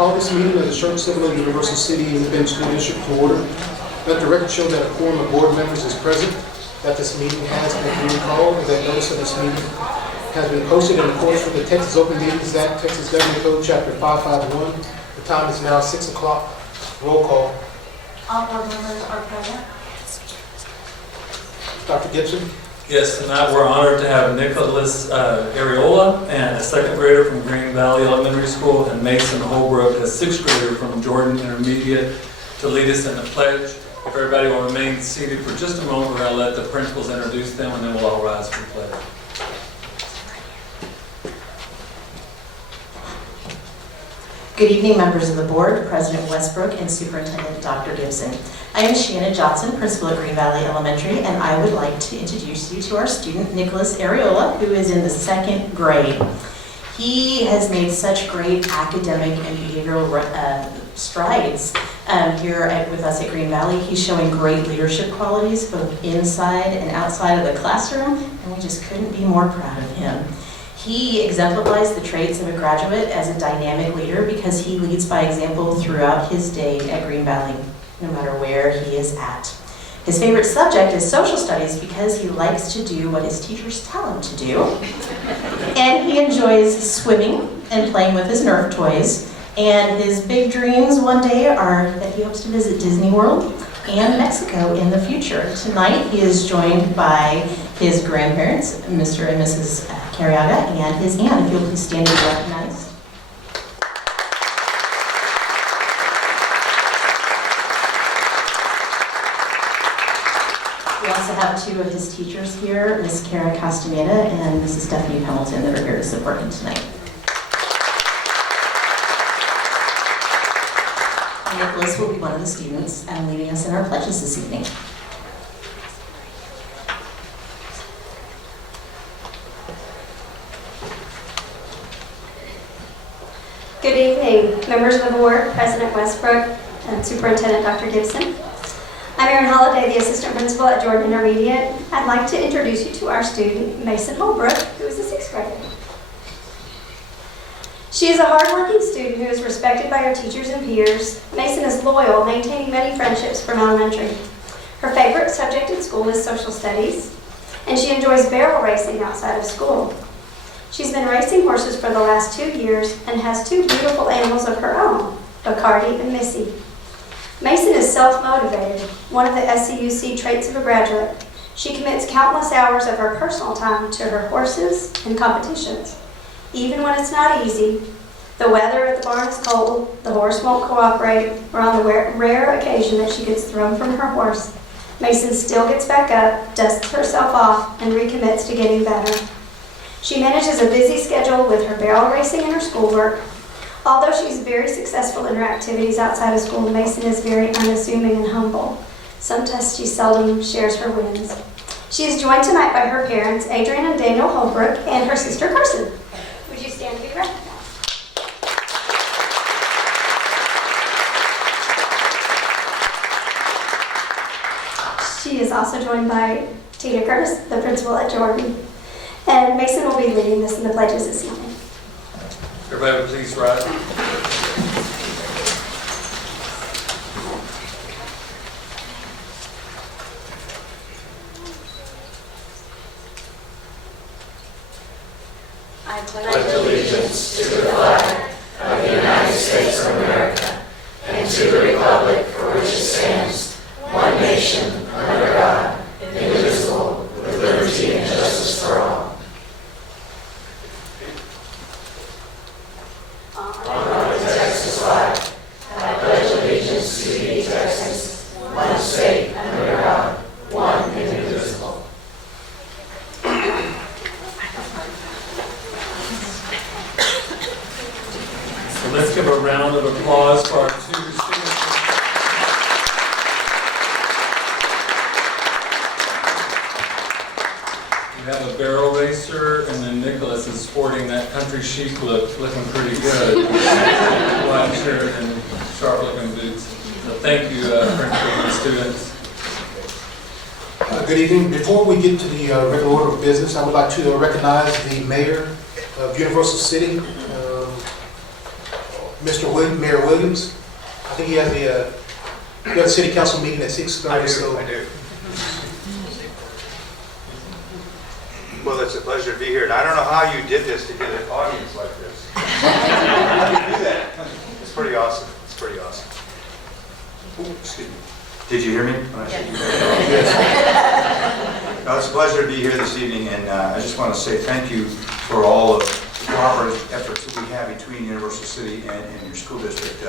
call this meeting of the Church Civil of Universal City Independent School District to order. Let the record show that a quorum of board members is present, that this meeting has been duly called, and that notice of this meeting has been posted in accordance with the Texas Open Meetings Act, Texas Government Code, Chapter 551. The time is now 6 o'clock. Roll call. All board members are present. Dr. Gibson? Yes, tonight we're honored to have Nicholas Areola, and a second grader from Green Valley Elementary School, and Mason Holbrook, a sixth grader from Jordan Intermediate, to lead us in the pledge. If everybody will remain seated for just a moment, we're going to let the principals introduce them, and then we'll all rise for the pledge. Good evening, members of the board, President Westbrook, and Superintendent Dr. Gibson. I am Shannon Johnson, principal at Green Valley Elementary, and I would like to introduce you to our student, Nicholas Areola, who is in the second grade. He has made such great academic and behavioral strides here with us at Green Valley. He's showing great leadership qualities both inside and outside of the classroom, and we just couldn't be more proud of him. He exemplifies the traits of a graduate as a dynamic leader because he leads by example throughout his day at Green Valley, no matter where he is at. His favorite subject is social studies because he likes to do what his teachers tell him to do. And he enjoys swimming and playing with his Nerf toys. And his big dreams one day are that he hopes to visit Disney World and Mexico in the future. Tonight he is joined by his grandparents, Mr. and Mrs. Carriaga, and his aunt. If you'll please stand and be recognized. We also have two of his teachers here, Ms. Kara Castaneda and Mrs. Stephanie Hamilton, that are here to support him tonight. Nicholas will be one of the students leading us in our pledges this evening. Good evening, members of the board, President Westbrook, and Superintendent Dr. Gibson. I'm Erin Holliday, the Assistant Principal at Jordan Intermediate. I'd like to introduce you to our student, Mason Holbrook, who is a sixth grader. She is a hardworking student who is respected by her teachers and peers. Mason is loyal, maintaining many friendships from elementary. Her favorite subject in school is social studies, and she enjoys barrel racing outside of school. She's been racing horses for the last 2 years and has two beautiful animals of her own, Bacardi and Missy. Mason is self-motivated, one of the SCUC traits of a graduate. She commits countless hours of her personal time to her horses and competitions. Even when it's not easy, the weather at the barn is cold, the horse won't cooperate, or on the rare occasion that she gets thrown from her horse, Mason still gets back up, dusts herself off, and recommits to getting better. She manages a busy schedule with her barrel racing and her schoolwork. Although she's very successful in her activities outside of school, Mason is very unassuming and humble. Sometimes she seldom shares her wins. She is joined tonight by her parents, Adrian and Daniel Holbrook, and her sister, Carson. Would you stand to be recognized? She is also joined by Tina Curtis, the principal at Jordan. And Mason will be leading us in the pledges this evening. Everybody please rise. I pledge allegiance to the flag of the United States of America and to the republic for which it stands, one nation, under God, indivisible, with liberty and justice for all. Honor the Texas flag. I pledge allegiance to thee, Texas, one state, under God, one indivisible. So let's give a round of applause for our two students. We have a barrel racer, and then Nicholas is sporting that country chic look, looking pretty good. White shirt and sharp-looking boots. So thank you, principal and students. Good evening. Before we get to the regular order of business, I would like to recognize the mayor of Universal City, Mayor Williams. I think he has the city council meeting at 6:30. I do. Well, it's a pleasure to be here, and I don't know how you did this to get an audience like this. How do you do that? It's pretty awesome. It's pretty awesome. Ooh, excuse me. Did you hear me? Yes. No, it's a pleasure to be here this evening, and I just want to say thank you for all of the cooperative efforts that we have between Universal City and your school district.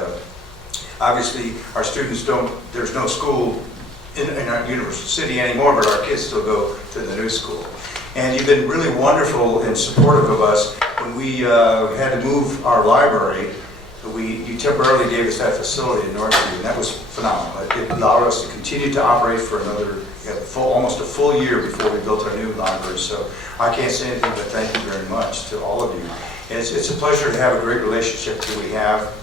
Obviously, our students there's no school in our Universal City anymore, but our kids still go to the new school. And you've been really wonderful and supportive of us. When we had to move our library, you temporarily gave us that facility in Northview, and that was phenomenal. It allowed us to continue to operate for almost a full year before we built our new library. So I can't say anything but thank you very much to all of you. It's a pleasure to have a great relationship that we have.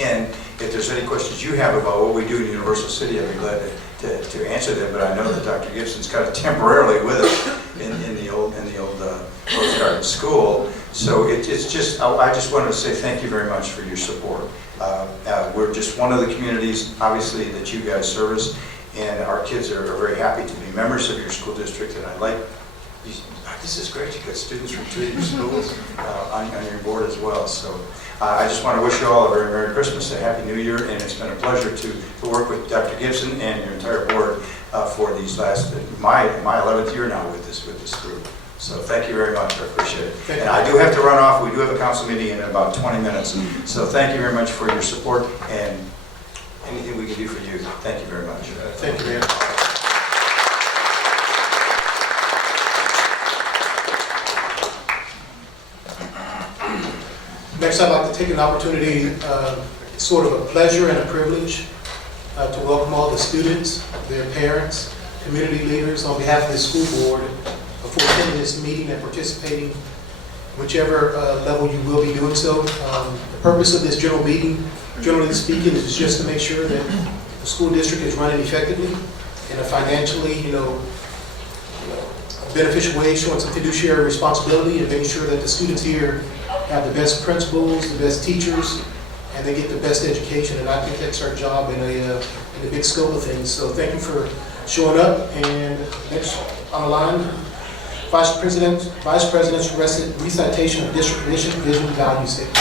And if there's any questions you have about what we do in Universal City, I'd be glad to answer them. But I know that Dr. Gibson's kind of temporarily with us in the old Rose Garden School. So I just wanted to say thank you very much for your support. We're just one of the communities, obviously, that you guys service, and our kids are very happy to be members of your school district. And this is great. You've got students from 2 of your schools on your board as well. So I just want to wish you all a very Merry Christmas, a Happy New Year, and it's been a pleasure to work with Dr. Gibson and your entire board for these my 11th year now with this group. So thank you very much. I appreciate it. And I do have to run off. We do have a council meeting in about 20 minutes. So thank you very much for your support and anything we can do for you. Thank you very much. Thank you, Mayor. Next, I'd like to take an opportunity, sort of a pleasure and a privilege, to welcome all the students, their parents, community leaders on behalf of the school board for attending this meeting and participating, whichever level you will be doing so. The purpose of this general meeting, generally speaking, is just to make sure that the school district is running effectively in a financially, beneficial way, showing some fiduciary responsibility and making sure that the students here have the best principals, the best teachers, and they get the best education. And I think that's our job in the big scope of things. So thank you for showing up. And next on the line, Vice President's recitation of district mission, vision, value statement.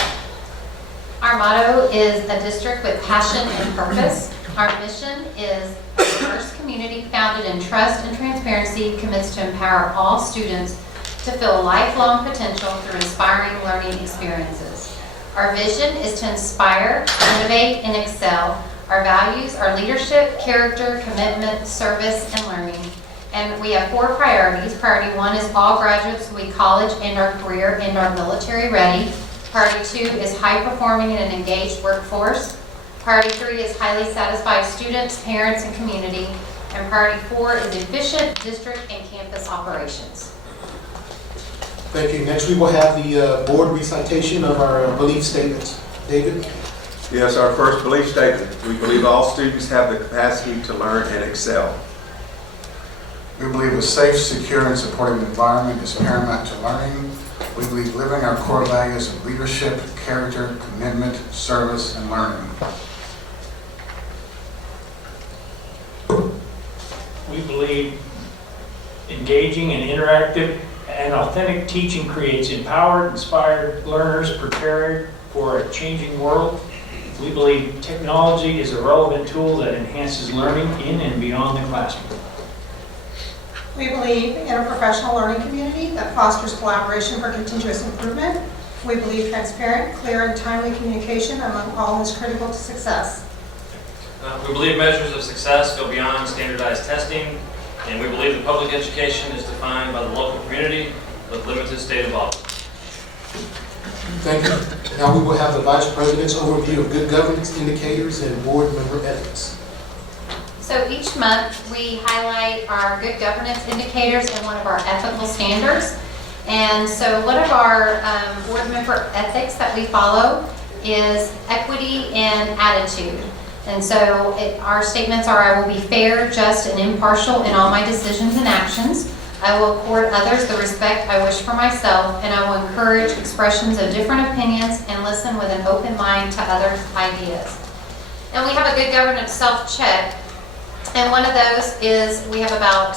Our motto is a district with passion and purpose. Our mission is a diverse community founded in trust and transparency, commits to empower all students to feel lifelong potential through inspiring learning experiences. Our vision is to inspire, innovate, and excel. Our values are leadership, character, commitment, service, and learning. And we have 4 priorities. Priority 1 is all graduates will be college and our career and our military ready. Priority 2 is high performing and an engaged workforce. Priority 3 is highly satisfied students, parents, and community. And priority 4 is efficient district and campus operations. Thank you. Next, we will have the board recitation of our belief statements. David? Yes, our first belief statement. We believe all students have the capacity to learn and excel. We believe a safe, secure, and supportive environment is paramount to learning. We believe living our core values of leadership, character, commitment, service, and learning. We believe engaging and interactive and authentic teaching creates empowered, inspired learners prepared for a changing world. We believe technology is a relevant tool that enhances learning in and beyond the classroom. We believe in a professional learning community that fosters collaboration for continuous improvement. We believe transparent, clear, and timely communication among all is critical to success. We believe measures of success go beyond standardized testing, and we believe that public education is defined by the local community with limited state involvement. Thank you. Now we will have the Vice President's overview of good governance indicators and board member ethics. So each month we highlight our good governance indicators and one of our ethical standards. And so one of our board member ethics that we follow is equity and attitude. And so our statements are, I will be fair, just, and impartial in all my decisions and actions. I will accord others the respect I wish for myself, and I will encourage expressions of different opinions and listen with an open mind to others' ideas. And we have a good governance self-check, and one of those is, we have about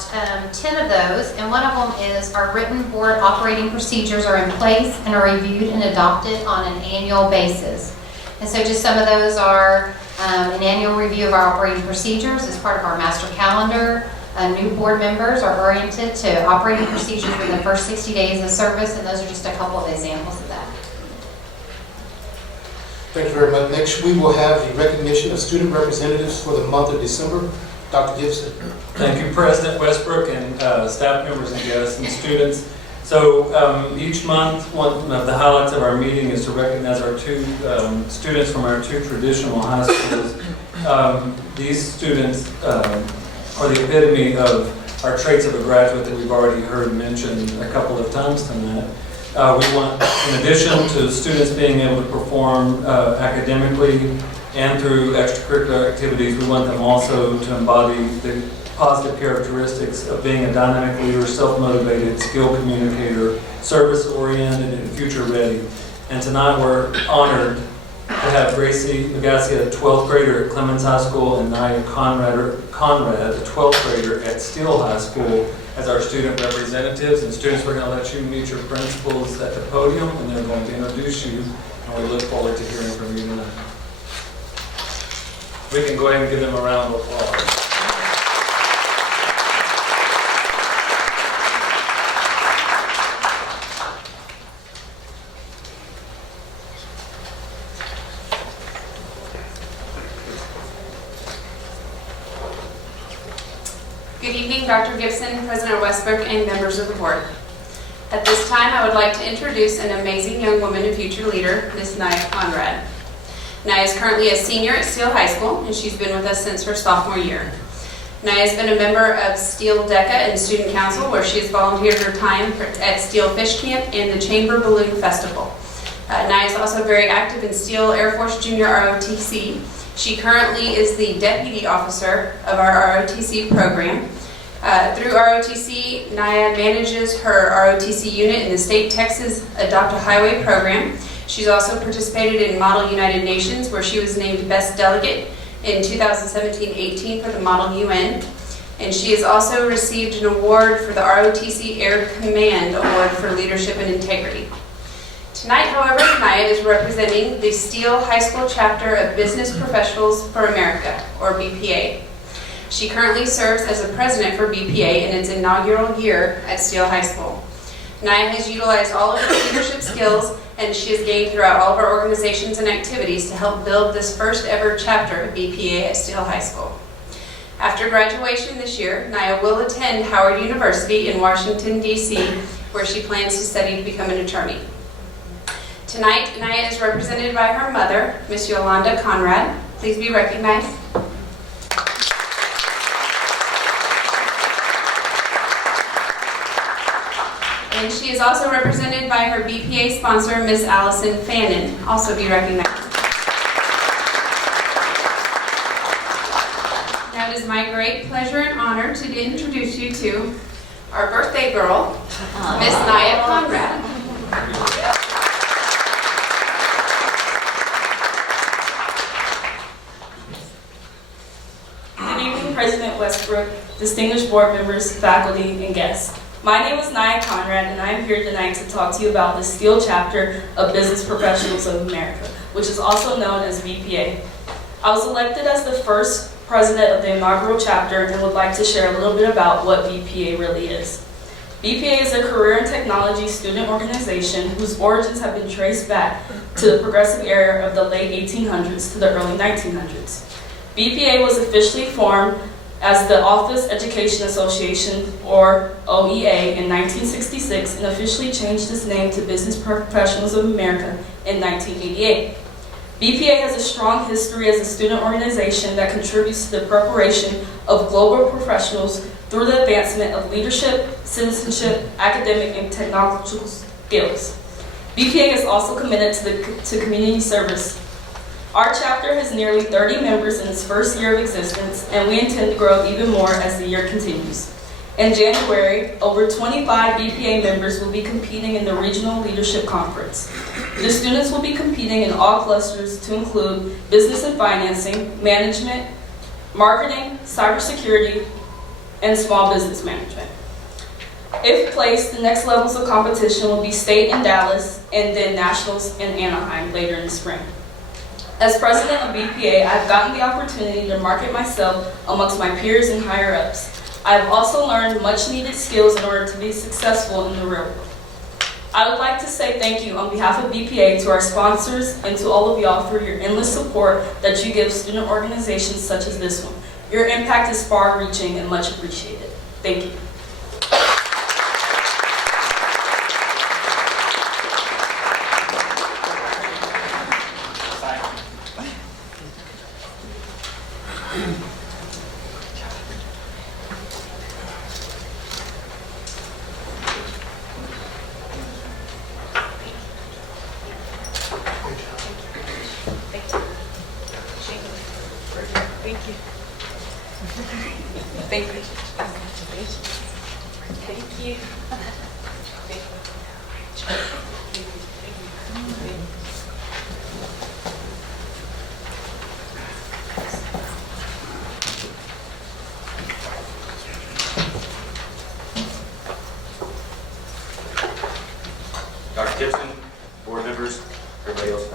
10 of those, and one of them is our written board operating procedures are in place and are reviewed and adopted on an annual basis. And so just some of those are an annual review of our operating procedures as part of our master calendar. New board members are oriented to operating procedures within the first 60 days of service, and those are just a couple of examples of that. Thank you very much. Next, we will have the recognition of student representatives for the month of December. Dr. Gibson. Thank you, President Westbrook, and staff members and guests and students. So each month, one of the highlights of our meeting is to recognize our two students from our two traditional high schools. These students are the epitome of our traits of a graduate that we've already heard mentioned a couple of times tonight. We want, in addition to students being able to perform academically and through extracurricular activities, we want them also to embody the positive characteristics of being a dynamic leader, self-motivated, skilled communicator, service-oriented, and future-ready. And tonight we're honored to have Gracie Magassi, a 12th grader at Clemens High School, and Nia Conrad, a 12th grader at Steele High School, as our student representatives. And students, we're going to let you meet your principals at the podium, and they're going to introduce you, and we look forward to hearing from you tonight. We can go ahead and give them a round of applause. Good evening, Dr. Gibson, President Westbrook, and members of the board. At this time, I would like to introduce an amazing young woman and future leader, Ms. Nia Conrad. Nia is currently a senior at Steele High School, and she's been with us since her sophomore year. Nia has been a member of Steele DECA and Student Council, where she has volunteered her time at Steele Fish Camp and the Chamber Balloon Festival. Nia is also very active in Steele Air Force Junior ROTC. She currently is the Deputy Officer of our ROTC program. Through ROTC, Nia manages her ROTC unit in the state Texas Adopt a Highway program. She's also participated in Model United Nations, where she was named Best Delegate in 2017-18 for the Model UN. And she has also received an award for the ROTC Air Command Award for Leadership and Integrity. Tonight, however, Nia is representing the Steele High School chapter of Business Professionals for America, or BPA. She currently serves as a president for BPA in its inaugural year at Steele High School. Nia has utilized all of her leadership skills, and she has gained throughout all of our organizations and activities to help build this first ever chapter of BPA at Steele High School. After graduation this year, Nia will attend Howard University in Washington, D.C., where she plans to study to become an attorney. Tonight, Nia is represented by her mother, Miss Yolanda Conrad. Please be recognized. And she is also represented by her BPA sponsor, Miss Allison Fannin. Also be recognized. Now it is my great pleasure and honor to introduce you to our birthday girl, Miss Nia Conrad. Good evening, President Westbrook, distinguished board members, faculty, and guests. My name is Nia Conrad, and I am here tonight to talk to you about the Steele chapter of Business Professionals of America, which is also known as BPA. I was elected as the first president of the inaugural chapter and would like to share a little bit about what BPA really is. BPA is a career and technology student organization whose origins have been traced back to the progressive era of the late 1800s to the early 1900s. BPA was officially formed as the Office Education Association, or OEA, in 1966 and officially changed its name to Business Professionals of America in 1988. BPA has a strong history as a student organization that contributes to the preparation of global professionals through the advancement of leadership, citizenship, academic, and technological skills. BPA is also committed to community service. Our chapter has nearly 30 members in its first year of existence, and we intend to grow even more as the year continues. In January, over 25 BPA members will be competing in the Regional Leadership Conference. The students will be competing in all clusters to include business and financing, management, marketing, cybersecurity, and small business management. If placed, the next levels of competition will be state in Dallas and then nationals in Anaheim later in the spring. As president of BPA, I've gotten the opportunity to market myself amongst my peers and higher ups. I've also learned much needed skills in order to be successful in the real world. I would like to say thank you on behalf of BPA to our sponsors and to all of y'all for your endless support that you give student organizations such as this one. Your impact is far-reaching and much appreciated. Thank you. Dr. Gibson, board members, everybody else.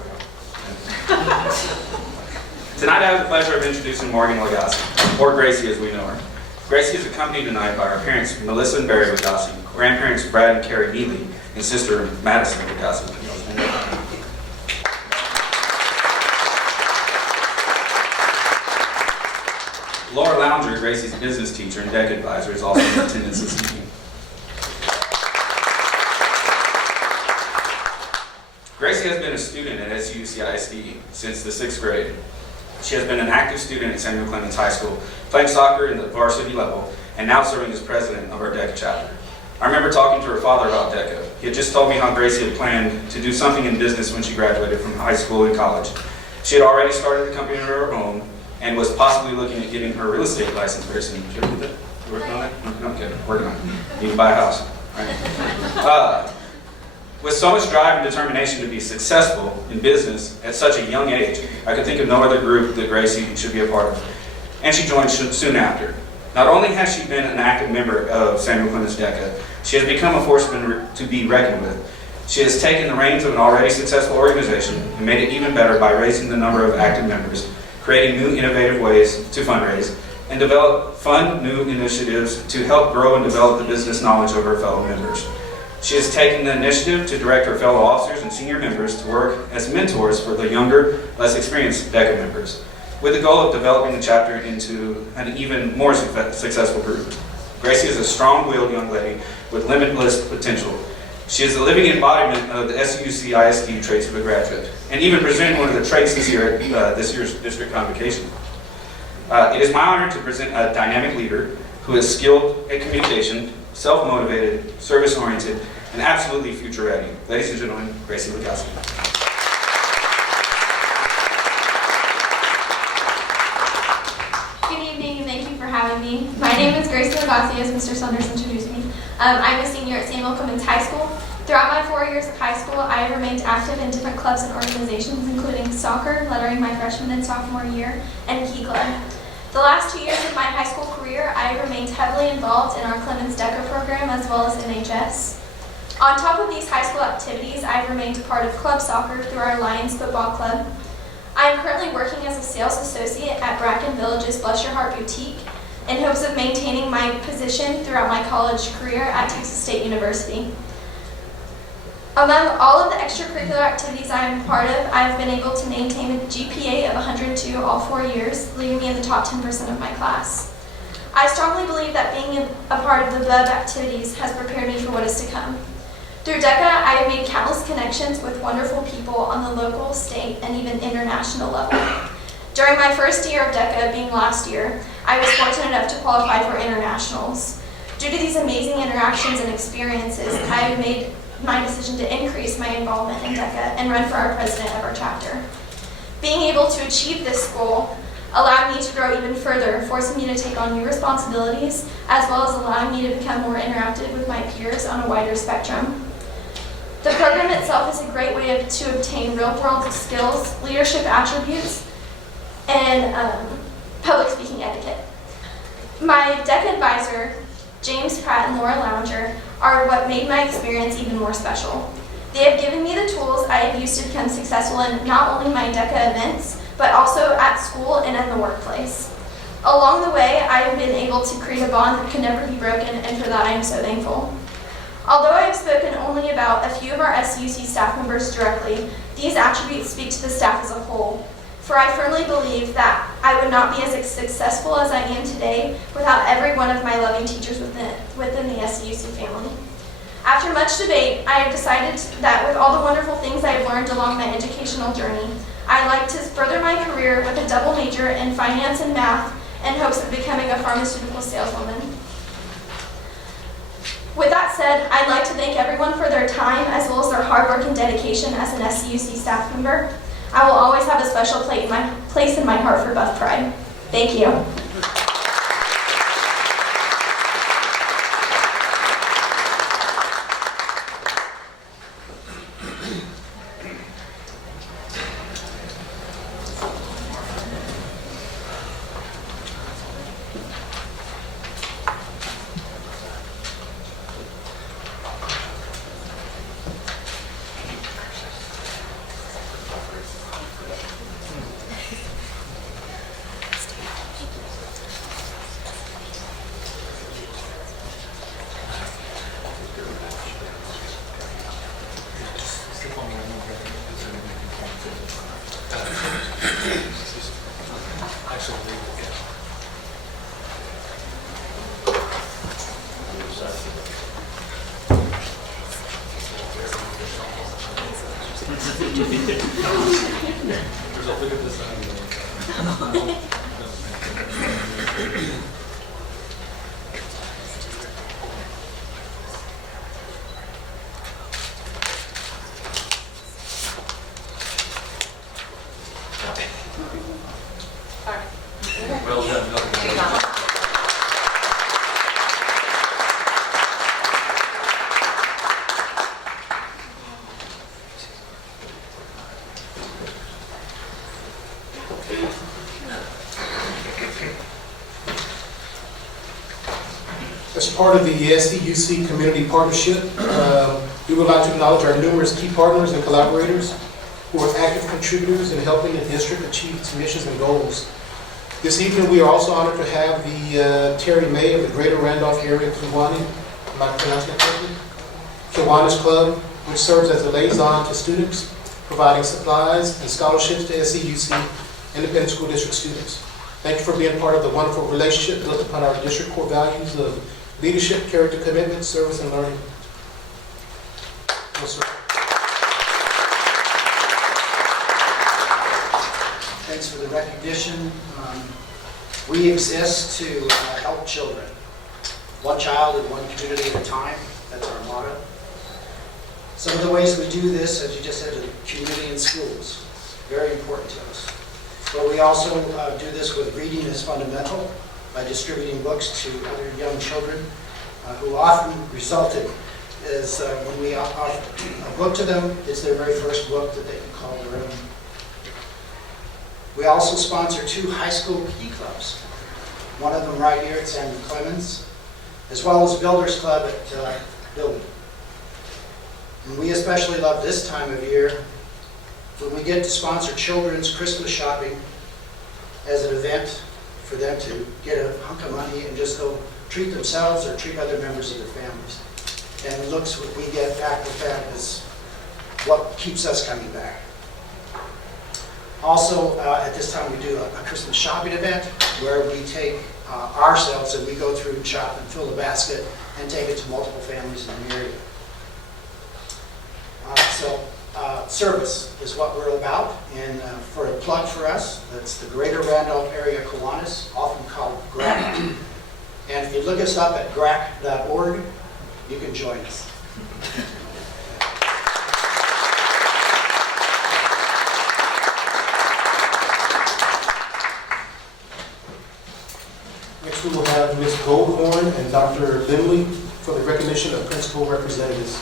Tonight I have the pleasure of introducing Morgan Lagasse, or Gracie as we know her. Gracie is accompanied tonight by her parents, Melissa and Barry Lagasse, grandparents Brad and Carrie Neely, and sister Madison Lagasse. Laura Lounger, Gracie's business teacher and deck advisor, is also in attendance this evening. Gracie has been a student at SCUCISD since the 6th grade. She has been an active student at Samuel Clemens High School, playing soccer in the varsity level, and now serving as president of our DECA chapter. I remember talking to her father about DECA. He had just told me how Gracie had planned to do something in business when she graduated from high school and college. She had already started a company of her own and was possibly looking at getting her real estate license very soon. Did you ever do that? You working on that? Okay, working on it. You need to buy a house. Right. With so much drive and determination to be successful in business at such a young age, I could think of no other group that Gracie should be a part of. And she joined soon after. Not only has she been an active member of Samuel Clemens DECA, she has become a force to be reckoned with. She has taken the reins of an already successful organization and made it even better by raising the number of active members, creating new innovative ways to fundraise, and develop fun new initiatives to help grow and develop the business knowledge of her fellow members. She has taken the initiative to direct her fellow officers and senior members to work as mentors for the younger, less experienced DECA members, with the goal of developing the chapter into an even more successful group. Gracie is a strong-willed young lady with limitless potential. She is the living embodiment of the SCUCISD traits of a graduate, and even presented one of the traits this year at this year's district convocation. It is my honor to present a dynamic leader who is skilled at communication, self-motivated, service-oriented, and absolutely future-ready. Ladies and gentlemen, Gracie Lagasse. Good evening, and thank you for having me. My name is Gracie Lagasse, as Mr. Saunders introduced me. I'm a senior at Samuel Clemens High School. Throughout my 4 years of high school, I have remained active in different clubs and organizations, including soccer, lettering my freshman and sophomore year, and Key Club. The last 2 years of my high school career, I remained heavily involved in our Clemens DECA program as well as NHS. On top of these high school activities, I've remained a part of club soccer through our Lions Football Club. I am currently working as a sales associate at Bracken Village's Bless Your Heart Boutique in hopes of maintaining my position throughout my college career at Texas State University. Among all of the extracurricular activities I am a part of, I've been able to maintain a GPA of 102 all 4 years, leaving me in the top 10% of my class. I strongly believe that being a part of the above activities has prepared me for what is to come. Through DECA, I have made countless connections with wonderful people on the local, state, and even international level. During my first year of DECA, being last year, I was fortunate enough to qualify for internationals. Due to these amazing interactions and experiences, I have made my decision to increase my involvement in DECA and run for our president of our chapter. Being able to achieve this goal, allowed me to grow even further, forcing me to take on new responsibilities, as well as allowing me to become more interactive with my peers on a wider spectrum. The program itself is a great way to obtain real-world skills, leadership attributes, and public speaking etiquette. My deck advisor, James Pratt and Laura Lounger, are what made my experience even more special. They have given me the tools I have used to become successful in not only my DECA events, but also at school and in the workplace. Along the way, I have been able to create a bond that can never be broken, and for that I am so thankful. Although I have spoken only about a few of our SCUC staff members directly, these attributes speak to the staff as a whole. For I firmly believe that I would not be as successful as I am today without every one of my loving teachers within the SCUC family. After much debate, I have decided that with all the wonderful things I have learned along my educational journey, I'd like to further my career with a double major in finance and math in hopes of becoming a pharmaceutical saleswoman. With that said, I'd like to thank everyone for their time as well as their hard work and dedication as an SCUC staff member. I will always have a special place in my heart for Buff Pride. Thank you. As part of the SCUC Community Partnership, we would like to acknowledge our numerous key partners and collaborators who are active contributors in helping the district achieve its missions and goals. This evening, we are also honored to have the Terry May of the Greater Randolph Area Kiwanis, am I pronouncing that correctly? Kiwanis Club, which serves as a liaison to students, providing supplies and scholarships to SCUC Independent School District students. Thank you for being part of the wonderful relationship built upon our district core values of leadership, character, commitment, service, and learning. Yes, sir. Thanks for the recognition. We exist to help children. One child in one community at a time. That's our motto. Some of the ways we do this, as you just said, in community and schools, very important to us. But we also do this with reading as fundamental by distributing books to other young children who often resulted is when we offer a book to them, it's their very first book that they can call their own. We also sponsor 2 high school PE clubs. One of them right here at Samuel Clemens, as well as Builders Club at Building. And we especially love this time of year when we get to sponsor children's Christmas shopping as an event for them to get a hunk of money and just go treat themselves or treat other members of their families. And the looks what we get back with that is what keeps us coming back. Also, at this time we do a Christmas shopping event where we take ourselves and we go through and shop and fill the basket and take it to multiple families in the area. Service is what we're about, and for a plug for us, that's the Greater Randolph Area Kiwanis, often called GRAC. And if you look us up at grac.org, you can join us. Goldhorn and Dr. Lindley for the recognition of principal representatives.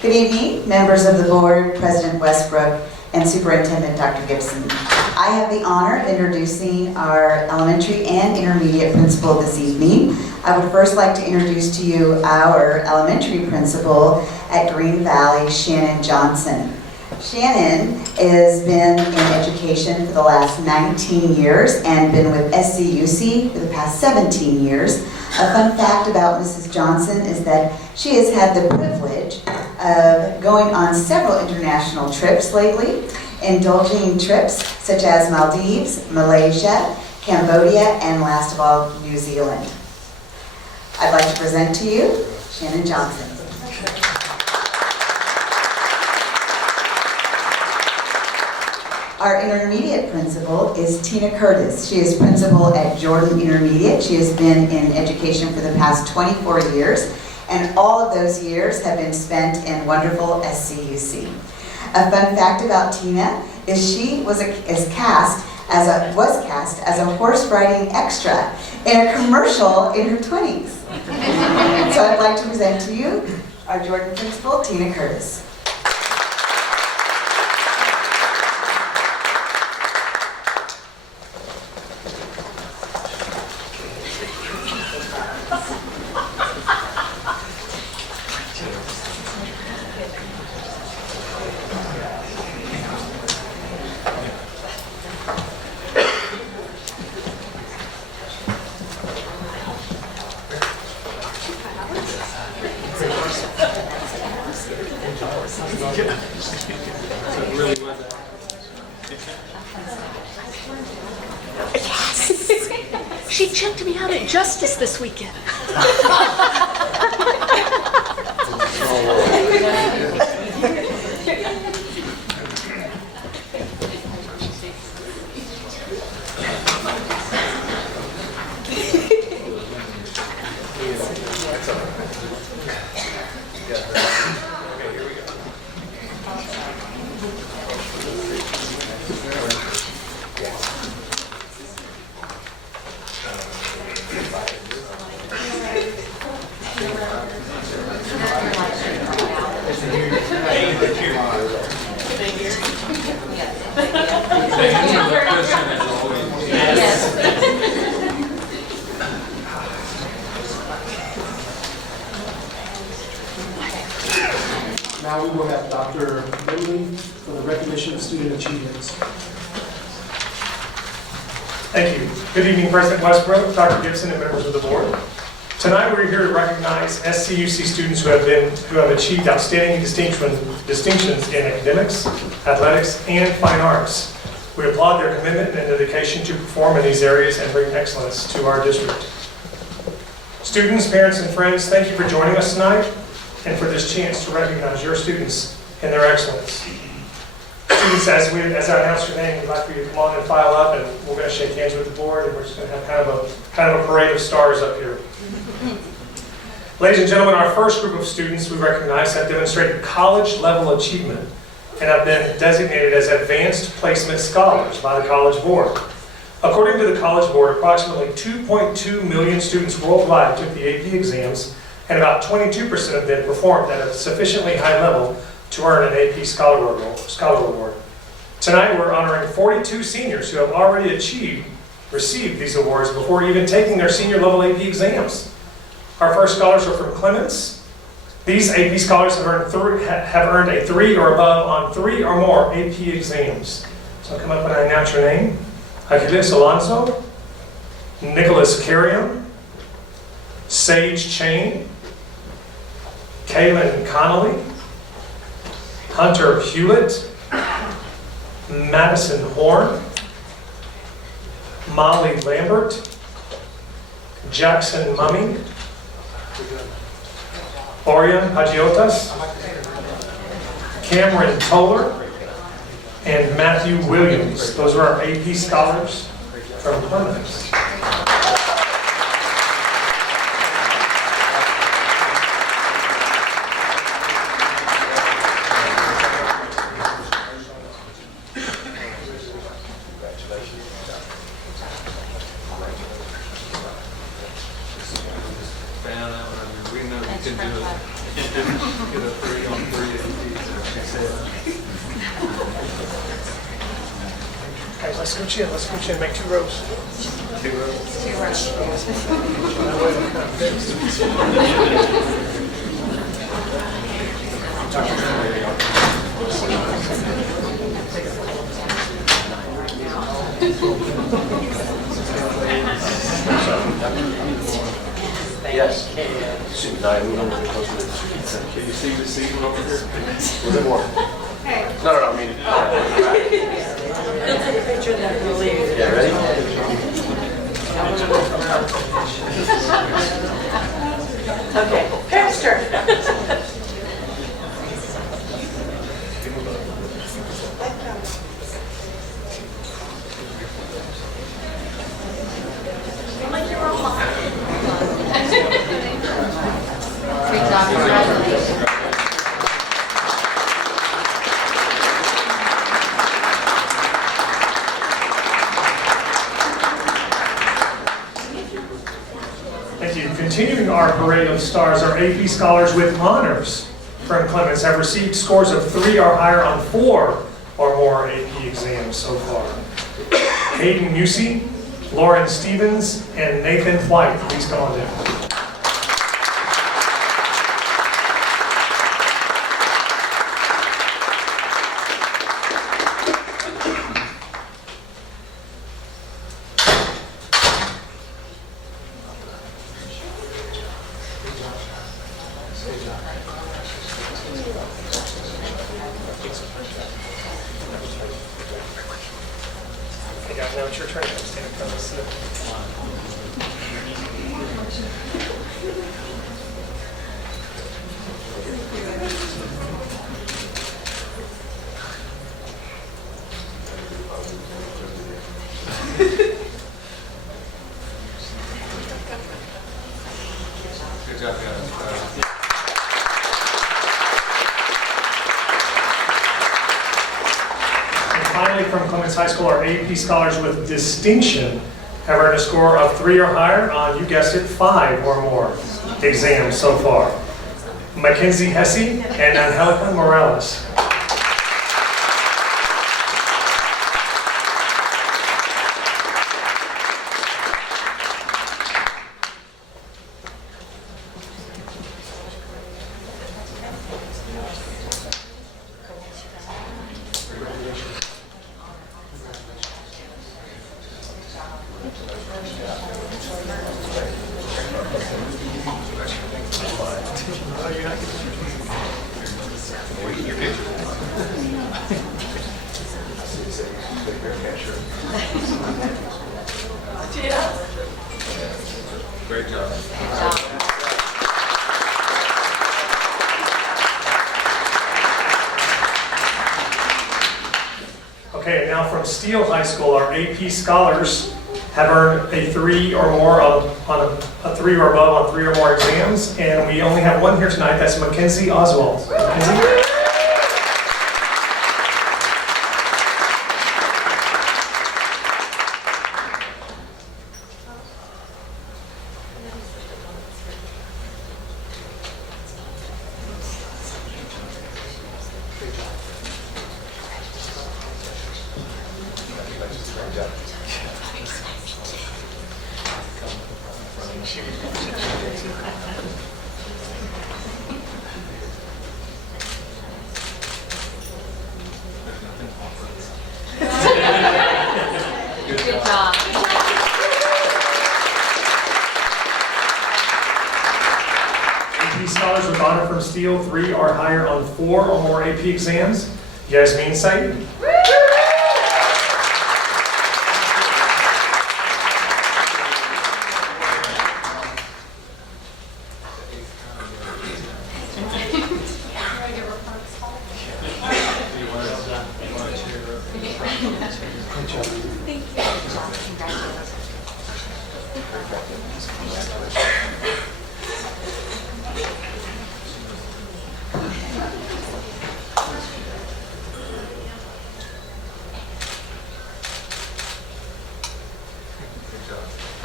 Good evening, members of the board, President Westbrook, and Superintendent Dr. Gibson. I have the honor of introducing our elementary and intermediate principal this evening. I would first like to introduce to you our elementary principal at Green Valley, Shannon Johnson. Shannon has been in education for the last 19 years and been with SCUC for the past 17 years. A fun fact about Mrs. Johnson is that she has had the privilege of going on several international trips lately, indulging in trips such as Maldives, Malaysia, Cambodia, and last of all, New Zealand. I'd like to present to you Shannon Johnson. Our intermediate principal is Tina Curtis. She is principal at Jordan Intermediate. She has been in education for the past 24 years, and all of those years have been spent in wonderful SCUC. A fun fact about Tina is she was cast as a horse riding extra in a commercial in her 20s. So I'd like to present to you our Jordan principal, Tina Curtis. She checked me out at Justice this weekend. Now we will have Dr. Lindley for the recognition of student achievements. Thank you. Good evening, President Westbrook, Dr. Gibson, and members of the board. Tonight we're here to recognize SCUC students who have achieved outstanding distinctions in academics, athletics, and fine arts. We applaud their commitment and dedication to perform in these areas and bring excellence to our district. Students, parents, and friends, thank you for joining us tonight and for this chance to recognize your students and their excellence. Students, as I announce your name, we'd like for you to come on and file up, and we're going to shake hands with the board, and we're just going to have kind of a parade of stars up here. Ladies and gentlemen, our first group of students we recognize have demonstrated college-level achievement and have been designated as Advanced Placement Scholars by the College Board. According to the College Board, approximately 2.2 million students worldwide took the AP exams, and about 22% of them performed at a sufficiently high level to earn an AP Scholar Award. Tonight we're honoring 42 seniors who have already received these awards before even taking their senior level AP exams. Our first scholars are from Clements. These AP scholars have earned a 3 or above on 3 or more AP exams. So come up when I announce your name. Aquiles Alonso, Nicholas Carrion, Sage Chain, Kaylin Connolly, Hunter Hewlett, Madison Horn, Molly Lambert, Jackson Mumming, Orion Hagiotas, Cameron Toller, and Matthew Williams. Those are our AP scholars from Clements. Let's scooch in, make 2 rows. Yes. Shoot, no, move a little bit closer to the seat. Can you see the seat over here? A little bit more. No, I mean. He'll take a picture of that and we'll leave. Yeah, ready? Okay, parents' turn. Great job, congratulations. Thank you. Continuing our parade of stars, our AP scholars with honors from Clemens have received scores of 3 or higher on 4 or more AP exams so far. Hayden Musey, Lauren Stevens, and Nathan White. Please come on down. Hey guys, now it's your turn. Stand in front of us. Good job, guys. And finally, from Clemens High School, our AP scholars with distinction have earned a score of 3 or higher on, you guessed it, 5 or more exams so far. Mackenzie Hesse and Angelica Morales. Great job. Okay, and now from Steele High School, our AP scholars have earned a 3 or more on a 3 or above on 3 or more exams, and we only have one here tonight. That's Mackenzie Oswald. Mackenzie? Good job. AP scholars with honor from Steele, 3 or higher on 4 or more AP exams. Yasmin Said.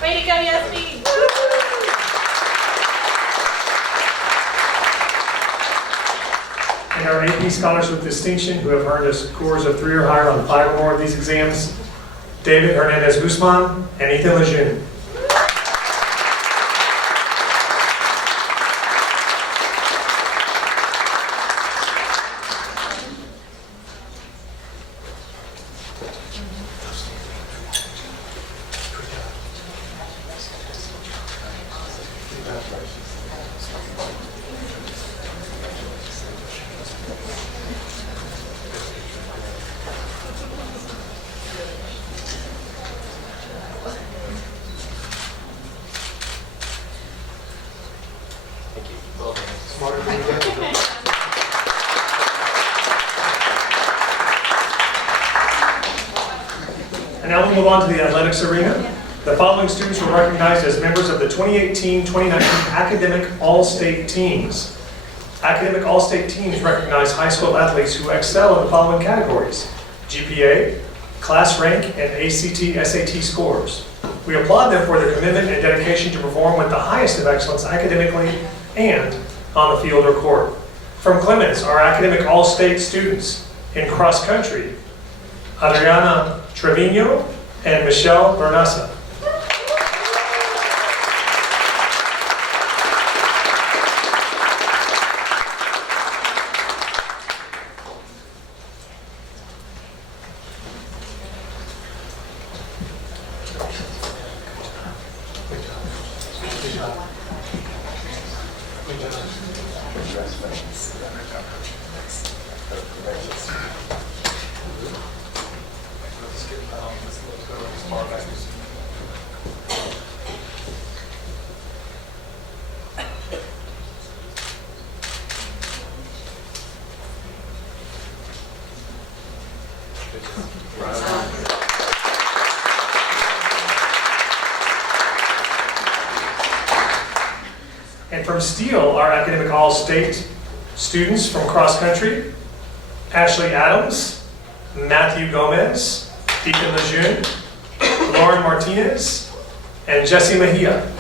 Way to go, Yasmin! And our AP scholars with distinction who have earned scores of 3 or higher on 5 or more of these exams, David Hernandez Guzman, and Ethan Lejeune. And now we'll move on to the athletics arena. The following students were recognized as members of the 2018-2019 Academic All-State Teams. Academic All-State Teams recognize high school athletes who excel in the following categories: GPA, class rank, and ACT/SAT scores. We applaud them for their commitment and dedication to perform with the highest of excellence academically and on the field or court. From Clemens, our academic all-state students in cross country, Adriana Trevino and Michelle Bernassa. And from Steele, our academic all-state students from cross country, Ashley Adams, Matthew Gomez, Ethan Lejeune, Lauren Martinez, and Jesse Mejia.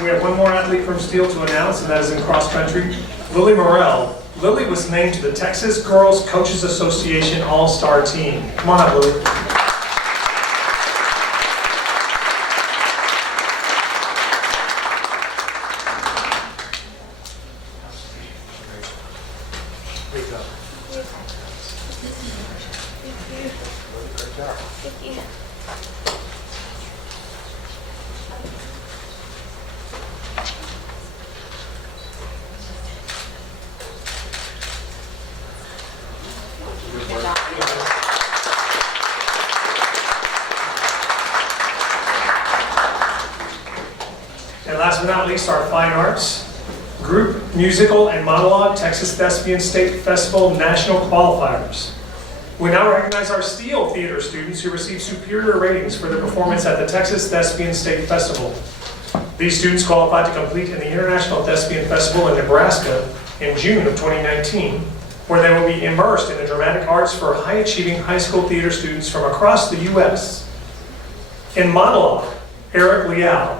We have one more athlete from Steele to announce, and that is in cross country, Lily Morrell. Lily was named to the Texas Girls Coaches Association All-Star Team. Come on up, Lily. And last but not least, our fine arts group, musical and monologue, Texas Thespian State Festival National Qualifiers. We now recognize our Steele Theater students who received superior ratings for their performance at the Texas Thespian State Festival. These students qualified to compete in the International Thespian Festival in Nebraska in June of 2019, where they will be immersed in the dramatic arts for high-achieving high school theater students from across the U.S. In monologue, Eric Liao.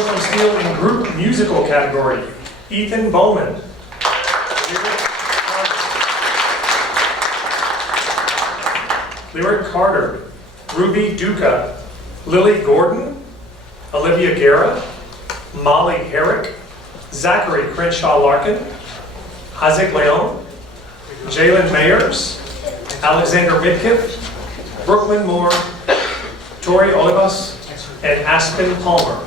Bowman from Steel in group musical category, Ethan Bowman. Lyric Carter, Ruby Duca, Lily Gordon, Olivia Guerra, Molly Herrick, Zachary Crenshaw Larkin, Isaac Leon, Jalen Mayers, Alexander Midkiff, Brooklyn Moore, Tori Olivas, and Aspen Palmer.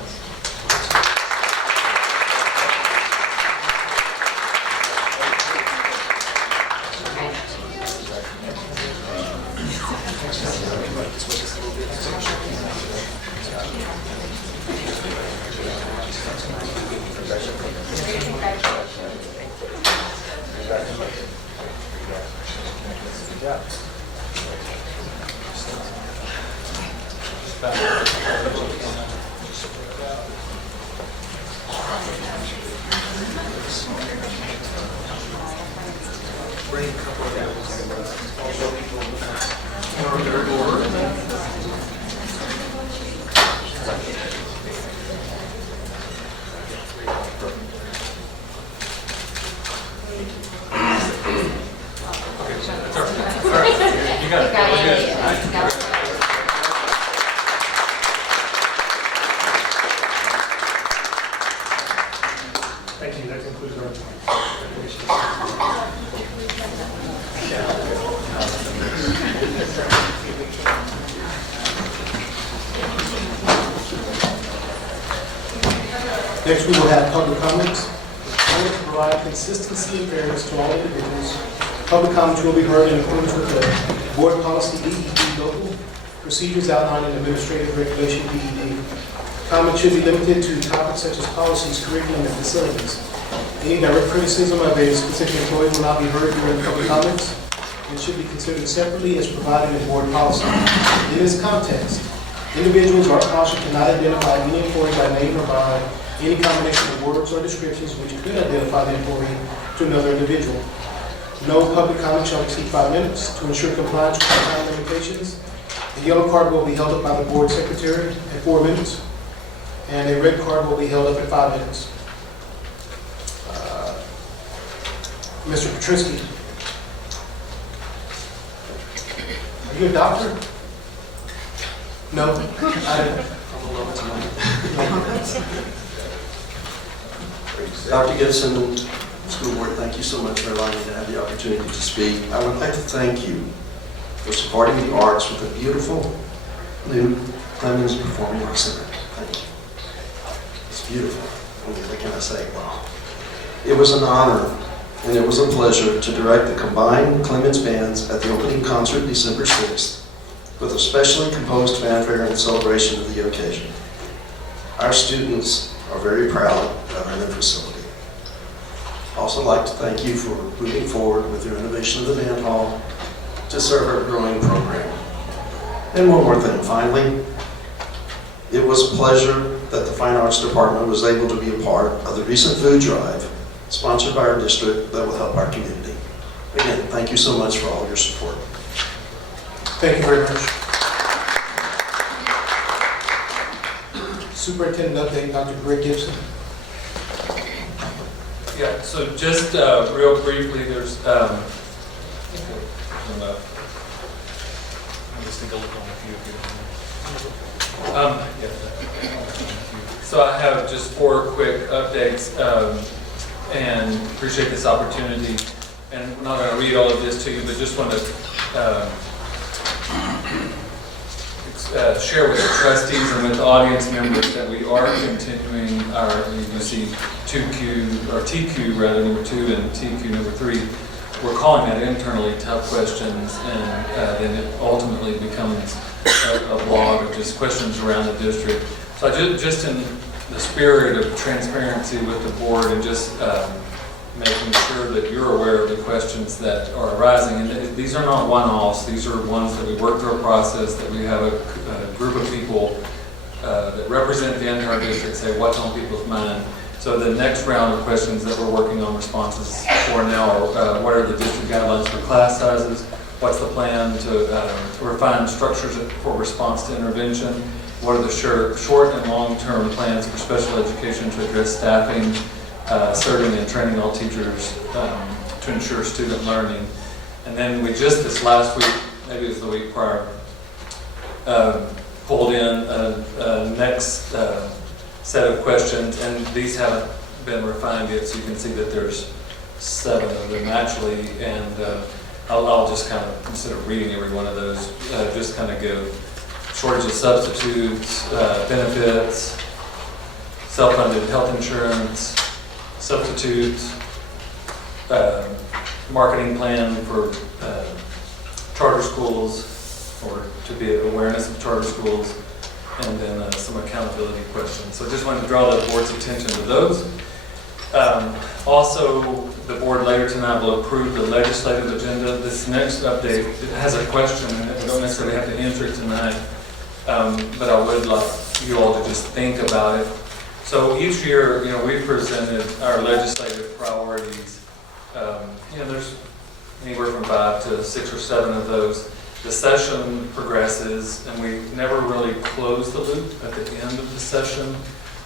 Thank you. That concludes our recognition. Next, we will have public comments. In order to provide consistency and fairness to all individuals, public comments will be heard in accordance with the board policy DED local procedures outlined in Administrative Regulation DED. Comments should be limited to topics such as policies, curriculum, and facilities. Any direct criticism of a specific employee will not be heard during public comments and should be considered separately as provided in board policy. In this context, individuals are cautioned to not identify any employee by name or by any combination of words or descriptions which could identify the employee to another individual. No public comment shall exceed 5 minutes. To ensure compliance with the time limitations, the yellow card will be held up by the board secretary at 4 minutes, and a red card will be held up at 5 minutes. Mr. Petrisky, are you a doctor? No? Dr. Gibson, School Board, thank you so much for allowing me to have the opportunity to speak. I would like to thank you for supporting the arts with a beautiful new Clemens Performing Arts Center. Thank you. It's beautiful. I mean, what can I say? Wow. It was an honor and it was a pleasure to direct the combined Clemens bands at the opening concert December 6th with a specially composed fanfare and celebration of the occasion. Our students are very proud of our new facility. I'd also like to thank you for moving forward with your renovation of the band hall to serve our growing program. And one more thing, finally, it was a pleasure that the Fine Arts Department was able to be a part of the recent food drive sponsored by our district that will help our community. Again, thank you so much for all your support. Thank you very much. Superintendent update, Dr. Greg Gibson. Yeah, so just real briefly, there's, I'm just take a look on a few here. So I have just 4 quick updates, and appreciate this opportunity. And I'm not going to read all of this to you, but just want to share with the trustees and with the audience members that we are continuing our, you can see 2Q, or TQ rather, number 2 and TQ number 3. We're calling that internally tough questions, and then it ultimately becomes a blog of just questions around the district. So I just in the spirit of transparency with the board and just making sure that you're aware of the questions that are arising. And these are not one-offs. These are ones that we work through a process, that we have a group of people that represent the entire district say what's on people's mind. So the next round of questions that we're working on responses for now are what are the district guidelines for class sizes? What's the plan to refine structures for response to intervention? what are the short and long-term plans for special education to address staffing, serving and training all teachers to ensure student learning. And then we just this last week, maybe it was the week prior, pulled in a next set of questions, and these haven't been refined yet, so you can see that there's 7 of them actually, and I'll just kind of, instead of reading every one of those, just kind of give shortage of substitutes, benefits, self-funded health insurance, substitutes, marketing plan for charter schools, or to be awareness of charter schools, and then some accountability questions. So just wanted to draw the board's attention to those. Also, the board later tonight will approve the legislative agenda. This next update, it has a question in it. We don't necessarily have to answer it tonight, but I would like you all to just think about it. So each year, we presented our legislative priorities. There's anywhere from 5 to 6 or 7 of those. The session progresses, and we never really close the loop at the end of the session.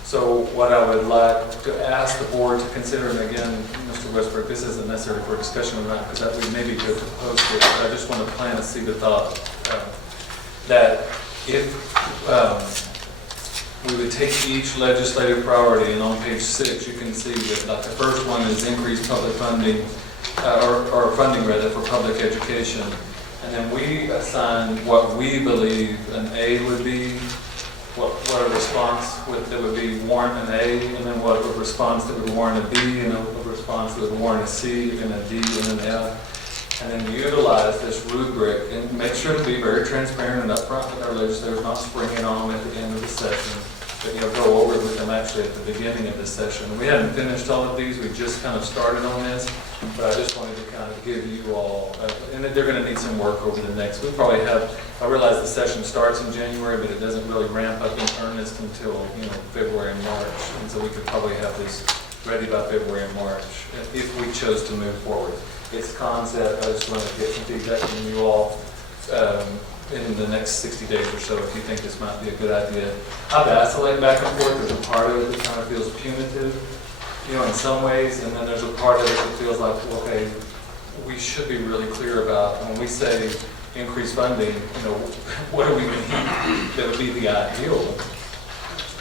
So what I would like to ask the board to consider, and again, Mr. Westbrook, this isn't necessary for discussion or not, because that would maybe go to post it, but I just want to plant a seed of thought that if we would take each legislative priority, and on page 6 you can see that like the first one is increased public funding, or funding rather, for public education. And then we assign what we believe an A would be, what a response that would be warrant an A, and then what a response that would warrant a B, and a response that would warrant a C, and a D, and an F. And then utilize this rubric and make sure to be very transparent and upfront with our legislators, not spring it on them at the end of the session, but go over it with them actually at the beginning of the session. We haven't finished all of these, we just kind of started on this, but I just wanted to kind of give you all, and they're going to need some work over the next, we probably have, I realize the session starts in January, but it doesn't really ramp up in earnest until, February and March, and so we could probably have this ready by February and March if we chose to move forward. It's concept, I just want to get some feedback from you all in the next 60 days or so if you think this might be a good idea. I vacillate back and forth. There's a part of it that kind of feels punitive, in some ways, and then there's a part of it that feels like, okay, we should be really clear about when we say increased funding, what do we mean that would be the ideal,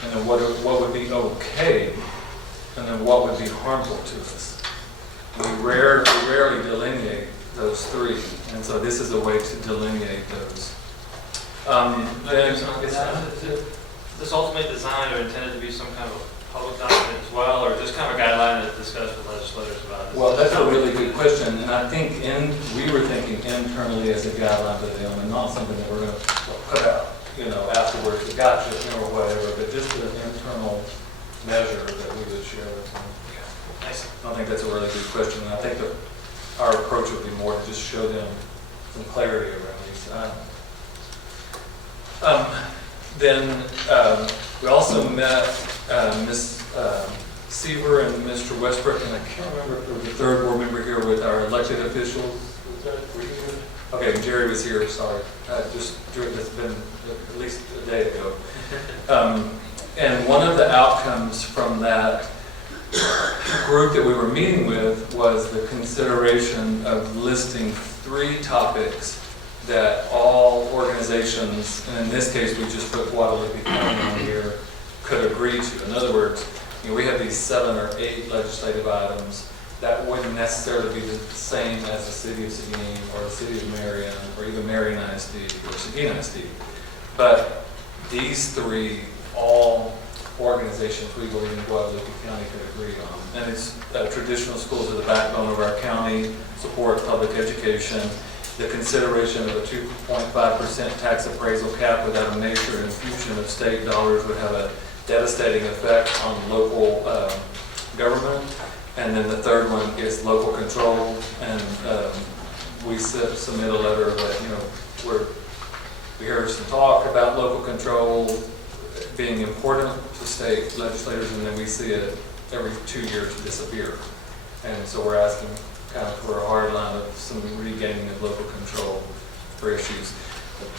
and then what would be okay, and then what would be harmful to us. We rarely delineate those 3, and so this is a way to delineate those. Is this ultimately designed or intended to be some kind of public document as well, or just kind of a guideline to discuss with legislators about this? Well, that's a really good question, and I think we were thinking internally as a guideline to them, and not something that we're going to put out, afterwards, gotcha, or whatever, but just an internal measure that we would share with them. Nice. I think that's a really good question, and I think that our approach would be more to just show them some clarity around these. Then we also met Ms. Seaver and Mr. Westbrook, and I can't remember if there was a third board member here with our elected officials. Was that were you here? Okay, Jerry was here, sorry. It's been at least a day ago. And one of the outcomes from that group that we were meeting with was the consideration of listing 3 topics that all organizations, and in this case we just put Guadalupe County on here, could agree to. In other words, we have these 7 or 8 legislative items that wouldn't necessarily be the same as the city of Seguin or the city of Marion or even Marion ISD or Seguin ISD. But these 3, all organizations we believe in Guadalupe County could agree on. And it's traditional schools are the backbone of our county, support public education, the consideration of a 2.5% tax appraisal cap without a major infusion of state dollars would have a devastating effect on local government. And then the third one is local control, and we submit a letter that, we hear some talk about local control being important to state legislators, and then we see it every 2 years disappear. And so we're asking kind of for a hard line of some regaining of local control for issues.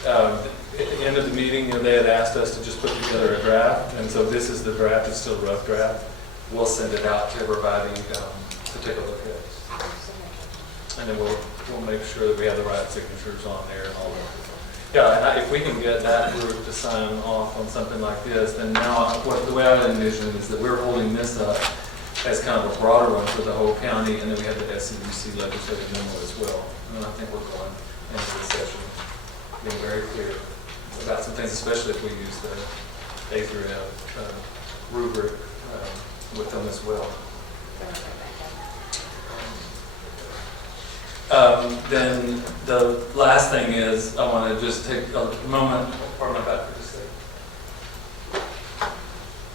At the end of the meeting, they had asked us to just put together a draft, and so this is the draft. It's still a rough draft. We'll send it out to everybody to take a look at. And then we'll make sure that we have the right signatures on there and all that. Yeah, and if we can get that group to sign off on something like this, then now the way I envision is that we're holding this up as kind of a broader one for the whole county, and then we have the SCUC legislative memo as well. And I think we're going into this session being very clear about some things, especially if we use the A through F rubric with them as well. Then the last thing is I want to just take a moment, pardon my back for just a second.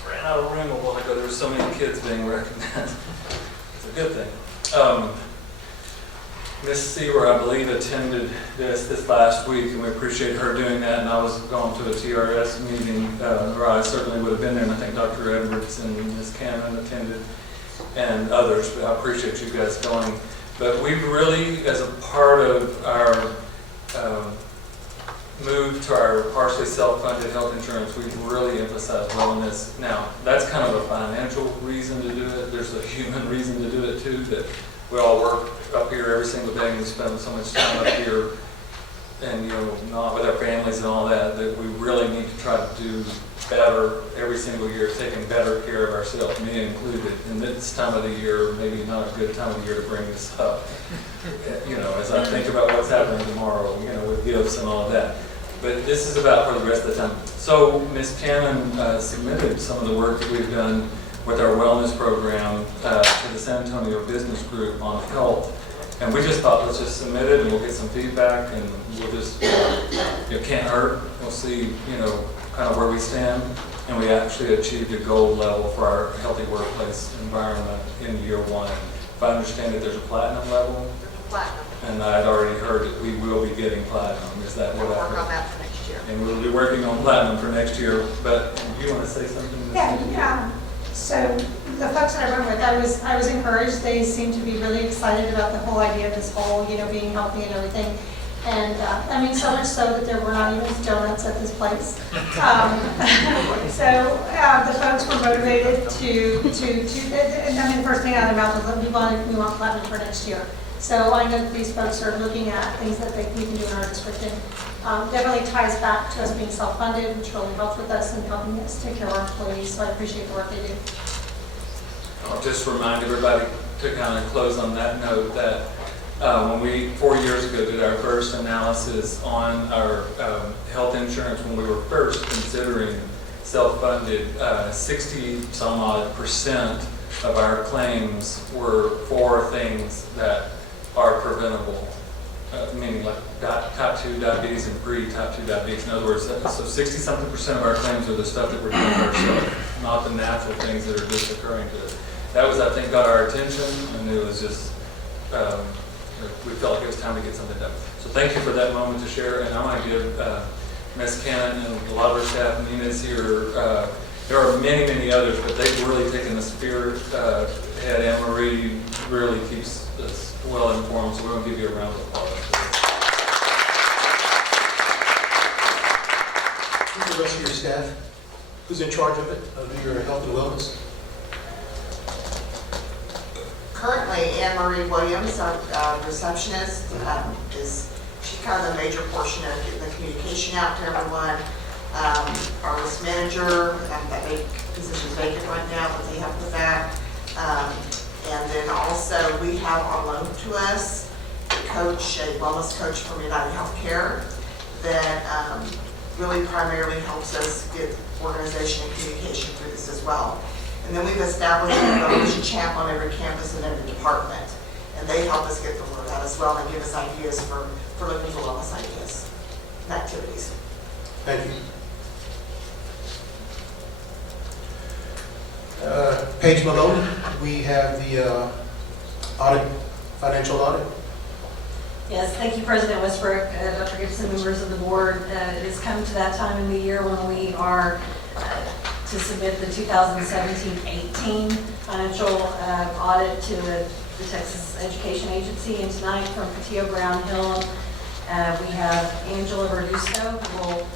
Ran out of room a while ago. There were so many kids being recognized. It's a good thing. Miss Seaver, I believe, attended this last week, and we appreciate her doing that. And I was going to a TRS meeting where I certainly would have been there, and I think Dr. Edwards and Ms. Cannon attended, and others. But I appreciate you guys going. But we've really, as a part of our move to our partially self-funded health insurance, we've really emphasized wellness. Now, that's kind of a financial reason to do it. There's a human reason to do it too, that we all work up here every single day and we spend so much time up here and, not with our families and all that, that we really need to try to do better every single year, taking better care of ourselves, me included. And this time of the year, maybe not a good time of the year to bring this up, as I think about what's happening tomorrow, with gifts and all of that. But this is about for the rest of the time. So Ms. Cannon submitted some of the work that we've done with our wellness program to the San Antonio Business Group on health. And we just thought, let's just submit it and we'll get some feedback and we'll just, it can't hurt. We'll see, kind of where we stand. And we actually achieved a gold level for our healthy workplace environment in year one. If I understand it, there's a platinum level. Platinum. And I had already heard that we will be getting platinum. Is that what I heard? We'll work on that for next year. And we'll be working on platinum for next year. But you want to say something? Yeah. So the folks that I went with, I was encouraged. They seemed to be really excited about the whole idea of this whole, being healthy and everything. And so much so that there were not even donuts at this place. So the folks were motivated to and the first thing out of their mouth was, we want platinum for next year. So I know that these folks are looking at things that we can do in our district, and definitely ties back to us being self-funded, which really helps with us and helping us take care of our employees. So I appreciate the work they do. I'll just remind everybody to kind of close on that note that when we 4 years ago did our first analysis on our health insurance, when we were first considering self-funded, 60-some-odd% of our claims were for things that are preventable, meaning like type 2 diabetes and pre-type 2 diabetes. In other words, so 60-something% of our claims are the stuff that we're doing ourselves, not the natural things that are just occurring to us. That was, I think, got our attention, and it was just, we felt like it was time to get something done. So thank you for that moment to share, and I'm going to give Ms. Cannon and a lot of our staff, Nina's here, there are many, many others, but they've really taken the spear head. Anne-Marie really keeps us well informed, so we're going to give you a round of applause. Who's the rest of your staff? Who's in charge of it, of your health and wellness? Currently, Anne-Marie Williams, our receptionist, she's kind of the major portion of getting the communication out to everyone. Our list manager, that position's vacant right now, but they help with that. And then also we have on loan to us a wellness coach from United Healthcare that really primarily helps us get organization and communication through this as well. And then we've established a wellness champ on every campus and every department. And they help us get the word out as well and give us ideas for looking for wellness ideas and activities. Thank you. Paige Malone, we have the financial audit. Yes, thank you, President Westbrook, Dr. Gibson, members of the board. It has come to that time in the year when we are to submit the 2017-18 financial audit to the Texas Education Agency. And tonight from Patillo Brown Hill, we have Angela Verdusto, who will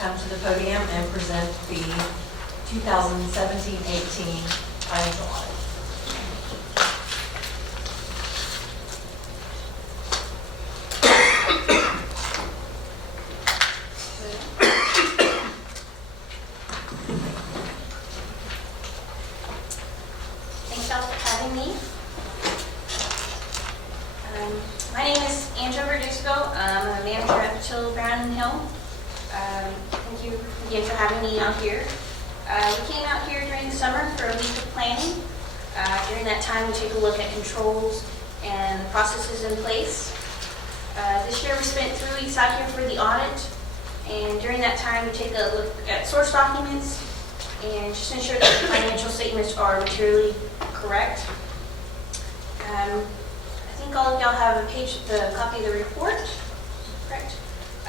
come to the podium and present the 2017-18 financial audit. Thanks y'all for having me. My name is Angela Verduzco. I'm a manager at Patillo Brown and Hill. Thank you again for having me out here. We came out here during the summer for a week of planning. During that time, we take a look at controls and processes in place. This year, we spent 3 weeks out here for the audit, and during that time, we take a look at source documents and just ensure that the financial statements are materially correct. I think all of y'all have a copy of the report, correct?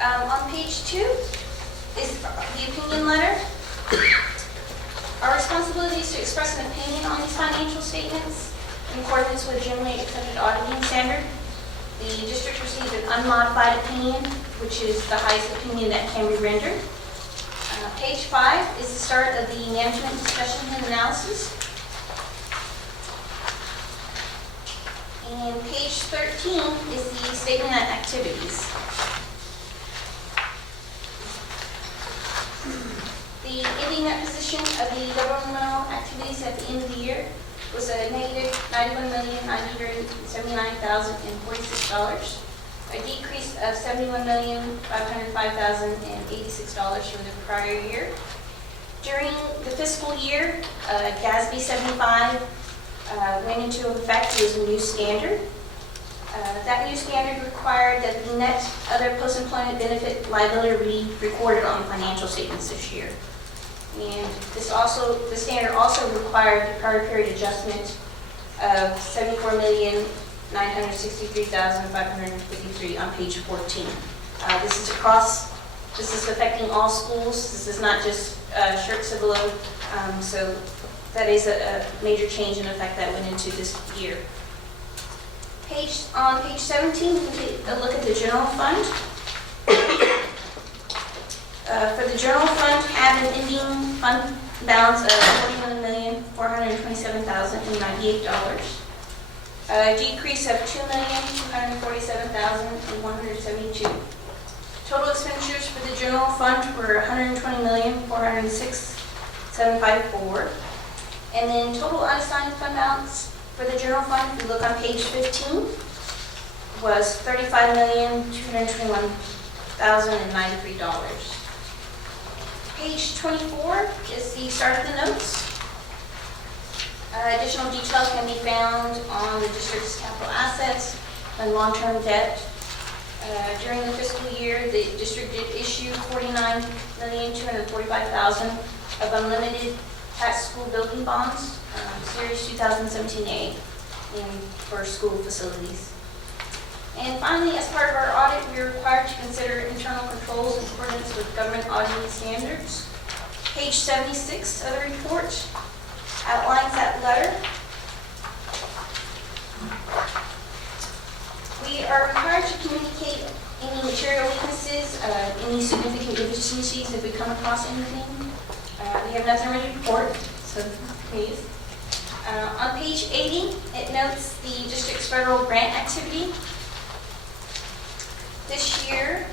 On page 2 is the opinion letter. Our responsibility is to express an opinion on these financial statements in accordance with generally accepted auditing standard. The district received an unmodified opinion, which is the highest opinion that can be rendered. Page 5 is the start of the management discussion and analysis. And page 13 is the statement of activities. The ending net position of the governmental activities at the end of the year was a negative $91,979,046, a decrease of $71,505,086 from the prior year. During the fiscal year, GASB 75 went into effect. It was a new standard. That new standard required that the net other post-employment benefit liability be recorded on the financial statements this year. And the standard also required the prior period adjustment of $74,963,553 on page 14. This is affecting all schools. This is not just Shirk Cibolo. So that is a major change in effect that went into this year. On page 17, we can take a look at the general fund. For the general fund, had an ending fund balance of $41,427,098, a decrease of $2,247,172. Total expenditures for the general fund were $120,406,754. And then total unassigned fund balance for the general fund, if you look on page 15, was $35,221,093. Page 24 is the start of the notes. Additional details can be found on the district's capital assets and long-term debt. During the fiscal year, the district did issue $49,245,000 of unlimited tax school building bonds, Series 2017A, for school facilities. And finally, as part of our audit, we are required to consider internal controls in accordance with government auditing standards. Page 76 of the report outlines that letter. We are required to communicate any material weaknesses, any significant deficiencies if we come across anything. We have nothing to report, so please. On page 80, it notes the district's federal grant activity. This year,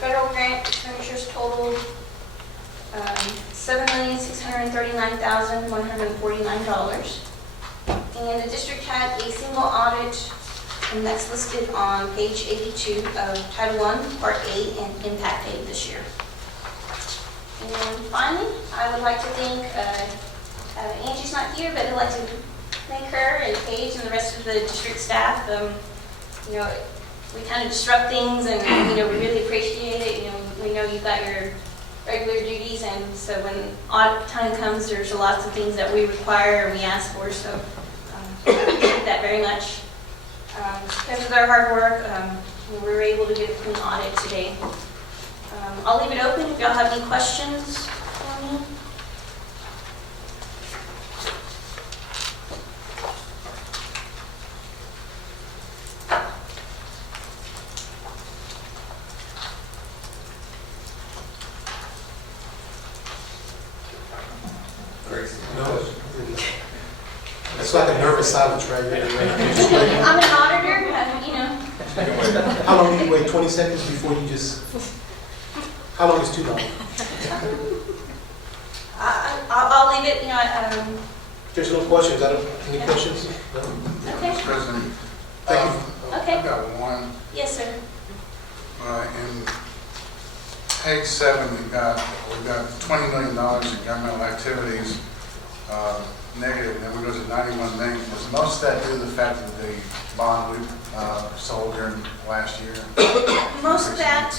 federal grant expenditures totaled $7,639,149. And the district had a single audit, and that's listed on page 82 of Title I, Part A, and Impact Aid this year. And finally, I would like to thank, Angie's not here, but I'd like to thank her and Paige and the rest of the district staff. We kind of disrupt things, and we really appreciate it. We know you've got your regular duties, and so when audit time comes, there's lots of things that we require and we ask for. So I appreciate that very much. Because of their hard work, we were able to get a clean audit today. I'll leave it open if y'all have any questions for me. Grace. No. It's like a nervous silence right here. Just wait. I'm an auditor, you know. How long do you wait? 20 seconds before you just, how long is too long? I'll leave it, you know, There's no questions. Any questions? No? okay. Mr. President. Thank you. Okay. I've got one. Yes, sir. In page 7, we've got $20 million in governmental activities, negative, and then we go to 91 million. Was most of that due to the fact that the bond we sold during last year? Most of that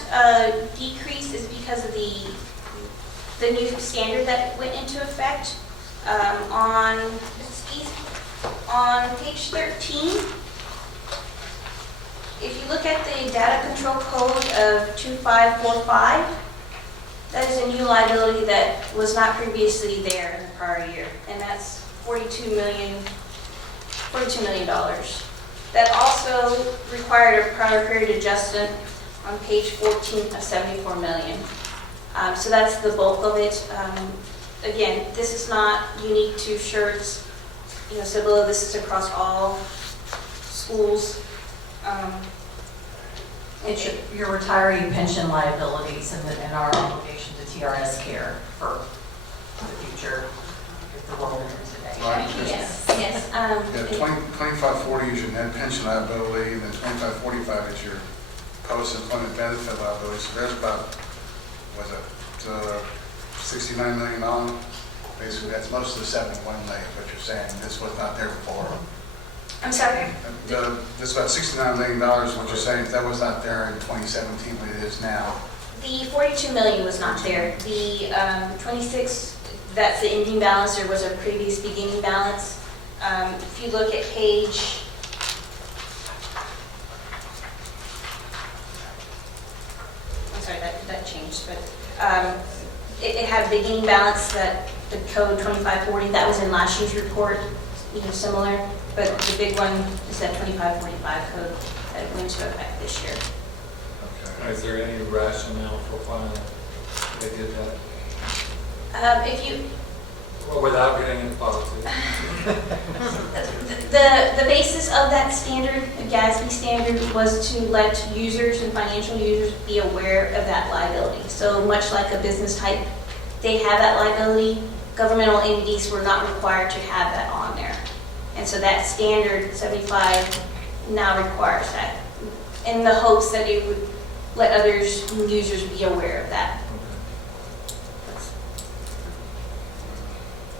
decrease is because of the new standard that went into effect on page 13. If you look at the data control code of 2545, that is a new liability that was not previously there in the prior year, and that's $42 million. That also required a prior period adjustment on page 14 of $74 million. So that's the bulk of it. Again, this is not unique to shirts, so below this is across all schools. It's your retiree pension liabilities and our obligation to TRS care for the future if the world ends today. Right. Yes, yes. Yeah, 2540 is your net pension liability, and then 2545 is your post-employment benefit liability. So there's about, was it $69 million? Basically, that's most of the 71 million, what you're saying. This was not there before. I'm sorry? This about $69 million, what you're saying, that was not there in 2017, but it is now. The $42 million was not there. The 26, that's the ending balance. There was a previous beginning balance. If you look at page, I'm sorry, that changed, but it had a beginning balance that the code 2540, that was in last year's report, similar, but the big one is that 2545 code that went into effect this year. Is there any rationale for why they did that? If you, Well, without getting into politics. the basis of that standard, the GASB standard, was to let users and financial users be aware of that liability. So much like a business type, they have that liability. Governmental entities were not required to have that on there. And so that standard 75 now requires that, in the hopes that it would let others, users, be aware of that.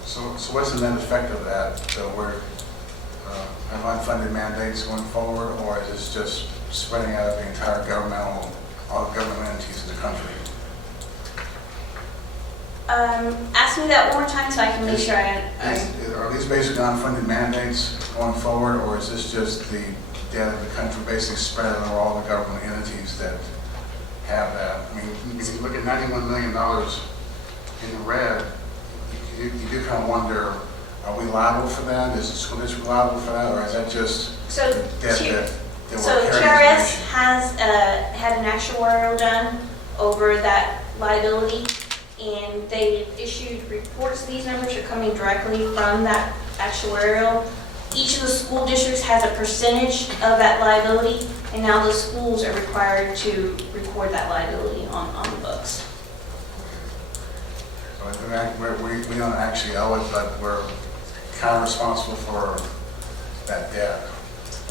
So what's the net effect of that? So we're have unfunded mandates going forward, or is this just spreading out of the entire all government entities in the country? Ask me that one more time so I can make sure Are these basically unfunded mandates going forward, or is this just the debt of the country basically spread over all the government entities that have that? I mean, if you look at $91 million in the red, you do kind of wonder, are we liable for that? Is the school district liable for that, or is that just debt that we're So carrying? TRS has had an actuarial done over that liability, and they issued reports. These numbers are coming directly from that actuarial. Each of the school districts has a percentage of that liability, and now the schools are required to record that liability on the books. So we don't actually owe it, but we're kind of responsible for that debt.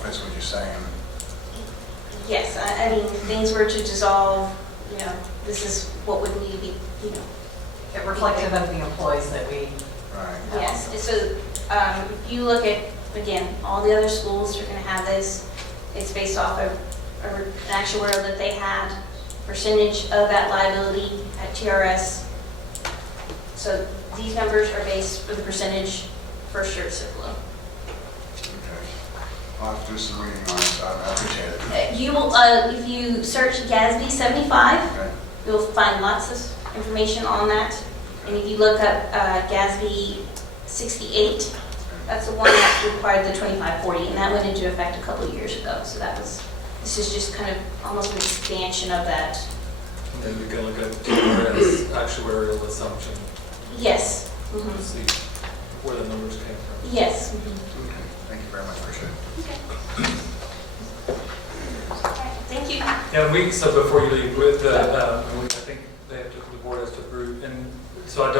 That's what you're saying. Yes, I mean, if things were to dissolve, this is what would need to be, It reflective of the employees that we. Right. Yes, so if you look at, again, all the other schools are going to have this. It's based off of an actuarial that they had, percentage of that liability at TRS. So these numbers are based for the percentage for shirt Ciplo. Okay. I'll have to do some reading on it, so I appreciate it. You will, if you search GASB 75, Okay. you'll find lots of information on that. And if you look up GASB 68, that's the one that required the 2540, and that went into effect a couple of years ago. So this is just kind of almost an expansion of that. And then you can look at TRS actuarial assumption. Yes. See. where the numbers came from. Yes. Okay, thank you very much, appreciate it. Thank you. Yeah, so before you leave, with the, I think they have to, the board has to approve, and so I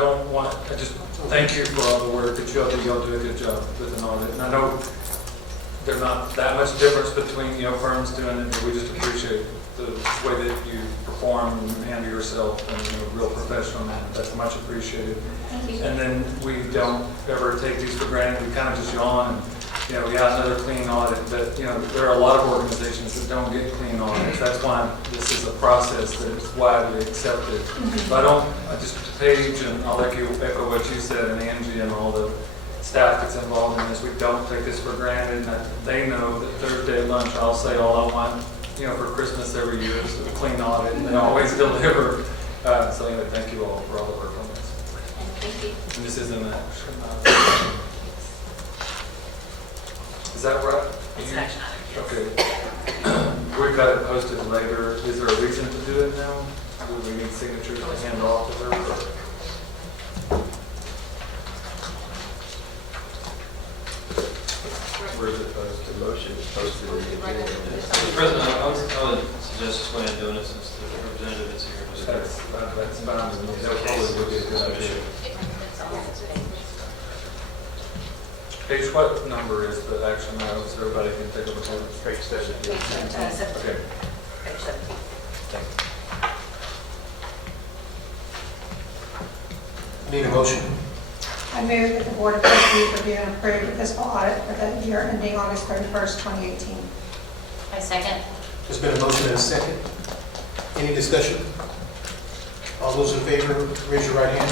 just thank you for all the work that y'all do. Y'all do a good job with an audit, and I know there's not that much difference between, firms doing it, but we just appreciate the way that you perform and handle yourself in a real professional manner. That's much appreciated. Thank you. And then we don't ever take these for granted. We kind of just yawn and, we got another clean audit, but, there are a lot of organizations that don't get clean audits. That's why this is a process that is widely accepted. But I just, Paige, and I'll echo what you said, and Angie and all the staff that's involved in this, we don't take this for granted. And they know that Thursday at lunch, I'll say all I want, for Christmas every year is a clean audit, and they always deliver. So anyway, thank you all for all the work on this. Thank you. And this isn't action. Is that right? It's an action item. Okay. We've got it posted later. Is there a reason to do it now? Do we need signatures to hand off to her? Where is it posted? The motion is posted in the agenda. Mr. President, I would suggest just go ahead and doing it since the representative is here. That's fine. That probably would be a good idea. Paige, what number is the action item so everybody can take a look at it? Page 17. Okay. Page 17. Need a motion? I move that the Board of Trustees review and approve the fiscal audit for the year ending August 31st, 2018. I second. There's been a motion and a second. Any discussion? All those in favor, raise your right hand.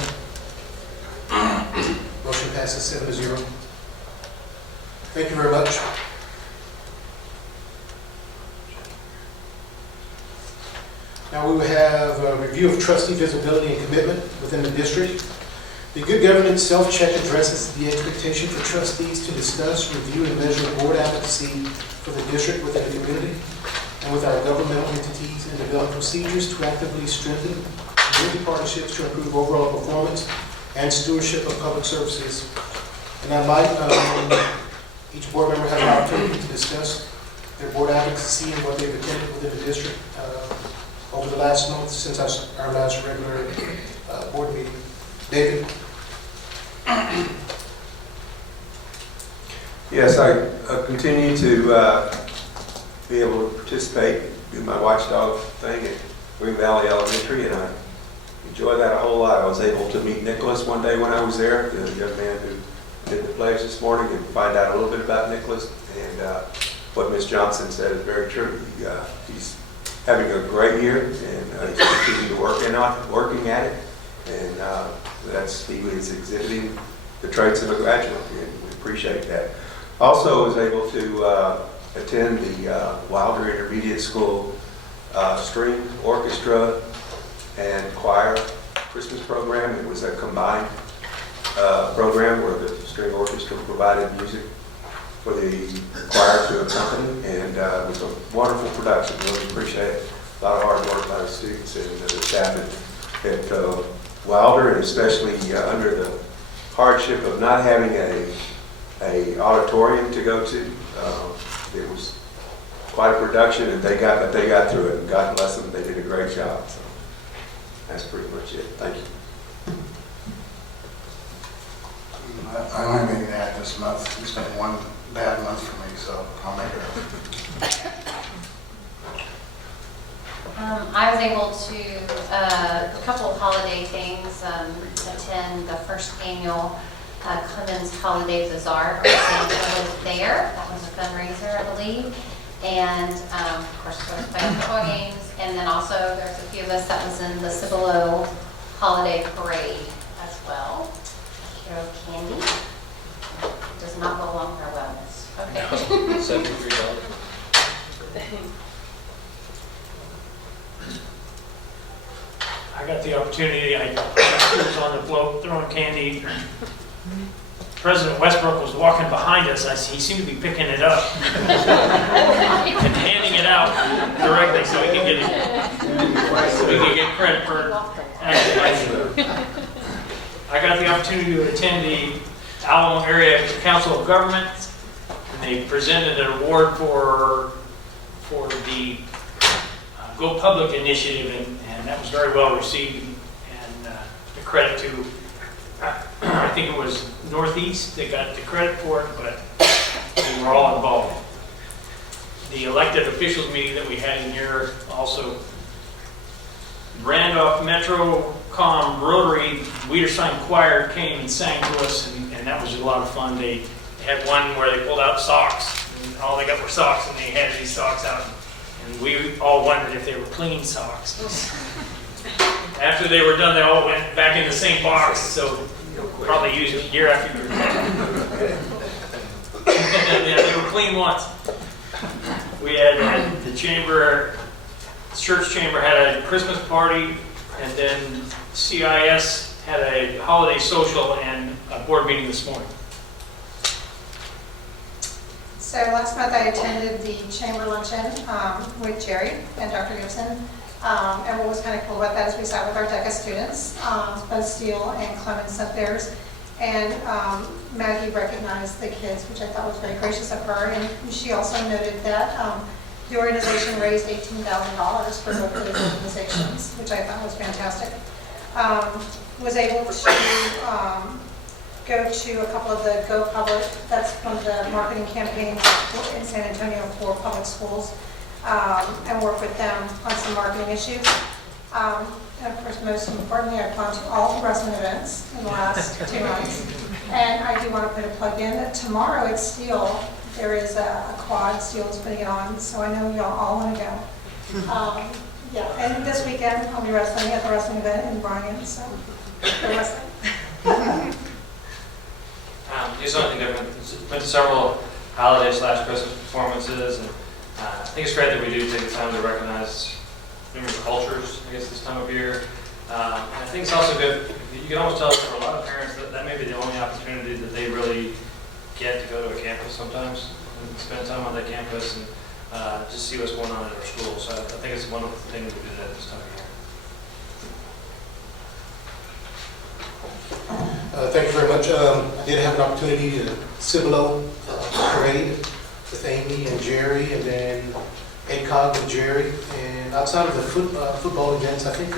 Motion passes 7-0. Thank you very much. Now we will have a review of trustee visibility and commitment within the district. The good governance self-check addresses the expectation for trustees to discuss, review, and measure board advocacy for the district within the community and with our governmental entities, and develop procedures to actively strengthen community partnerships to improve overall performance and stewardship of public services. And I'd like each board member has an opportunity to discuss their board advocacy and what they've attended within the district over the last month since our last regular board meeting. David? Yes, I continue to be able to participate, do my watchdog thing at Green Valley Elementary, and I enjoy that a whole lot. I was able to meet Nicholas one day when I was there, the young man who did the pledge this morning, and find out a little bit about Nicholas. And what Ms. Johnson said is very true. He's having a great year, and he's continuing to working at it. And he was exhibiting the traits of a graduate, and we appreciate that. Also was able to attend the Wilder Intermediate School string orchestra and choir Christmas program. It was a combined program where the string orchestra provided music for the choir to accompany, and it was a wonderful production. Really appreciate it. A lot of hard work by the students and the staff at Wilder, and especially under the hardship of not having a auditorium to go to. It was quite a production, and they got through it, and God bless them, they did a great job. So that's pretty much it. Thank you. I don't have anything to add this month. It's been one bad month for me, so I'll make it up. I was able to, a couple of holiday things, attend the first annual Clemens Holiday Bazaar. Santa was there. That was a fundraiser, I believe. And of course, there was basketball games. And then also there's a few of us that was in the Cibolo Holiday Parade as well. Hero candy. Does not go along with our wellness. Okay. $73. I got the opportunity, I was on the float throwing candy. President Westbrook was walking behind us. He seemed to be picking it up and handing it out directly so we could get credit for it. I got the opportunity to attend the Alamo Area Council of Government, and they presented an award for the Go Public initiative, and that was very well received. And the credit to, I think it was Northeast that got the credit for it, but we were all involved. The elected officials meeting that we had in here also, Randolph Metrocom Rotary Wiedersheim Choir came and sang to us, and that was a lot of fun. They had one where they pulled out socks, and all they got were socks, and they handed these socks out, and we all wondered if they were clean socks. After they were done, they all went back in the same box, so probably used it year after year. Yeah, they were clean once. We had the church chamber had a Christmas party, and then CIS had a holiday social and a board meeting this morning. So last month I attended the chamber luncheon with Jerry and Dr. Gibson. And what was kind of cool about that is we sat with our DECA students, both Steele and Clemens sat theirs. And Maggie recognized the kids, which I thought was very gracious of her. And she also noted that the organization raised $18,000 for both of those organizations, which I thought was fantastic. Was able to go to a couple of the Go Public, that's from the marketing campaign in San Antonio for public schools, and work with them on some marketing issues. And of course, most importantly, I've gone to all the wrestling events in the last 2 months. And I do want to put a plug in that tomorrow at Steele, there is a quad. Steele is putting it on, so I know y'all all want to go. Yeah, and this weekend I'll be wrestling at the wrestling event in Bryan, so go wrestling. Do something different. Went to several holiday/Christmas performances, and I think it's great that we do take the time to recognize numerous cultures, I guess, this time of year. And I think it's also good, you can almost tell for a lot of parents that may be the only opportunity that they really get to go to a campus sometimes and spend time on that campus and just see what's going on at our school. So I think it's a wonderful thing to do that this time of year. Thank you very much. I did have an opportunity to Cibolo parade with Amy and Jerry, and then ACOG with Jerry. And outside of the football events, I think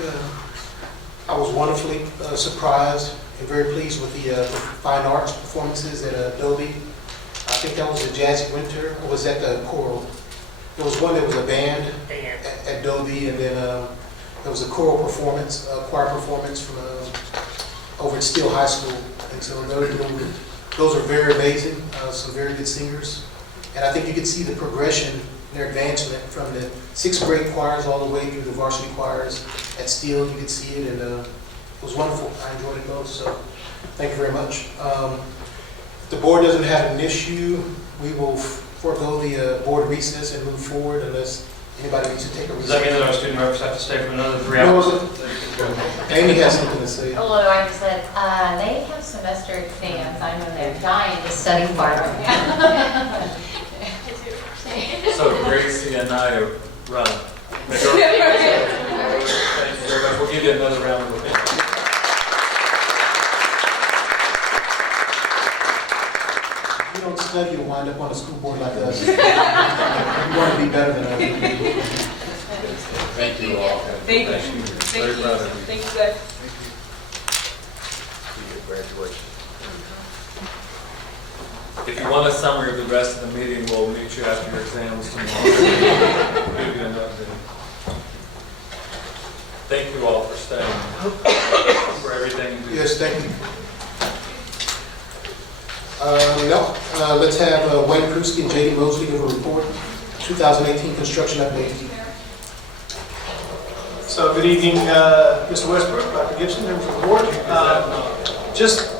I was wonderfully surprised and very pleased with the fine arts performances at Adobe. I think that was the Jazzy Winter, or was that the choral? There was one that was a band at Adobe, and then there was a choral performance, choir performance from over at Steele High School. And so those are very amazing, some very good singers. And I think you can see the progression in their advancement from the 6th grade choirs all the way through the varsity choirs at Steele. You could see it, and it was wonderful. I enjoyed it most, so thank you very much. If the board doesn't have an issue, we will forego the board recess and move forward unless anybody needs to take a recess. Does that mean that our student reps have to stay for another 3 hours? Amy has something to say. Although I just said, they have semester exams. I know they're dying to study for right now. So Gracie and I are running. Thank you very much. We'll give you another round of applause. If you don't study, you'll wind up on a school board like us. You want to be better than us. Thank you all. Thank you. Very proud of you. Thank you, guys. Graduation. If you want a summary of the rest of the meeting, we'll meet you after your exams tomorrow. Give you an update. Thank you all for staying, for everything you do. Yes, thank you. Let's have Wayne Krusky and J.D. Mosley give a report. 2018 construction update. So good evening, Mr. Westbrook, Dr. Gibson, members of the board. Just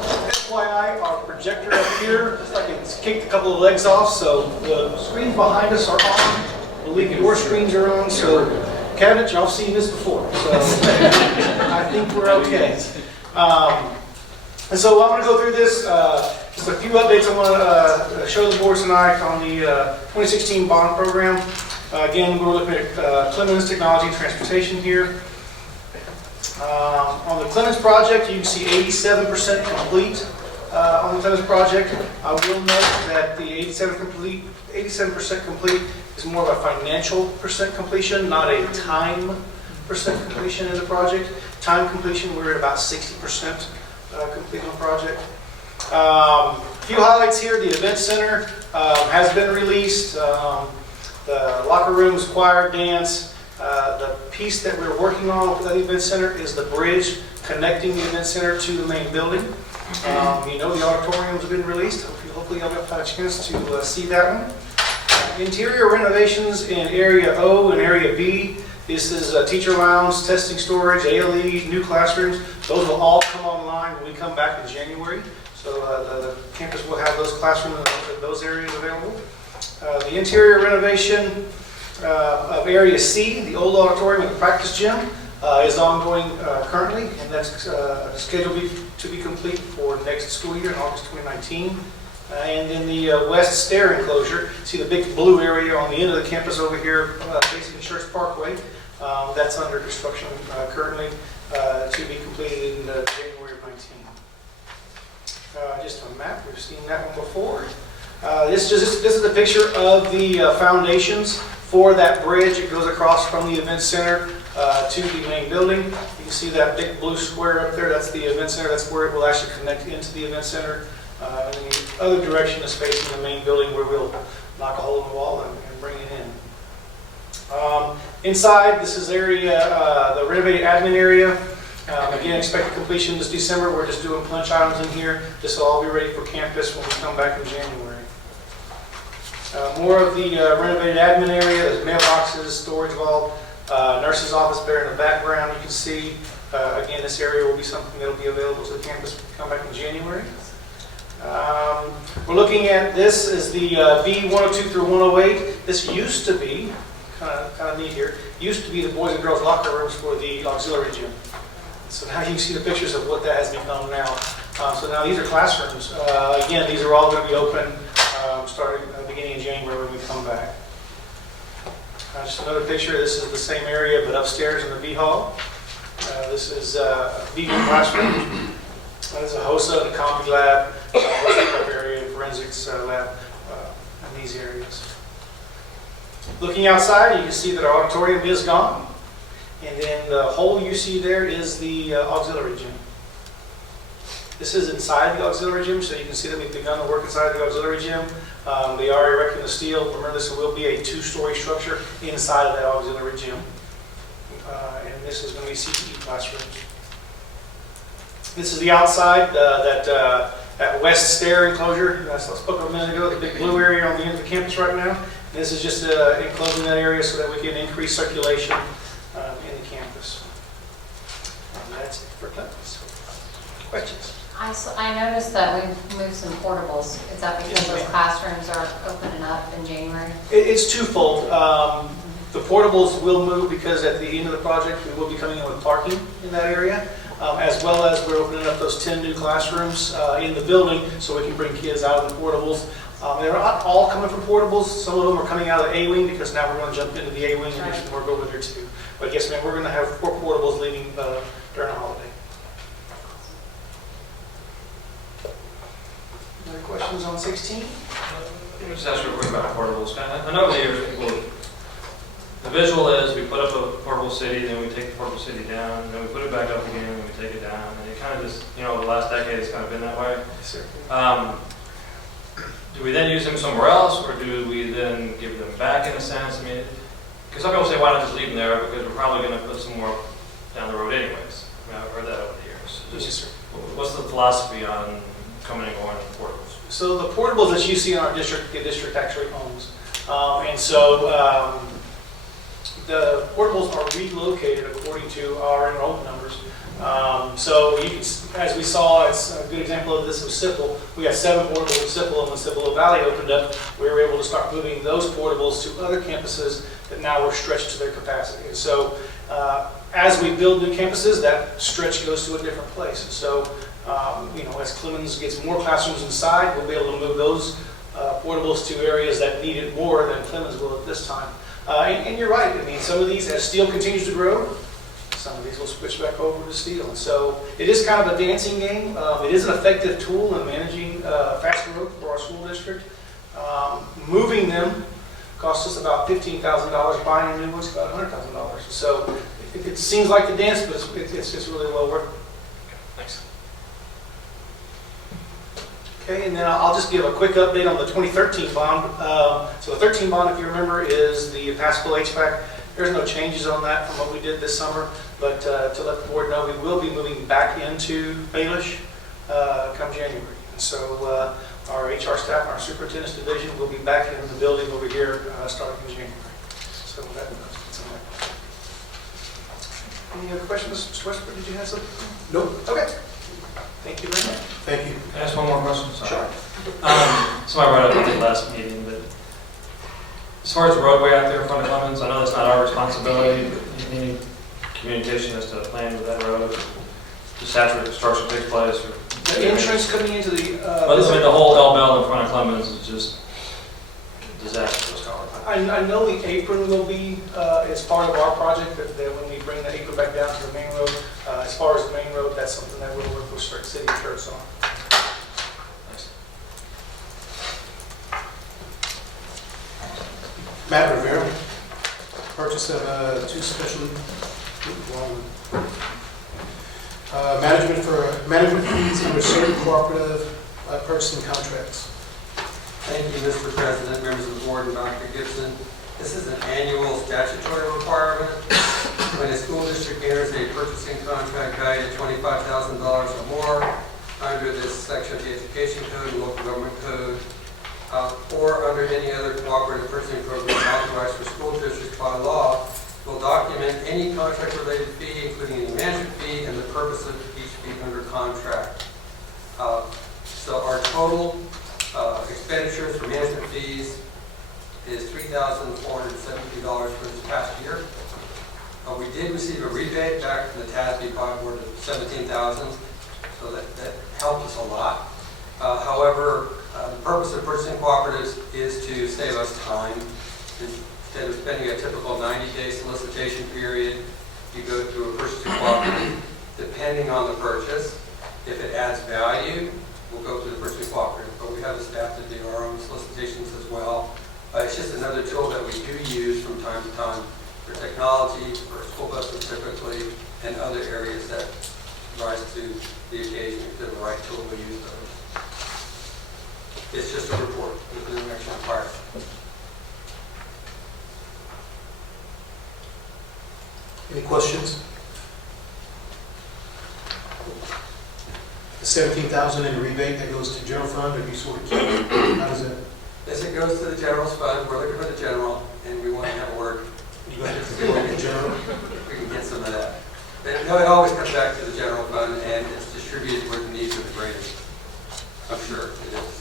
FYI, our projector up here, looks like it's kicked a couple of legs off, so the screens behind us are on. I believe your screens are on, so cabinet, y'all seen this before, so I think we're okay. And so I'm going to go through this, just a few updates I want to show the board tonight on the 2016 bond program. Again, we're looking at Clemens Technology and Transportation here. On the Clemens project, you can see 87% complete. on the tennis project. I will note that the 87% complete is more of a financial percent completion, not a time percent completion in the project. Time completion, we're at about 60% complete on the project. A few highlights here. The event center has been released. The locker rooms, choir, dance. The piece that we're working on for that event center is the bridge connecting the event center to the main building. You know, the auditorium's been released. Hopefully y'all have a chance to see that one. Interior renovations in Area O and Area B. This is teacher lounge, testing storage, ALE, new classrooms. Those will all come online when we come back in January. So the campus will have those classrooms in those areas available. The interior renovation of Area C, the old auditorium and the practice gym, is ongoing currently, and that's scheduled to be complete for next school year in August 2019. And in the west stair enclosure, see the big blue area on the end of the campus over here, facing Church Parkway. That's under construction currently to be completed in January of 19. Just a map, we've seen that one before. This is a picture of the foundations for that bridge. It goes across from the event center to the main building. You can see that big blue square up there. That's the event center. That's where it will actually connect into the event center. And the other direction is facing the main building, where we'll knock a hole in the wall and bring it in. Inside, this is area, the renovated admin area. Again, expected completion this December. We're just doing punch items in here. This will all be ready for campus when we come back in January. More of the renovated admin area. There's mailboxes, storage vault, nurse's office there in the background. You can see, again, this area will be something that will be available to the campus when we come back in January. We're looking at this as the B102 through 108. This used to be, kind of neat here, used to be the boys and girls locker rooms for the auxiliary gym. So now you can see the pictures of what that has become now. So now these are classrooms. Again, these are all going to be open starting beginning in January when we come back. Just another picture. This is the same area, but upstairs in the B hall. This is B classroom. There's a HOSA, the Combi lab, prep area, forensics lab in these areas. Looking outside, you can see that our auditorium is gone. And then the hole you see there is the auxiliary gym. This is inside the auxiliary gym, so you can see that we've begun the work inside the auxiliary gym. They are erecting the steel. Remember, this will be a two-story structure inside of that auxiliary gym. And this is going to be CPE classrooms. This is the outside, that west stair enclosure. I spoke a minute ago, the big blue area on the end of the campus right now. This is just enclosing that area so that we can increase circulation in the campus. And that's it for class. Questions? I noticed that we've moved some portables. Is that because those classrooms are opening up in January? It's twofold. The portables will move because at the end of the project we will be coming in with parking in that area, as well as we're opening up those 10 new classrooms in the building so we can bring kids out of the portables. They're not all coming from portables. Some of them are coming out of the A-wing because now we're going to jump into the A-wing and get some more over there too. But yes, ma'am, we're going to have 4 portables leaving during the holiday. Other questions on 16? Let me just ask real quick about portables. I know the visual is we put up a portable city, then we take the portable city down, and then we put it back up again, and we take it down. And it kind of just, the last decade has kind of been that way. Yes, sir. Do we then use them somewhere else, or do we then give them back in a sense? I mean, because some people say, why not just leave them there? Because we're probably going to put some more down the road anyways. I mean, I've heard that over the years. So Yes, sir. what's the philosophy on coming and going with portables? So the portables that you see in our district, the district actually owns. And so the portables are relocated according to our enrollment numbers. So you can, as we saw, it's a good example of this with Sipple. We had 7 portables in Sipple, and when Cipolo Valley opened up, we were able to start moving those portables to other campuses that now were stretched to their capacity. And so as we build new campuses, that stretch goes to a different place. And so as Clemens gets more classrooms inside, we'll be able to move those portables to areas that need it more than Clemens will at this time. And you're right. I mean, some of these, as steel continues to grow, some of these will switch back over to steel. And so it is kind of a dancing game. It is an effective tool in managing faster growth for our school district. Moving them costs us about $15,000. Buying a new one's about $100,000. So it seems like a dance, but it's really well worth it. Thanks. Okay, and then I'll just give a quick update on the 2013 bond. So the 13 bond, if you remember, is the passable HVAC. There's no changes on that from what we did this summer, but to let the board know, we will be moving back into Baelish come January. And so our HR staff, our superintendent's division will be back in the building over here starting in January. So that's on that. Any other questions, Mr. Westbrook? Did you have something? Nope. Okay. Thank you very much. Thank you. Can I ask one more question? Sorry. Sure. Somebody brought it up at the last meeting, but as far as the roadway out there in front of Clemens, I know it's not our responsibility, but any communication as to the plan with that road, the saturated construction takes place, or The entrance coming into the... but I mean, the whole L Bell in front of Clemens is just disastrous. I know the apron will be, it's part of our project, that when we bring the apron back down to the main road, as far as the main road, that's something that we'll work with City Church on. Matt Rivera, purchase of two special management fees under certain cooperative purchasing contracts. Thank you, Mr. President, members of the board, and Dr. Gibson. This is an annual statutory requirement. When a school district enters a purchasing contract valued at $25,000 or more under this section of the Education Code and Local Government Code, or under any other cooperative purchasing program authorized for school districts by law, will document any contract-related fee, including any management fee, and the purpose of each fee under contract. So our total expenditures for management fees is $3,472 for this past year. We did receive a rebate back from the TASB board of $17,000, so that helped us a lot. However, the purpose of purchasing cooperatives is to save us time. Instead of spending a typical 90-day solicitation period, you go through a purchasing cooperative. Depending on the purchase, if it adds value, we'll go through the purchasing cooperative, but we have the staff to do our own solicitations as well. It's just another tool that we do use from time to time for technology, for school buses typically, and other areas that rise to the occasion. If they're the right tool, we use those. It's just a report with the information required. Any questions? The $17,000 in the rebate that goes to general fund, or you sort of keep it? How does it? Yes, it goes to the general's fund. We're looking for the general, and we want to have a word. You go ahead and go to the general? We can get some of that. But no, it always comes back to the general fund, and it's distributed where the needs are the greatest. I'm sure it is.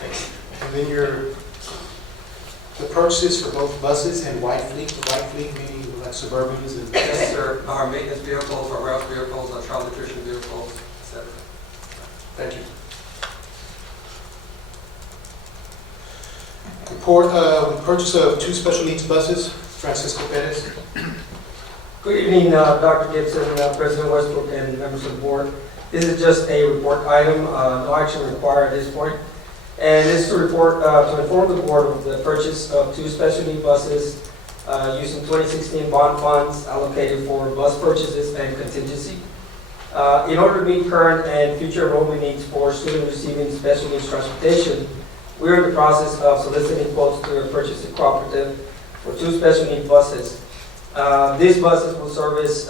And then the purchases for both buses and white fleet, the white fleet meaning like Suburbans and... Yes, sir. Our maintenance vehicles, our route vehicles, our child nutrition vehicles, etc. Thank you. Report, purchase of two special needs buses, Francisco Perez. Good evening, Dr. Gibson, President Westbrook, and members of the board. This is just a report item, no action required at this point. And this is a report to inform the board of the purchase of two special need buses using 2016 bond funds allocated for bus purchases and contingency. In order to meet current and future enrollment needs for students receiving special needs transportation, we are in the process of soliciting quotes to purchase a cooperative for two special need buses. These buses will service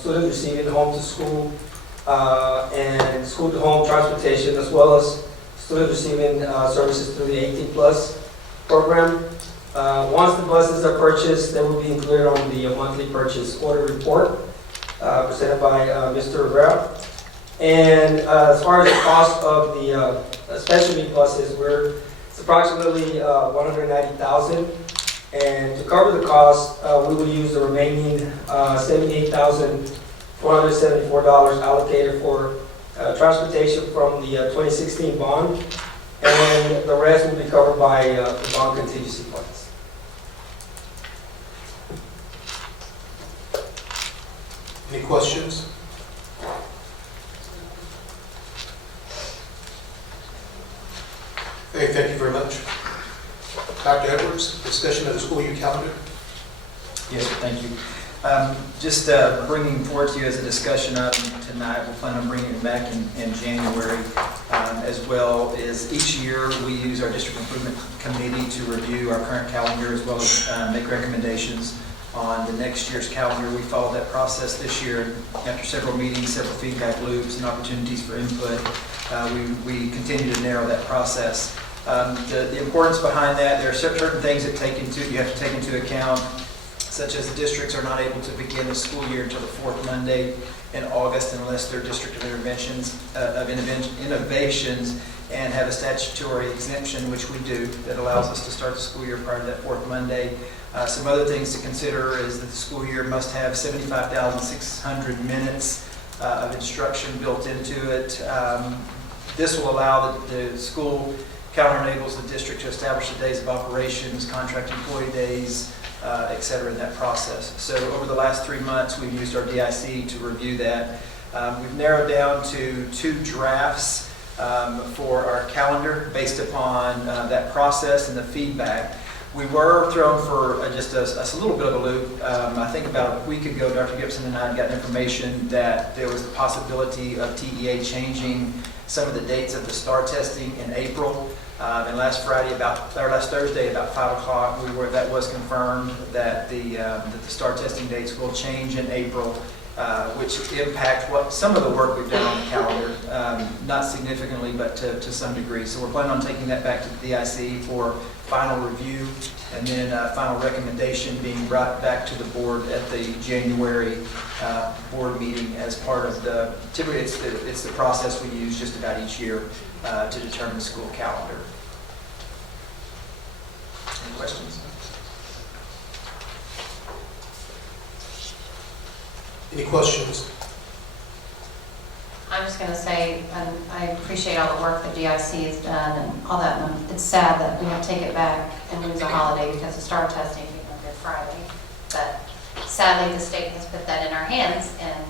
students receiving home to school and school to home transportation, as well as students receiving services through the 18+ program. Once the buses are purchased, they will be included on the monthly purchase order report presented by Mr. Rivera. And as far as the cost of the special need buses, it's approximately $190,000. And to cover the cost, we will use the remaining $78,474 allocated for transportation from the 2016 bond, and the rest will be covered by the bond contingency funds. Any questions? Okay, thank you very much. Dr. Edwards, discussion of the school year calendar. Yes, sir, thank you. Just bringing forward to you as a discussion item tonight, we'll plan on bringing it back in January, as well as each year we use our district improvement committee to review our current calendar as well as make recommendations on the next year's calendar. We followed that process this year after several meetings, several feedback loops and opportunities for input. We continue to narrow that process. The importance behind that, there are certain things that you have to take into account, such as the districts are not able to begin the school year until the fourth Monday in August unless they're district of innovations and have a statutory exemption, which we do, that allows us to start the school year prior to that fourth Monday. Some other things to consider is that the school year must have 75,600 minutes of instruction built into it. This will allow the school calendar enables the district to establish the days of operations, contract employee days, et cetera, in that process. So over the last 3 months, we've used our DIC to review that. We've narrowed down to 2 drafts for our calendar based upon that process and the feedback. We were thrown for just a little bit of a loop. I think about a week ago, Dr. Gibson and I had gotten information that there was the possibility of TEA changing some of the dates of the STAR testing in April. And last Thursday, about 5 o'clock, that was confirmed that the STAR testing dates will change in April, which impact some of the work we've done on the calendar, not significantly, but to some degree. So we're planning on taking that back to the DIC for final review, and then final recommendation being brought back to the board at the January board meeting as part of typically it's the process we use just about each year to determine the school calendar. Any questions? Any questions? I'm just going to say I appreciate all the work that DIC has done and all that. And it's sad that we have to take it back and lose a holiday because of STAR testing being on Good Friday. But sadly, the state has put that in our hands, and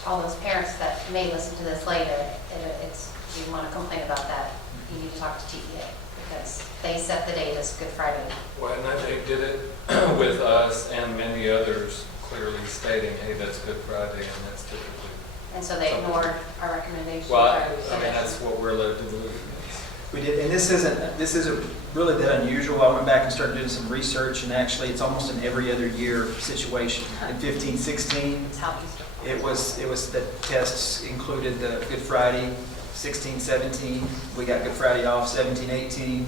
to all those parents that may listen to this later, if you want to complain about that, you need to talk to TEA because they set the date as Good Friday. Well, and they did it with us and many others, clearly stating, hey, that's Good Friday, and that's typically. And so they ignored our recommendations. Well, I mean, that's what we're led to believe. We did, and this isn't really that unusual. I went back and started doing some research, and actually, it's almost an every other year situation. In 15-16, it was the tests included the Good Friday. 16-17, we got Good Friday off. 17-18,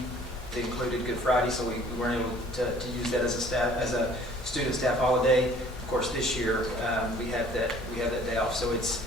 they included Good Friday, so we weren't able to use that as a student staff holiday. Of course, this year we have that day off. So it's,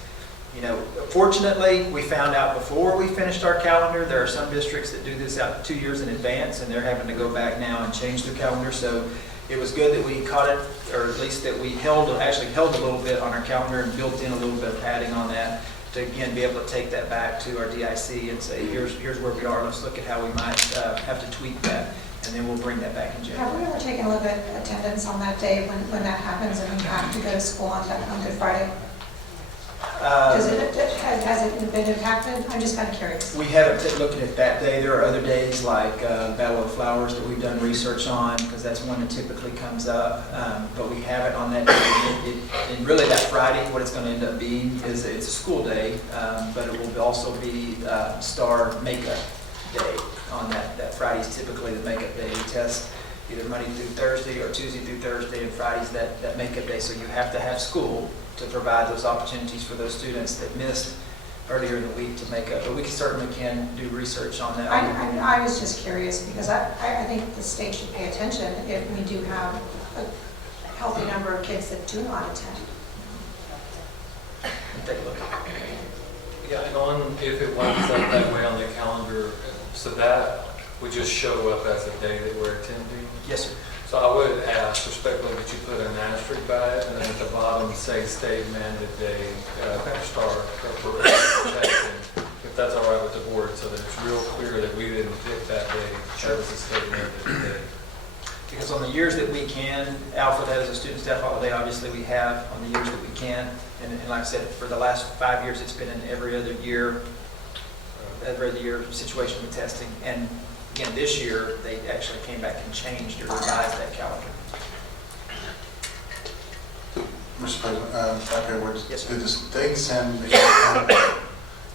fortunately, we found out before we finished our calendar. There are some districts that do this out 2 years in advance, and they're having to go back now and change their calendar. So it was good that we caught it, or at least that we actually held a little bit on our calendar and built in a little bit of padding on that to, again, be able to take that back to our DIC and say, here's where we are. Let's look at how we might have to tweak that, and then we'll bring that back in January. Have we ever taken a look at attendance on that day when that happens and we have to go to school on Good Friday? Has it been impacted? I'm just kind of curious. We haven't looked at that day. There are other days like Battle of the Flowers that we've done research on because that's one that typically comes up. But we haven't on that day. And really that Friday, what it's going to end up being is it's a school day, but it will also be STAR makeup day on that. That Friday is typically the makeup day. We test either Monday through Thursday or Tuesday through Thursday, and Friday's that makeup day. So you have to have school to provide those opportunities for those students that missed earlier in the week to make up. But we certainly can do research on that. I was just curious because I think the state should pay attention if we do have a healthy number of kids that do not attend. Take a look. Yeah, and if it winds up that way on the calendar, so that would just show up as a day that we're attending? Yes, sir. So I would ask respectfully that you put an asterisk by it, and then at the bottom say state mandated day, STAR testing, if that's all right with the board, so that it's real clear that we didn't pick that day. Sure. That was a state mandated day. Because on the years that we can, Alpha, that is a student staff holiday, obviously we have on the years that we can. And like I said, for the last 5 years, it's been an every other year situation with testing. And again, this year, they actually came back and changed or revised that calendar. Mr. President, Dr. Edwards, Yes, did the state send an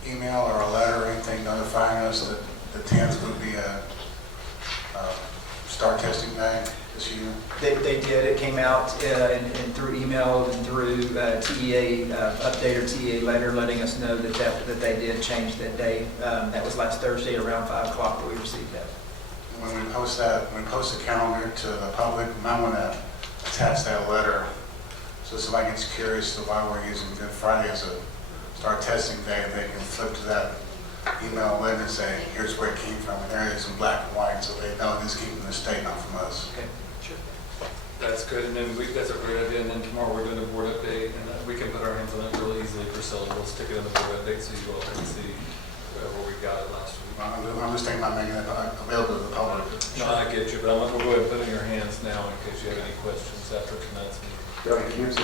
email or a letter or anything notifying us that the 10th would be a start testing day this year? They did. It came out and through email and through TEA update or TEA letter letting us know that they did change that day. That was last Thursday around 5 o'clock that we received that. When we post the calendar to the public, we might want to attach that letter so somebody gets curious to why we're using Good Friday as a start testing day. They can flip to that email letter and say, here's where it came from. And there it is in black and white, so they know this came from the state, not from us. Okay, sure. That's good, and then that's a great idea, and then tomorrow we're doing a board update, and we can put our hands on it really easily for Priscilla. We'll stick it in the board update so you all can see where we got it last week. I'm just thinking about making it available to the public. No, I get you, but we'll go ahead and put it in your hands now in case you have any questions after tonight's meeting. Dr. Gibson,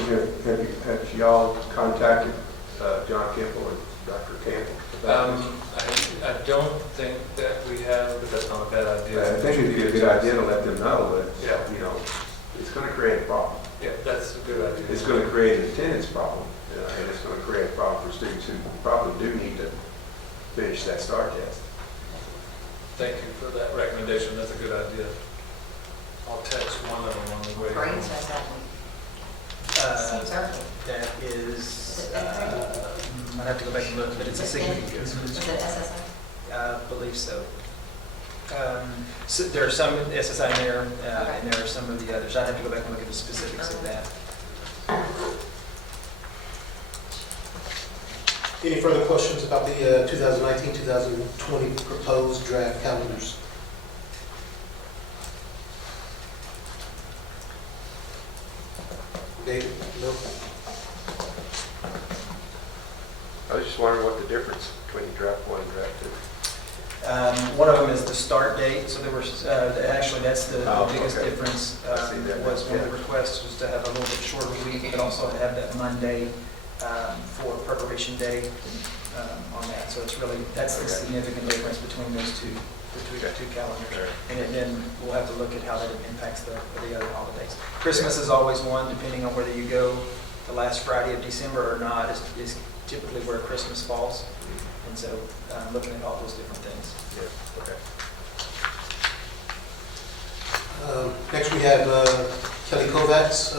have y'all contacted John Campbell or Dr. Campbell? I don't think that we have, but that's not a bad idea. I think it'd be a good idea to let them know that, Yeah. It's going to create a problem. Yeah, that's a good idea. It's going to create an attendance problem, and it's going to create a problem for students who probably do need to finish that STAR test. Thank you for that recommendation. That's a good idea. I'll text one of them on the way. Brain says that Seems early. That is, I'd have to go back and look, but it's a significant. Is it SSI? I believe so. So there are some SSI in there, and there are some of the others. I'd have to go back and look at the specifics of that. Any further questions about the 2019-2020 proposed draft calendars? David? No? I was just wondering what the difference between draft 1 and draft 2. One of them is the start date, so there were, actually that's the biggest okay. difference. Was one of the requests was to have a little bit shorter week, but also to have that Monday for preparation day on that. So it's really, that's the significant difference between those two calendars. And then we'll have to look at how that impacts the other holidays. Christmas is always one, depending on whether you go the last Friday of December or not, is typically where Christmas falls. And so looking at all those different things. Yeah. Okay. Next we have Kelly Kovacs,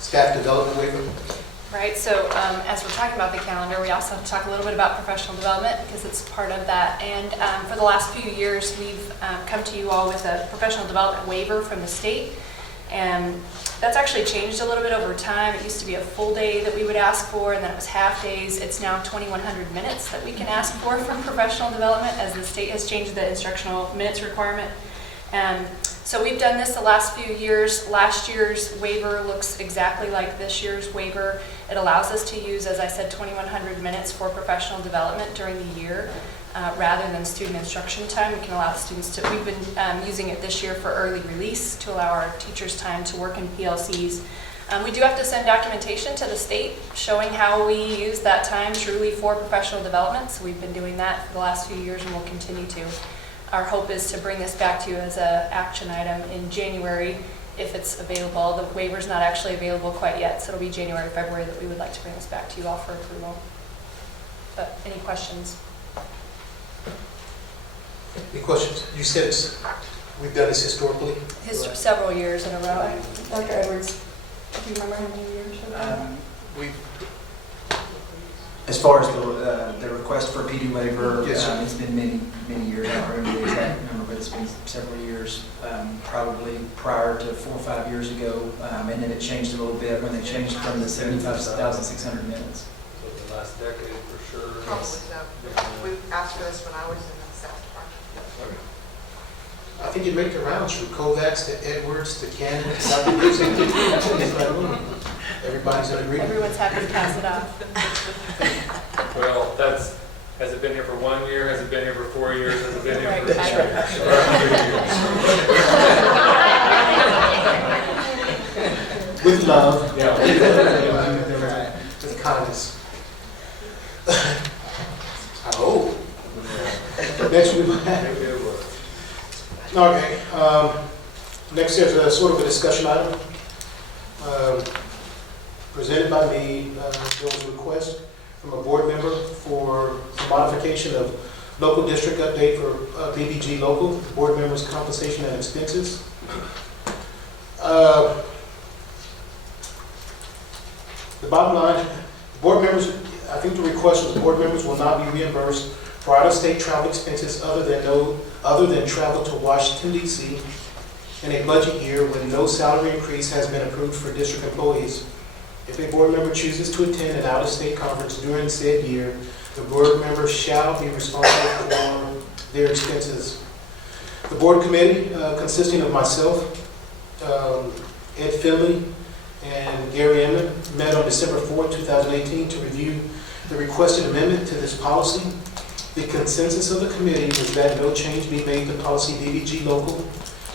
staff development waiver. Right, so as we're talking about the calendar, we also have to talk a little bit about professional development because it's part of that. And for the last few years, we've come to you all with a professional development waiver from the state. And that's actually changed a little bit over time. It used to be a full day that we would ask for, and then it was half days. It's now 2,100 minutes that we can ask for from professional development as the state has changed the instructional minutes requirement. So we've done this the last few years. Last year's waiver looks exactly like this year's waiver. It allows us to use, as I said, 2,100 minutes for professional development during the year. Rather than student instruction time, we can allow the students to, we've been using it this year for early release to allow our teachers time to work in PLCs. We do have to send documentation to the state showing how we use that time truly for professional development. So we've been doing that for the last few years and we'll continue to. Our hope is to bring this back to you as an action item in January if it's available. The waiver's not actually available quite yet, so it'll be January, February that we would like to bring this back to you all for approval. But any questions? Any questions? You said we've done this historically? Several years in a row. Dr. Edwards, do you remember how many years? As far as the request for a PD waiver, yes, it's been many years. I don't remember the exact number, but it's been several years, probably prior to 4 or 5 years ago, and then it changed a little bit when they changed from the 75,600 minutes. So the last decade for sure. Probably so. We asked for this when I was in the staff department. I think you make the rounds from Kovacs to Edwards to Cannon to Dr. Gibson. Everybody's in agreement. Everyone's happy to pass it off. Well, has it been here for 1 year? Has it been here for 4 years? Has it been here for 100 years? With love. Yeah. With kindness. Oh. Next we okay. Next there's a sort of a discussion item presented by me. There was a request from a board member for modification of local district update for BBG local, board members' compensation and expenses. The bottom line, board members, I think the request was board members will not be reimbursed for out-of-state travel expenses other than travel to Washington, D.C. in a budget year when no salary increase has been approved for district employees. If a board member chooses to attend an out-of-state conference during said year, the board member shall be responsible for their expenses. The board committee, consisting of myself, Ed Finley, and Gary Emmett, met on December 4, 2018 to review the requested amendment to this policy. The consensus of the committee was that no change be made to policy BBG local,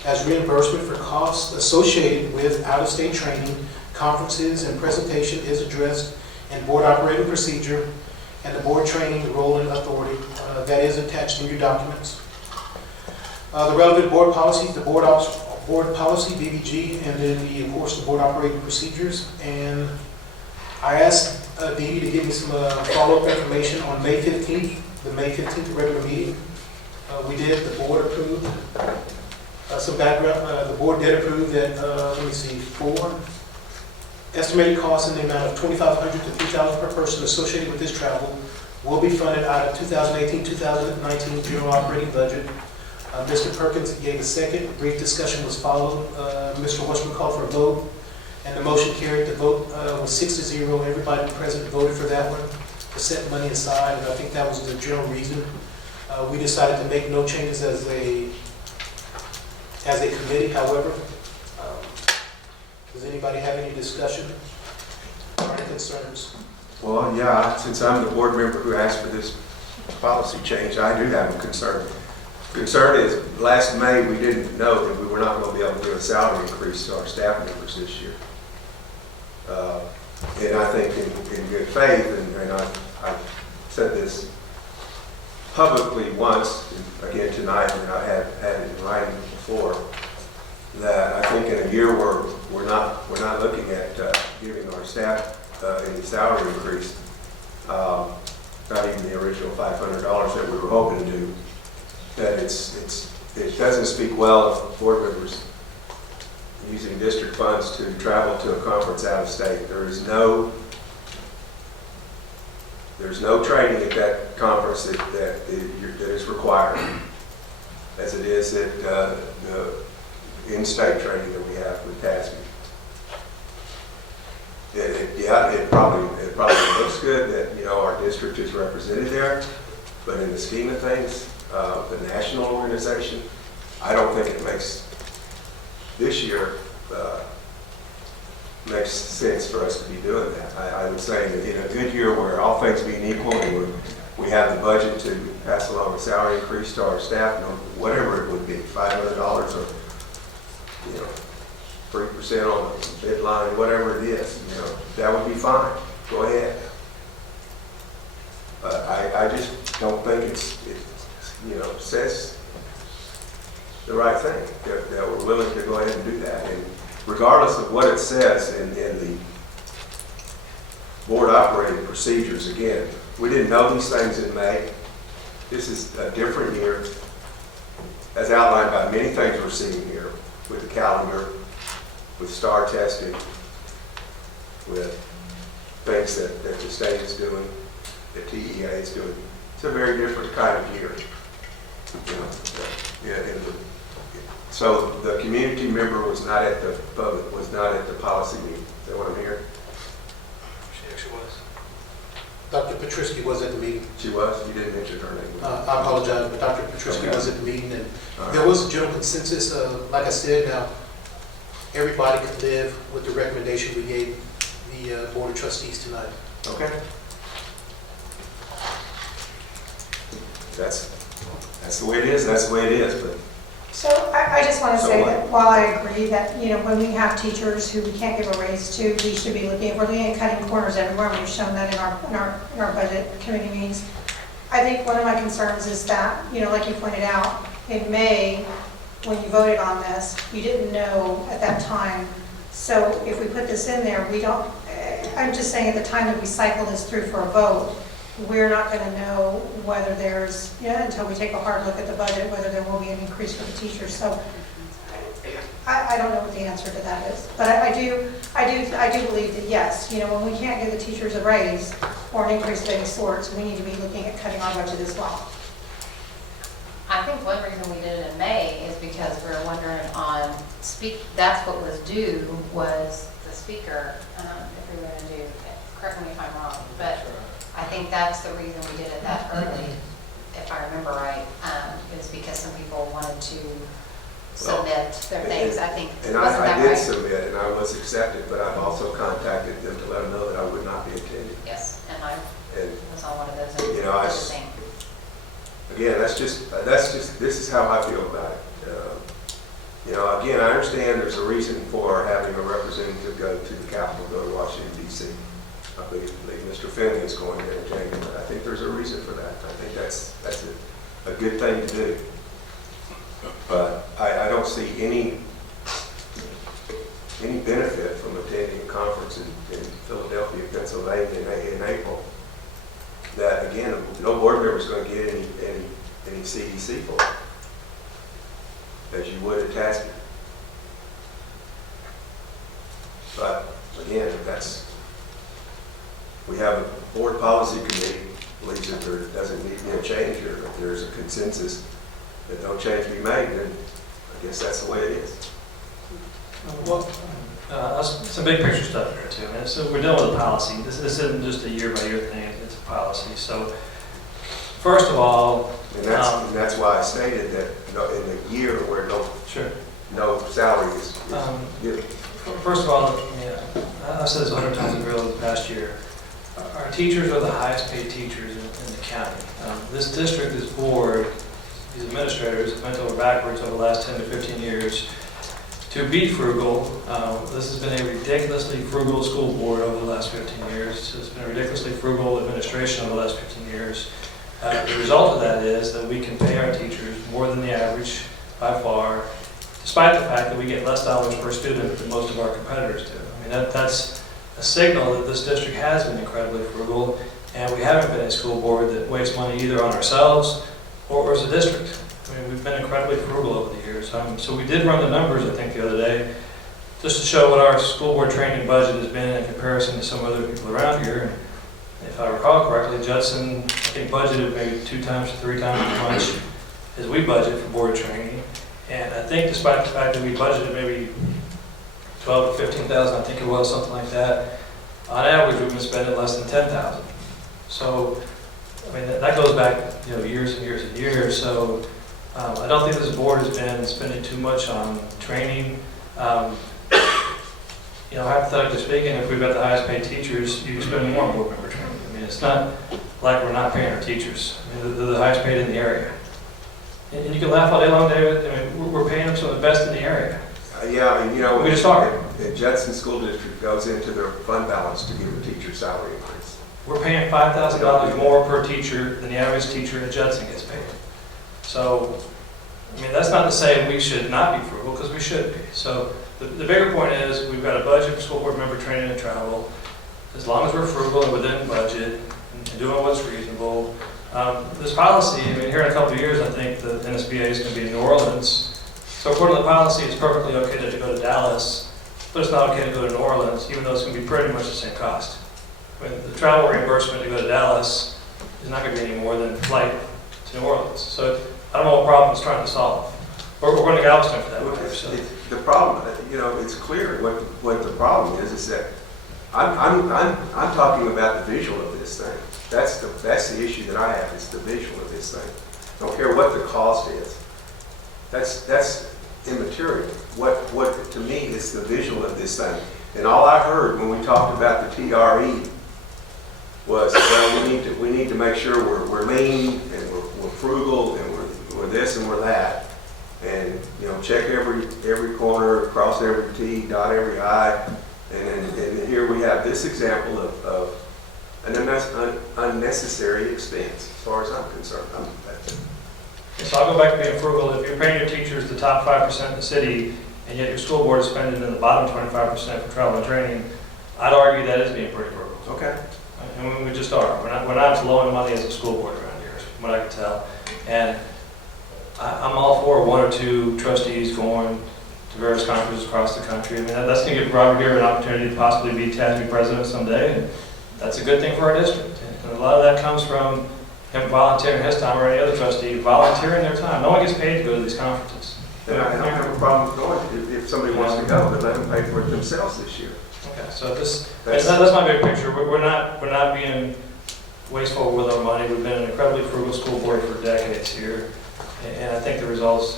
as reimbursement for costs associated with out-of-state training, conferences, and presentation is addressed in board operating procedure and the board training role and authority that is attached in your documents. The relevant board policies, the board policy, BBG, and then of course the board operating procedures. And I asked Dee to give me some follow-up information on May 15th, the May 15th regular meeting. We did, the board approved some background. The board did approve that, let me see, 4 estimated costs in the amount of $2,500 to $3,000 per person associated with this travel will be funded out of 2018-2019 general operating budget. Mr. Perkins gave a second. A brief discussion was followed. Mr. Westbrook called for a vote, and the motion carried. The vote was 6-0. Everybody present voted for that one to set money aside, and I think that was the general reason. We decided to make no changes as a committee, however. Does anybody have any discussion or any concerns? Well, yeah, since I'm the board member who asked for this policy change, I do have a concern. Concern is, last May, we didn't know that we were not going to be able to give a salary increase to our staff members this year. And I think in good faith, and I said this publicly once, and again tonight, and I had it in writing before, that I think in a year where we're not looking at giving our staff any salary increase, not even the original $500 that we were hoping to do, that it doesn't speak well of board members using district funds to travel to a conference out of state. There's no training at that conference that is required, as it is at the in-state training that we have with TASB. It probably looks good that our district is represented there, but in the scheme of things, the national organization, I don't think it makes this year makes sense for us to be doing that. I would say that in a good year where all things being equal and we have the budget to pass along a salary increase to our staff, whatever it would be, $500 or 3% on the bid line, whatever it is, that would be fine. Go ahead. But I just don't think it says the right thing, that we're willing to go ahead and do that. And regardless of what it says in the board operating procedures, again, we didn't know these things in May. This is a different year, as outlined by many things we're seeing here, with the calendar, with STAR testing, with things that the state is doing, that TEA is doing. It's a very different kind of year. So the community member was not at the policy meeting. Is that what I'm hearing? She actually was. Dr. Petrisky was at the meeting. She was? You didn't mention her name. I apologize, but Dr. Petrisky was at the meeting, and there was a general consensus. Like I said, now everybody could live with the recommendation we gave the Board of Trustees tonight. Okay. That's the way it is. That's the way it is. But So I just want to So say what? that while I agree that, when we have teachers who we can't give a raise to, we should be looking, if we're looking at cutting corners everywhere, and we've shown that in our budget committee meetings. I think one of my concerns is that, like you pointed out, in May, when you voted on this, you didn't know at that time. So if we put this in there, I'm just saying at the time that we cycle this through for a vote, we're not going to know whether there's, until we take a hard look at the budget, whether there will be an increase for the teachers. So I don't know what the answer to that is. But I do believe that yes, when we can't give the teachers a raise or an increase of any sorts, we need to be looking at cutting our budget as well. I think one reason we did it in May is because we were wondering that's what was due was the speaker, if we were going to do, correct me if I'm wrong, but I think that's the reason we did it that early, if I remember right, is because some people wanted to submit their things. I think, And wasn't that I did right? submit, and I was accepted, but I've also contacted them to let them know that I would not be attending. Yes, and I And, was on one of those. again, this is how I feel about it. Again, I understand there's a reason for having a representative go to the Capitol, go to Washington, D.C. I believe Mr. Finley is going there in January, but I think there's a reason for that. I think that's a good thing to do. But I don't see any benefit from attending a conference in Philadelphia, Pennsylvania in April. That again, no board member is going to get any CDC for it, as you would at Tasman. But again, we have a board policy committee believes that there doesn't need to be a change, or if there's a consensus that no change be made, then I guess that's the way it is. Well, some big picture stuff here too. And so we're dealing with a policy. This isn't just a year-by-year thing. It's a policy. So first of all, and that's why I stated that in the year where no salary is given. First of all, I've said this 100 times in the past year. Our teachers are the highest paid teachers in the county. This district, this board, these administrators have bent over backwards over the last 10 to 15 years to be frugal. This has been a ridiculously frugal school board over the last 15 years. It's been a ridiculously frugal administration over the last 15 years. The result of that is that we can pay our teachers more than the average by far, despite the fact that we get less dollars per student than most of our competitors do. I mean, that's a signal that this district has been incredibly frugal, and we haven't been a school board that wastes money either on ourselves or as a district. I mean, we've been incredibly frugal over the years. So we did run the numbers, I think, the other day, just to show what our school board training budget has been in comparison to some other people around here. If I recall correctly, Judson, I think, budgeted maybe 2 times to 3 times as much as we budget for board training. And I think despite the fact that we budgeted maybe 12 to 15,000, I think it was, something like that, on average we've been spending less than 10,000. So, I mean, that goes back, years and years and years. So I don't think this board has been spending too much on training. Hypothetically speaking, if we've got the highest paid teachers, you can spend more on board member training. I mean, it's not like we're not paying our teachers. I mean, they're the highest paid in the area. And you can laugh all day long, David. I mean, we're paying them some of the best in the area. We just talked. The Judson School District goes into their fund balance to give a teacher salary increase. We're paying $5,000 more per teacher than the average teacher at Judson gets paid. So, I mean, that's not to say we should not be frugal, because we should be. So the bigger point is we've got a budget for school board member training and travel. As long as we're frugal and within budget and doing what's reasonable. This policy, I mean, here in a couple of years, I think the NSBA is going to be in New Orleans. So according to the policy, it's perfectly okay to go to Dallas, but it's not okay to go to New Orleans, even though it's going to be pretty much the same cost. I mean, the travel reimbursement to go to Dallas is not going to be any more than flight to New Orleans. So I don't know what problem it's trying to solve. We're going to Galveston for that matter. So. The problem, it's clear what the problem is that I'm talking about the visual of this thing. That's the issue that I have, is the visual of this thing. I don't care what the cost is. That's immaterial. What to me is the visual of this thing. And all I heard when we talked about the TRE was, well, we need to make sure we're lean and we're frugal and we're this and we're that. and, you know, check every corner, cross every T, dot every I. And here we have this example of an unnecessary expense, as far as I'm concerned. So I'll go back to being frugal. If you're paying your teachers the top 5% in the city, and yet your school board is spending in the bottom 25% for travel and training, I'd argue that is being pretty frugal. Okay. And we just are. We're not blowing money as a school board around here, from what I can tell. And I'm all for one or two trustees going to various conferences across the country. I mean, that's going to give Robert here an opportunity to possibly be TASB president someday, and that's a good thing for our district. And a lot of that comes from him volunteering his time, or any other trustee volunteering their time. No one gets paid to go to these conferences. And I don't have a problem going if somebody wants to go, but let them pay for it themselves this year. Okay, so that's my big picture. We're not being wasteful with our money. We've been an incredibly frugal school board for decades here, and I think the results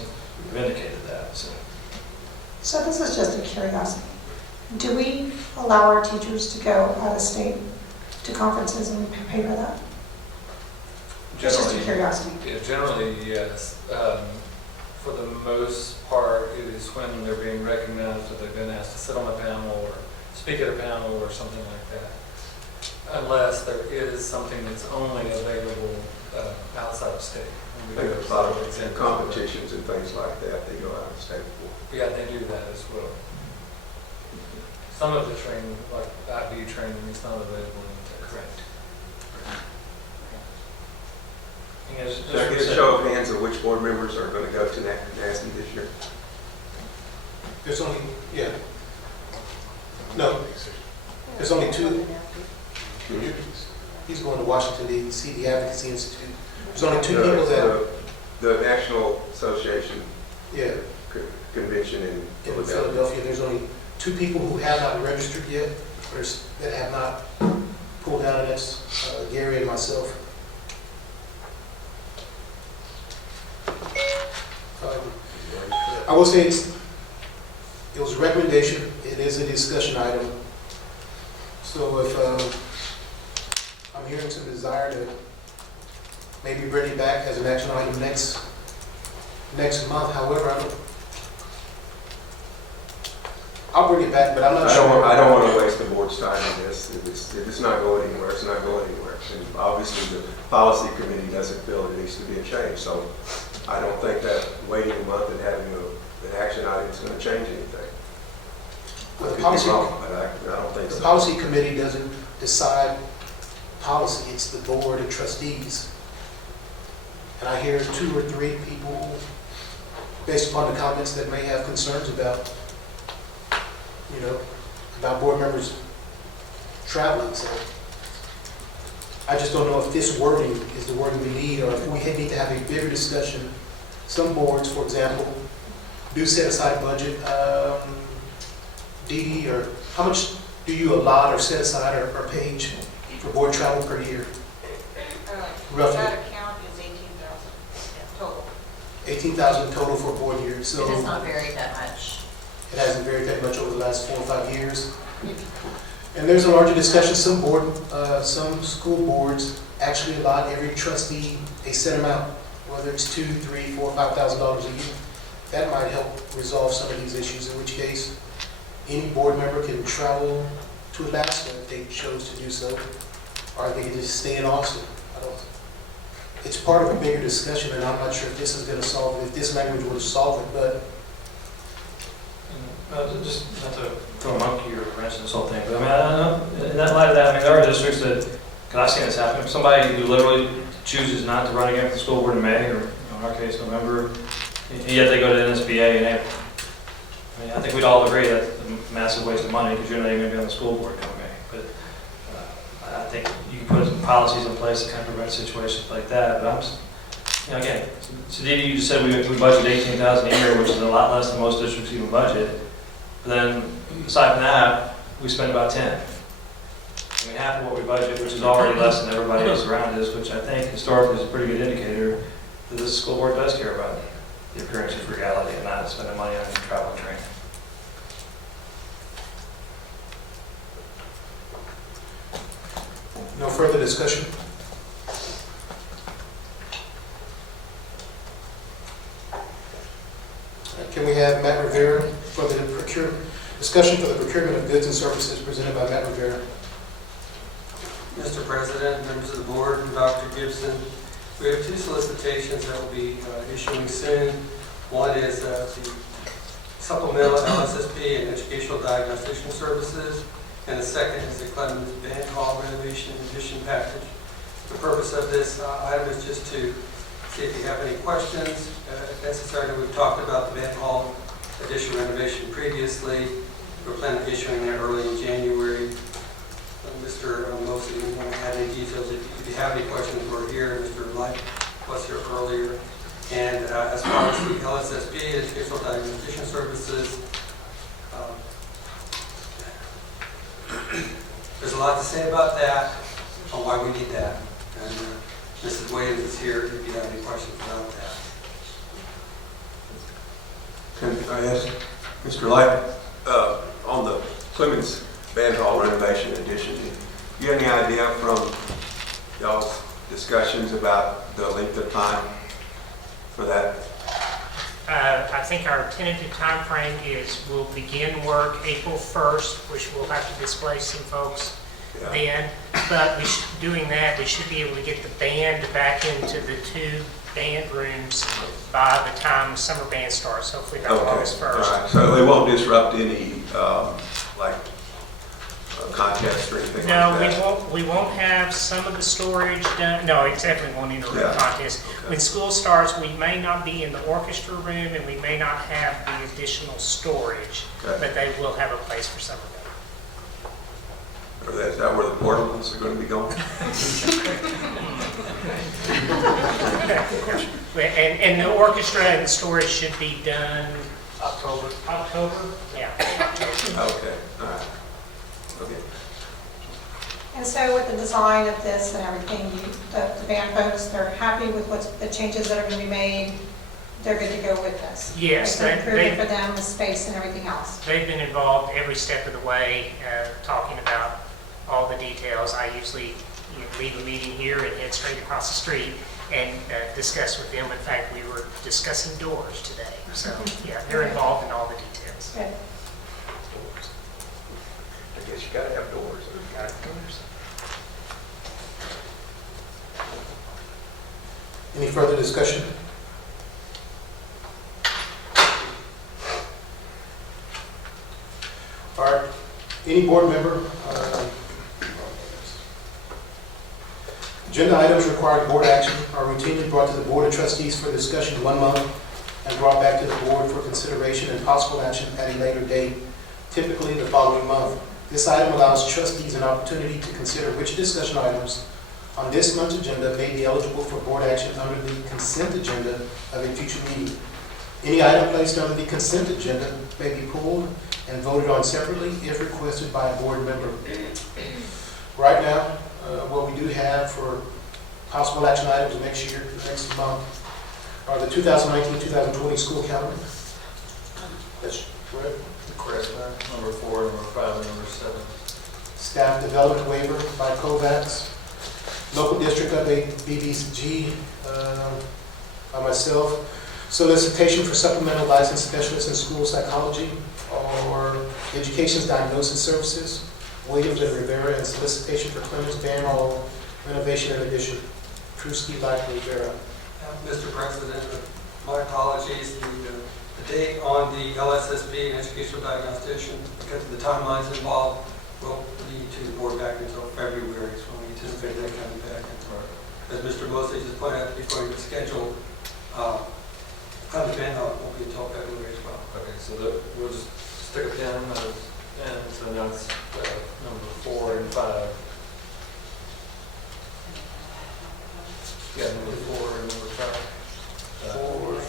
vindicated that. So this is just a curiosity. Do we allow our teachers to go out of state to conferences and we pay for that? It's just a curiosity. Yeah, generally, yes. For the most part, it is when they're being recognized or they've been asked to sit on a panel or speak at a panel or something like that. Unless there is something that's only available outside of state. I think there's a lot of competitions and things like that they go out of state for. Yeah, they do that as well. Some of the training, like IB training, is not available in Texas. Correct. Should I get a show of hands of which board members are going to go to NASD this year? There's only, yeah. No, there's only two. He's going to Washington D.C., the Advocacy Institute. There's only two people that... The National Association Convention in Philadelphia. There's only two people who have not registered yet, or that have not pulled out, and that's Gary and myself. I will say it was a recommendation. It is a discussion item. So if I'm hearing some desire to maybe bring it back as an action item next month. However, I'll bring it back, but I'm not sure. I don't want to waste the board's time on this. If it's not going anywhere, it's not going anywhere. And obviously, the policy committee doesn't feel it needs to be a change. So I don't think that waiting a month and having an action item is going to change anything. Well, I don't think so. The policy committee doesn't decide policy. It's the board of trustees. And I hear 2 or 3 people, based upon the comments, that may have concerns about, about board members traveling. So I just don't know if this wording is the wording we need, or if we need to have a bigger discussion. Some boards, for example, do set aside budget. Dee Dee, or how much do you allot or set aside or page for board travel per year? Roughly. That account is $18,000 total. $18,000 total for a board year. So It has not varied that much. it hasn't varied that much over the last 4 or 5 years. And there's a larger discussion. Some school boards actually allot every trustee a set amount, whether it's $2,000, $3,000, $4,000, $5,000 a year. That might help resolve some of these issues, in which case any board member can travel to Alaska if they chose to do so, or they can just stay in Austin. It's part of a bigger discussion, and I'm not sure if this is going to solve it, if this language will solve it, but... Just not to throw a monkey or a wrench in this whole thing, but I mean, in that light of that, there are districts that, because I've seen this happen, somebody who literally chooses not to run again for the school board in May, or in our case, November, and yet they go to NSBA in April. I mean, I think we'd all agree that's a massive waste of money, because you're not even going to be on the school board come May. But I think you can put some policies in place to kind of prevent situations like that. But again, so Dee Dee, you just said we budget $18,000 a year, which is a lot less than most districts even budget. But then, aside from that, we spend about 10. I mean, half of what we budget, which is already less than everybody else around us, which I think historically is a pretty good indicator that this school board does care about the appearance of frugality and not spending money on travel and training. No further discussion? can we have Matt Rivera for the discussion for the procurement of goods and services presented by Matt Rivera? Mr. President, members of the board, and Dr. Gibson, we have two solicitations that will be issuing soon. One is the supplemental LSSP and educational diagnostician services, and the second is the Clemens Band Hall renovation and addition package. The purpose of this item is just to see if you have any questions. If necessary, we've talked about the Band Hall addition renovation previously. We're planning on issuing that early in January. Mr. Mosley, you want to add any details? If you have any questions, we're here. Mr. Light was here earlier. And as far as the LSSP, Educational Diagnostician Services, there's a lot to say about that, on why we need that. And Mrs. Williams is here if you have any questions about that. Can I ask Mr. Light, on the Clemens Band Hall renovation addition, do you have any idea from y'all's discussions about the length of time for that? I think our tentative time frame is we'll begin work April 1st, which we'll have to displace some folks then. But doing that, we should be able to get the band back into the 2 band rooms by the time summer band starts, hopefully by August 1st. All right. So they won't disrupt any like contests or anything No, like that? we won't have some of the storage done. No, it definitely won't interrupt contest. Okay. When school starts, we may not be in the orchestra room and we may not have the additional storage, Okay. but they will have a place for summer band. Or is that where the portables are going to be going? And the orchestra and the storage should be done October. Yeah. Okay, all right. Okay. And so with the design of this and everything, the band folks, they're happy with the changes that are going to be made. They're good to go with this. Yes, It's an improvement for them, the space and everything else. They've been involved every step of the way, talking about all the details. I usually leave a meeting here and head straight across the street and discuss with them. In fact, we were discussing doors today. So, yeah, they're involved in all the details. Good. I guess you got to have doors. Any further discussion? All right, any board member? Agenda items requiring board action are routinely brought to the Board of Trustees for discussion 1 month and brought back to the board for consideration and possible action at a later date, typically the following month. This item allows trustees an opportunity to consider which discussion items on this month's agenda may be eligible for board action under the consent agenda of a future meeting. Any item placed under the consent agenda may be pulled and voted on separately if requested by a board member. Right now, what we do have for possible action items next month, are the 2019-2020 school calendar. That's correct. Correct. Number 4, number 5, and number 7. Staff development waiver by COVAX. Local district update, BBG, by myself. Solicitation for supplemental licensed specialists in school psychology or education's diagnosis services. Williams and Rivera, and solicitation for Clemens Band Hall renovation and addition. Krusky, Light, Rivera. Mr. President, my apologies. The date on the LSSP and educational diagnostician, because of the timelines involved, will lead to the board back until February. So we anticipate that coming back. As Mr. Mosley just pointed out, before we schedule, Clemens Band Hall won't be until February as well. Okay, so we'll just stick a pin and so now it's number 4 and 5. Yeah, number 4 and number 5. 4, 5.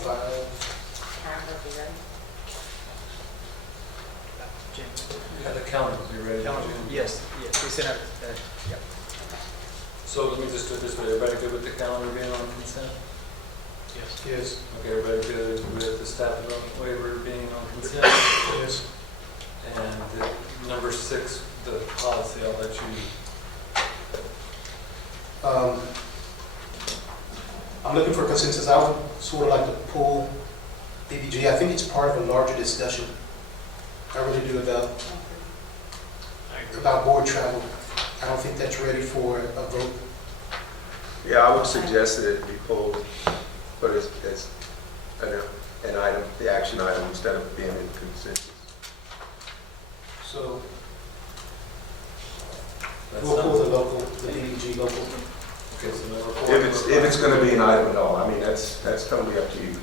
Yeah, the calendar will be ready. Yes, we sent out, yeah. So let me just do it this way. Everybody good with the calendar being on consent? Yes. Okay, everybody good with the staff development waiver being on consent? Yes. And number 6, the policy, I'll let you. I'm looking for consensus. I would sort of like to pull DBG, I think it's part of a larger discussion. I really do about board travel. I don't think that's ready for a vote. Yeah, I would suggest that it be pulled, but as an item, the action item, instead of being in consensus. So we'll pull the DBG local. Okay, so number 4. If it's going to be an item at all, I mean, that's totally up to you.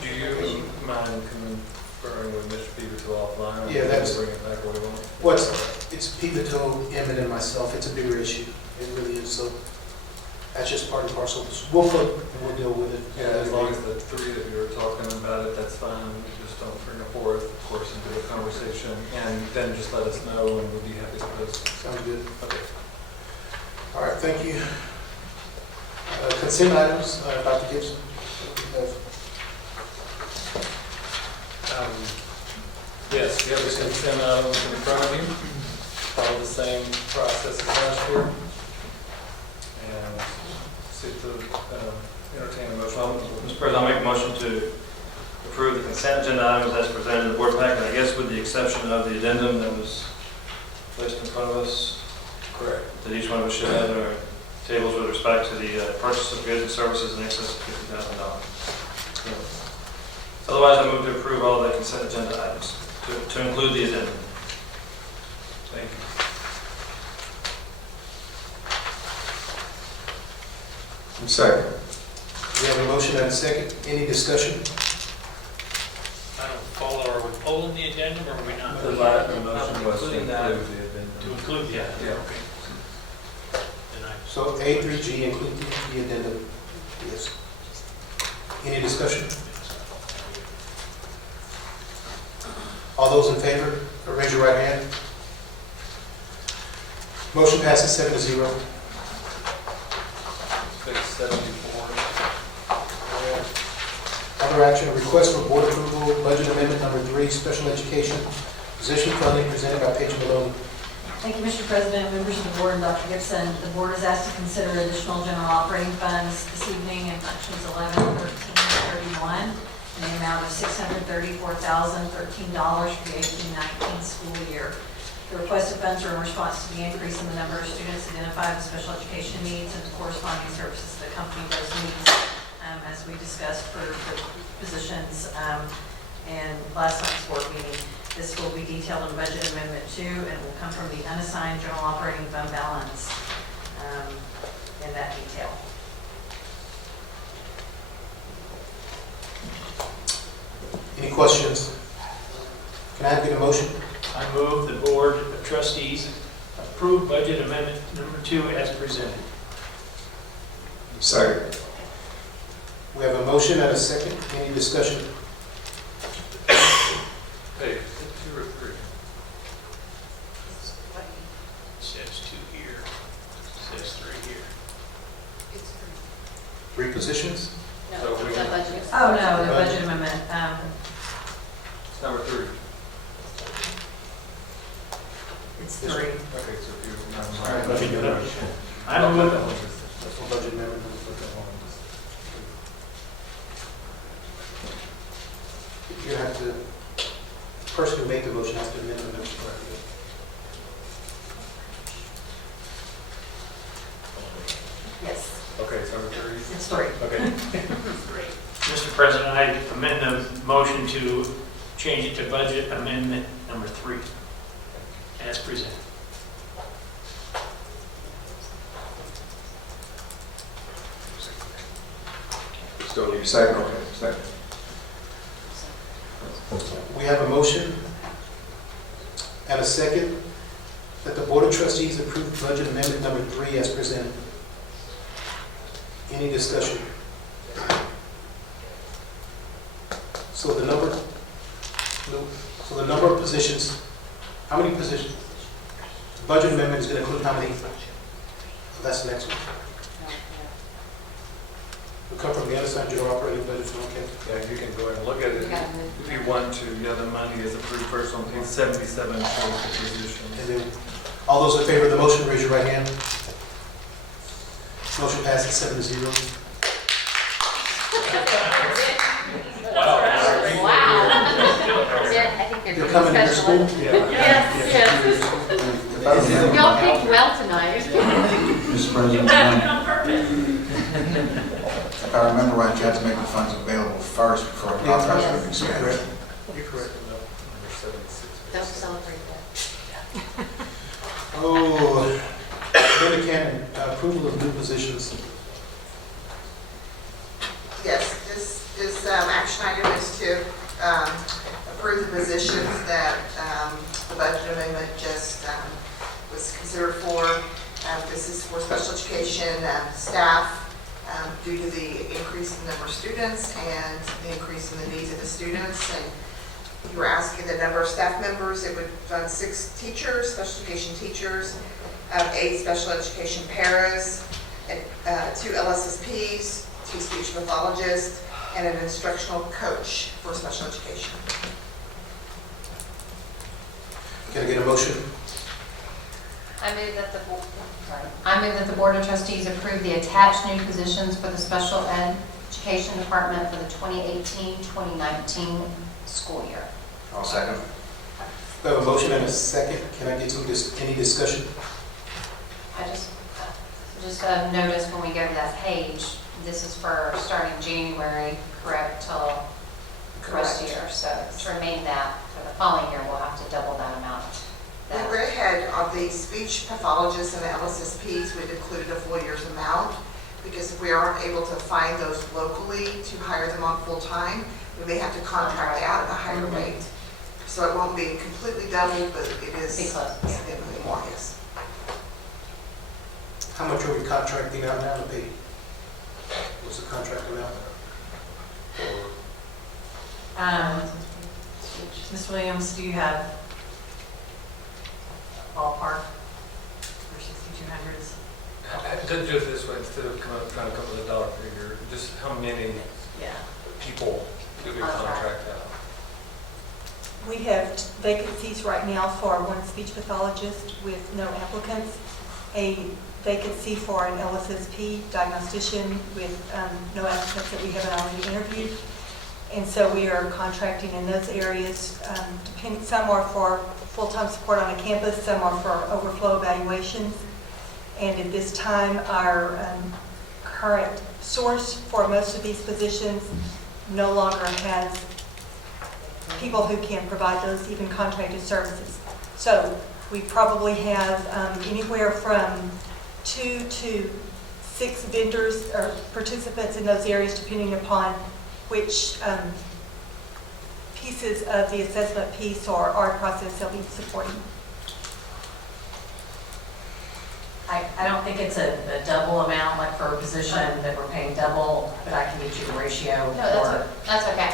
Do you mind conferring with Mr. Peterson offline? Yeah, that's- Bring it back where we want. It's Pivotal, Emmett, and myself. It's a bigger issue. It really is. So that's just part and parcel. We'll deal with it. Yeah, as long as the 3 that you were talking about it, that's fine. Just don't bring a 4th, of course, into the conversation. And then just let us know and we'll be happy to post. Sounds good. Okay. All right, thank you. Consent items, Dr. Gibson. Yes, you have the consent items in front of you. Follow the same process as last year. And see to entertain a motion. Mr. President, I'll make a motion to approve the consent agenda items as presented in the board packet, I guess with the exception of the addendum that was placed in front of us. Correct. That each one of us should have in our tables with respect to the purchase of goods and services in excess of $50,000. Otherwise, I move to approve all of the consent agenda items, to include the addendum. Thank you. Second. We have a motion and a second. Any discussion? I don't follow, are we pulling the addendum or are we not? The motion was to Including include that. the addendum. To include the addendum, Yeah. okay. So A through G, including the addendum. Yes. Any discussion? All those in favor, raise your right hand. Motion passes 7-0. Page 74. Other action, a request for board approval, budget amendment number 3, special education, position funding presented by Paige Maloney. Thank you, Mr. President, members of the board, and Dr. Gibson. The board is asked to consider additional general operating funds this evening in functions 11, 13, and 31 in the amount of $634,013 for the 18-19 school year. The requested funds are in response to the increase in the number of students identified with special education needs and the corresponding services that accompany those needs, as we discussed for positions and last night's board meeting. This will be detailed in Budget Amendment 2 and will come from the unassigned general operating fund balance in that detail. Any questions? Can I get a motion? I move the Board of Trustees approve budget amendment number 2 as presented. Second. We have a motion and a second. Any discussion? Hey, 2 or 3? It says 2 here, it says 3 here. 3 positions? So we can- Oh, no, the budget amendment. It's number 3. It's 3. Okay, so if you... All right, budget amendment. I move That's for budget amendment. You have to, the person who made the motion has to amend the motion. Yes, Okay, it's number 3. it's 3. Okay. Mr. President, I amend the motion to change it to budget amendment number 3 as presented. Still need a second? Okay, second. We have a motion and a second that the Board of Trustees approve budget amendment number 3 as presented. Any discussion? So the number of positions, how many positions? The budget amendment is going to include how many? That's the next one. We come from the other side, general operating budget, okay. Yeah, you can go ahead and look at it if you want to. Yeah, the money is approved first on page 77 shows the position. And then, all those in favor of the motion, raise your right hand. Motion passes 7-0. They're coming into school? Y'all picked well tonight. Mr. President, On purpose. if I remember right, you have to make the funds available first before it authorizes the expense. You're correct. Don't celebrate that. Oh, Brenda Cannon, approval of new positions. Yes, this action item is to approve the positions that the budget amendment just was considered for. This is for special education staff due to the increase in the number of students and the increase in the needs of the students. And you were asking the number of staff members. It would fund 6 teachers, special education teachers, 8 special education paras, and 2 LSSPs, 2 speech pathologists, and an instructional coach for special education. Can I get a motion? I move that the Board of Trustees approve the attached new positions for the Special Education Department for the 2018-2019 school year. I'll second. We have a motion and a second. Can I get any discussion? I just noticed when we go to that page, this is for starting January, correct, till the rest of the year. So to remain that for the following year, we'll have to double that amount. We went ahead on the speech pathologists and the LSSPs. We've included a full year's amount because if we aren't able to find those locally to hire them on full time, we may have to contract out at a higher rate. So it won't be completely doubled, but it is significantly more, yes. How much are we contracting out now to pay? What's the contract amount? Ms. Williams, do you have ballpark for 6,200s? Just do it this way, instead of trying to come up with a dollar figure, just how many people do we contract out? We have vacancies right now for 1 speech pathologist with no applicants, a vacancy for an LSSP diagnostician with no applicants that we haven't already interviewed. And so we are contracting in those areas. Some are for full-time support on a campus, some are for overflow evaluations. And at this time, our current source for most of these positions no longer has people who can provide those even contracted services. So we probably have anywhere from 2 to 6 vendors or participants in those areas, depending upon which pieces of the assessment piece or art process they'll be supporting. I don't think it's a double amount, like for a position that we're paying double, but I can get you the ratio. No, that's okay.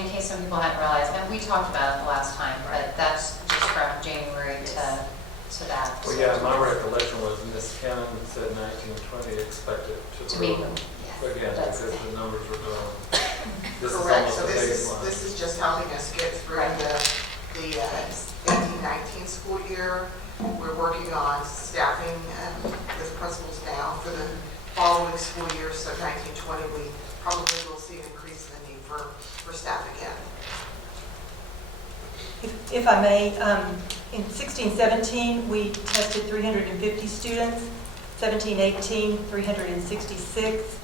In case some people hadn't realized, and we talked about it the last time, but that's just from January to that. Well, yeah, my recollection was Ms. Cannon said 1920 expected to be grow. Again, because the numbers were growing. This Correct. is So almost the baseline. this is just helping us get through the 18-19 school year. We're working on staffing with principals now for the following school year. So 19-20, we probably will see an increase in the need for staff again. If I may, in 16-17, we tested 350 students, 17-18, 366.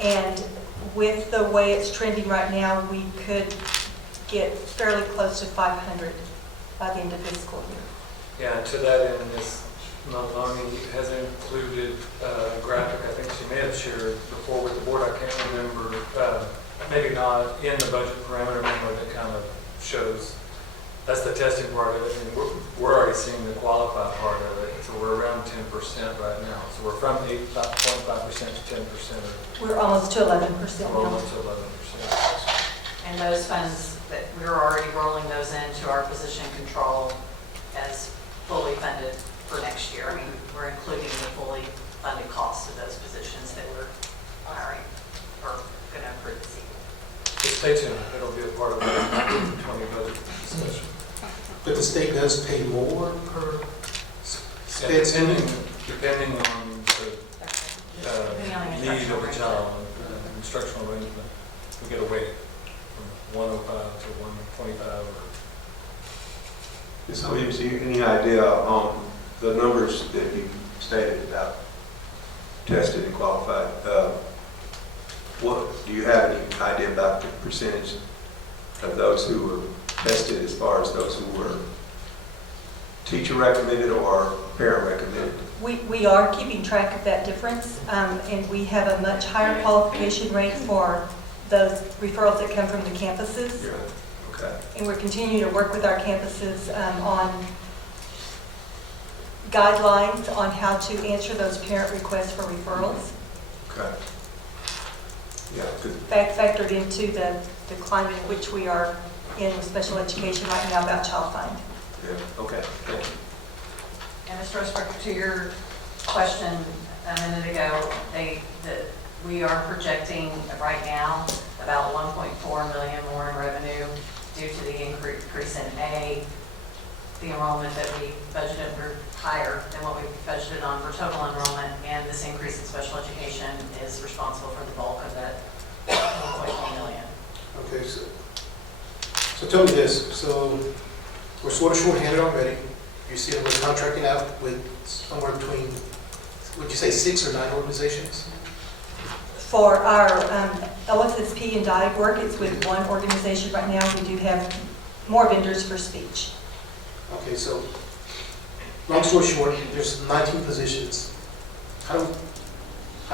And with the way it's trending right now, we could get fairly close to 500 by the end of this school year. Yeah, and to that end, Ms. Maloney has included a graphic I think she may have shared before with the board. I can't remember, maybe not in the budget parameter memo that kind of shows, that's the testing part of it, and we're already seeing the qualified part of it. So we're around 10% right now. So we're from 8.5% to 10%. We're almost to 11%. We're almost to 11%. And those funds, that we're already rolling those into our position control as fully funded for next year. I mean, we're including the fully funded costs of those positions that we're hiring or going to approve this evening. Just stay tuned. It'll be a part of the 2020 budget discussion. But the state does pay more per depending on the need of the child, instructional arrangement. We get a weight from 105 to 125 or Ms. Williams, any idea on the numbers that you stated about tested and qualified? What do you have any idea about the percentage of those who were tested as far as those who were teacher recommended or parent recommended? We are keeping track of that difference, and we have a much higher qualification rate for those referrals that come from the campuses. Yeah. Okay. And we're continuing to work with our campuses on guidelines on how to answer those parent requests for referrals. Okay. Yeah. Factored into the climate in which we are in with special education right now about child find. Yeah. Okay. Thank you. And Mr. Westbrook, to your question a minute ago, we are projecting right now about 1.4 million more in revenue due to the increase in the enrollment that we budgeted for higher than what we budgeted on for total enrollment, and this increase in special education is responsible for the bulk of that 1.4 million. Okay, so tell me this. So we're sort of short-handed already. You see that we're contracting out with somewhere between, would you say 6 or 9 organizations? For our LSSP and DIAG work, it's with one organization right now. We do have more vendors for speech. Okay, so long story short, there's 19 positions. How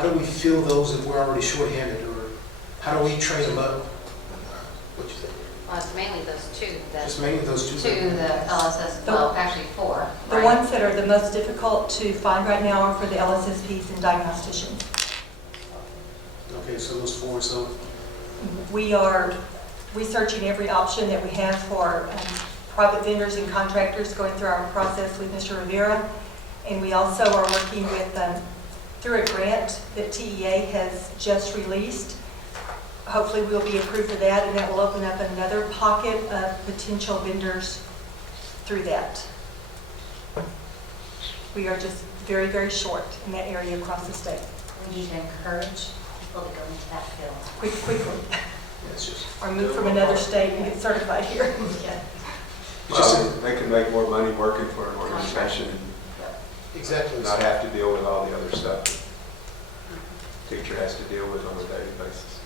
do we fill those if we're already short-handed, or how do we train them up? What you think? Well, it's mainly those two. Just mainly those two. The LSS, well, actually 4. The right? ones that are the most difficult to find right now are for the LSSPs and diagnosticians. Okay, so those 4. So We are researching every option that we have for private vendors and contractors, going through our process with Mr. Rivera. And we also are working with, through a grant that TEA has just released. Hopefully we'll be approved for that, and that will open up another pocket of potential vendors through that. We are just very, very short in that area across the state. We need to encourage people to go into that field. Quickly. it's just Or move from another state and get certified here. Yeah. Well, they can make more money working for an organization exactly. and not have to deal with all the other stuff the teacher has to deal with on a daily basis.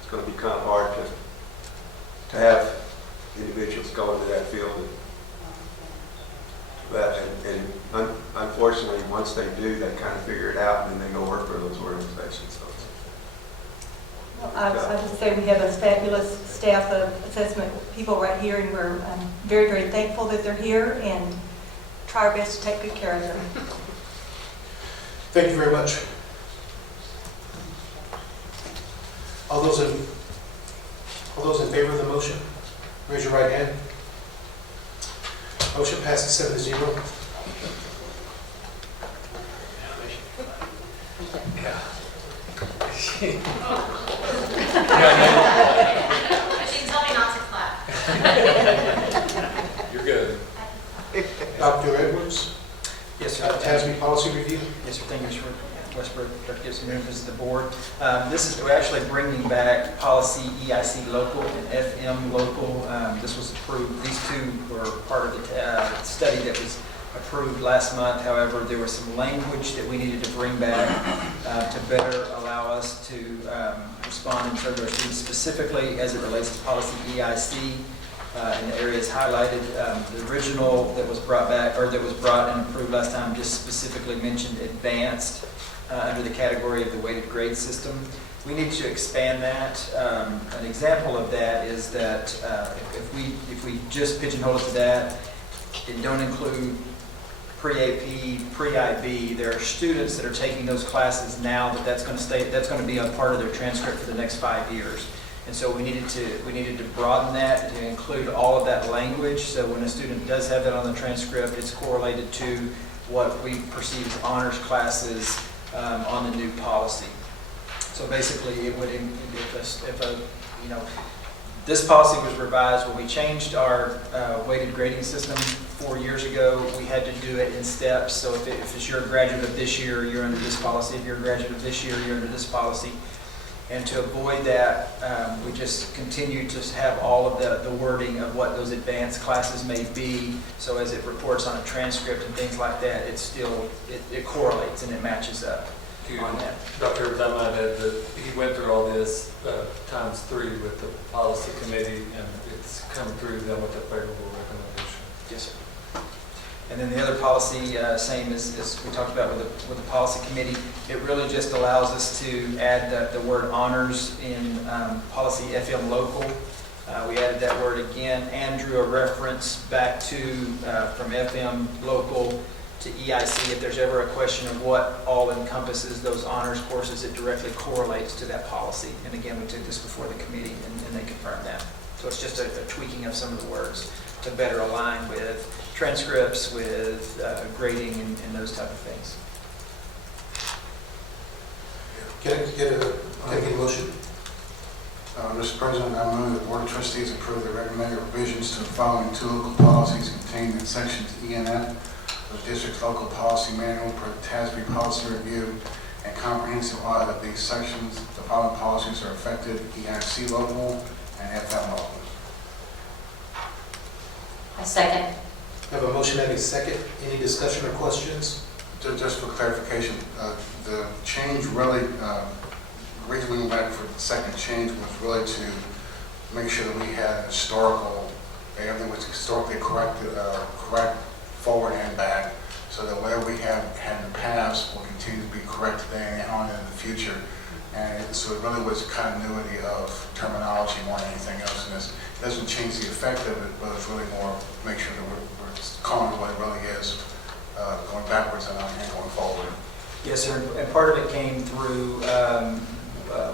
It's going to be kind of hard to have individuals go into that field. And unfortunately, once they do, they kind of figure it out, and then they go work for those organizations. So Well, I would say we have a fabulous staff of assessment people right here, and we're very, very thankful that they're here and try our best to take good care of them. Thank you very much. All those in favor of the motion, raise your right hand. Motion passes 7-0. Yeah. She can tell me not to clap. You're good. Dr. Edwards? Yes, sir. TASB policy review? Yes, sir. Thank you, Mr. Westbrook, Dr. Gibson, members of the board. We're actually bringing back policy EIC local and FM local. This was approved. These two were part of the study that was approved last month. However, there was some language that we needed to bring back to better allow us to respond and serve our students, specifically as it relates to policy EIC. In the areas highlighted, the original that was brought back, or that was brought and approved last time, just specifically mentioned advanced under the category of the weighted grade system. We need to expand that. An example of that is that if we just pigeonhole it to that and don't include pre-AP, pre-IB, there are students that are taking those classes now that's going to be a part of their transcript for the next 5 years. And so we needed to broaden that to include all of that language. So when a student does have that on the transcript, it's correlated to what we perceive as honors classes on the new policy. So basically, it would, this policy was revised when we changed our weighted grading system 4 years ago. We had to do it in steps. So if you're a graduate of this year, you're under this policy. If you're a graduate of this year, you're under this policy. And to avoid that, we just continue to have all of the wording of what those advanced classes may be. So as it reports on a transcript and things like that, it's still, it correlates and it matches up on that. Dr. Evans, I might add that he went through all this times 3 with the policy committee, and it's come through them with a favorable recommendation. Yes, sir. And then the other policy, same as we talked about with the policy committee, it really just allows us to add the word honors in policy FM local. We added that word again and drew a reference back to from FM local to EIC. If there's ever a question of what all encompasses those honors courses, it directly correlates to that policy. And again, we took this before the committee and they confirmed that. So it's just a tweaking of some of the words to better align with transcripts, with grading and those type of things. Can I get a motion? Mr. President, I move the Board of Trustees approve the recommended revisions to the following 2 local policies contained in sections E and F of the district's local policy manual per the TASB policy review and comprehensive audit of these sections. The following policies are effective EIC local and FM local. I second. I have a motion and a second. Any discussion or questions? Just for clarification, the change really, the reason we went back for the second change was really to make sure that we had historical, everything was historically correct forward and back, so that whatever we have had in the past will continue to be correct today and on in the future. And so it really was continuity of terminology more than anything else in this. It doesn't change the effect of it, but it's really more make sure that we're calling it what it really is, going backwards and going forward. Yes, sir. And part of it came through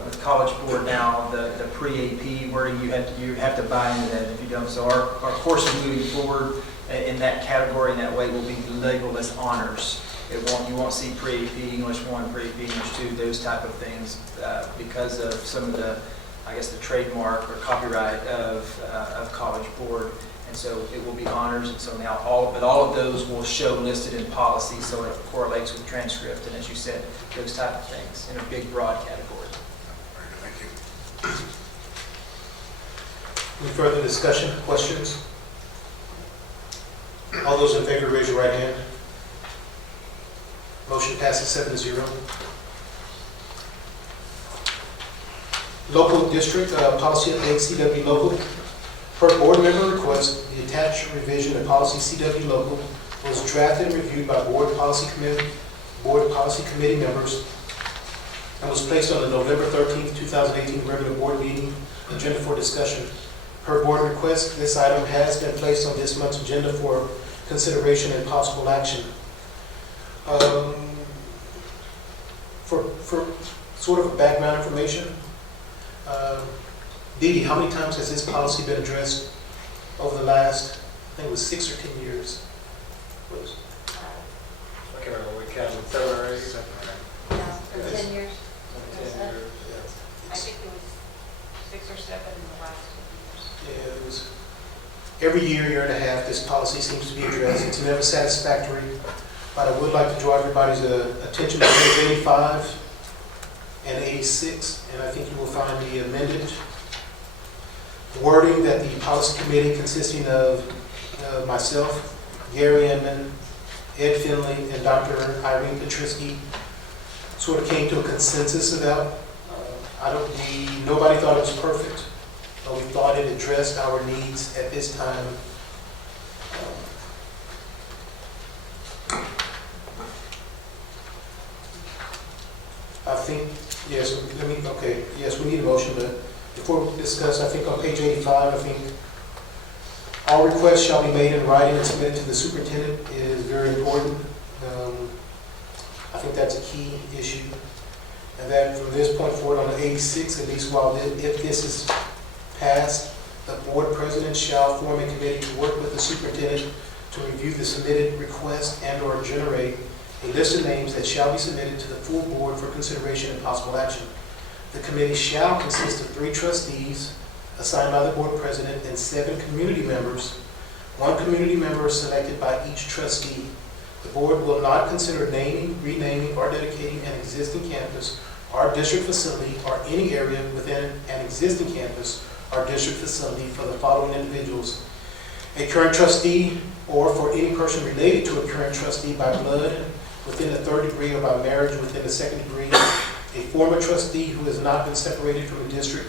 with College Board now, the pre-AP wording, you have to buy into that if you don't. So our courses moving forward in that category, in that way, will be labeled as honors. You won't see pre-AP English 1, pre-AP English 2, those type of things because of some of the, I guess, the trademark or copyright of College Board. And so it will be honors, and so now all of those will show listed in policy, so it correlates with transcript, and as you said, those type of things in a big, broad category. Very good, thank you. Any further discussion, questions? All those in favor, raise your right hand. Motion passes 7-0. Local district policy update, CW local. Per board member request, the attached revision of policy CW local was drafted and reviewed by board policy committee members and was placed on the November 13th, 2018 regular board meeting agenda for discussion. Per board request, this item has been placed on this month's agenda for consideration and possible action. For sort of background information, Dee Dee, how many times has this policy been addressed over the last, I think it was 6 or 10 years? I can't remember, we counted 7 or 8. Yeah, 10 years. 10 years. I think it was 6 or 7 in the last 2 years. Yeah, it was every year and a half, this policy seems to be addressed. It's never satisfactory, but I would like to draw everybody's attention to page 85 and 86, and I think you will find the amended wording that the policy committee, consisting of myself, Gary Inman, Ed Finley, and Dr. Irene Petrisky, sort of came to a consensus about. Nobody thought it was perfect, but we thought it addressed our needs at this time. I think, yes, we need a motion, but before we discuss, I think on page 85, I think all requests shall be made in writing and submitted to the superintendent is very important. I think that's a key issue. And then from this point forward on the 86, at least if this is passed, the board president shall form a committee to work with the superintendent to review the submitted request and or generate a list of names that shall be submitted to the full board for consideration and possible action. The committee shall consist of 3 trustees assigned by the board president and 7 community members. 1 community member is selected by each trustee. The board will not consider naming, renaming, or dedicating an existing campus our district facility or any area within an existing campus or district facility for the following individuals: a current trustee or for any person related to a current trustee by blood within the third degree or by marriage within the second degree, a former trustee who has not been separated from the district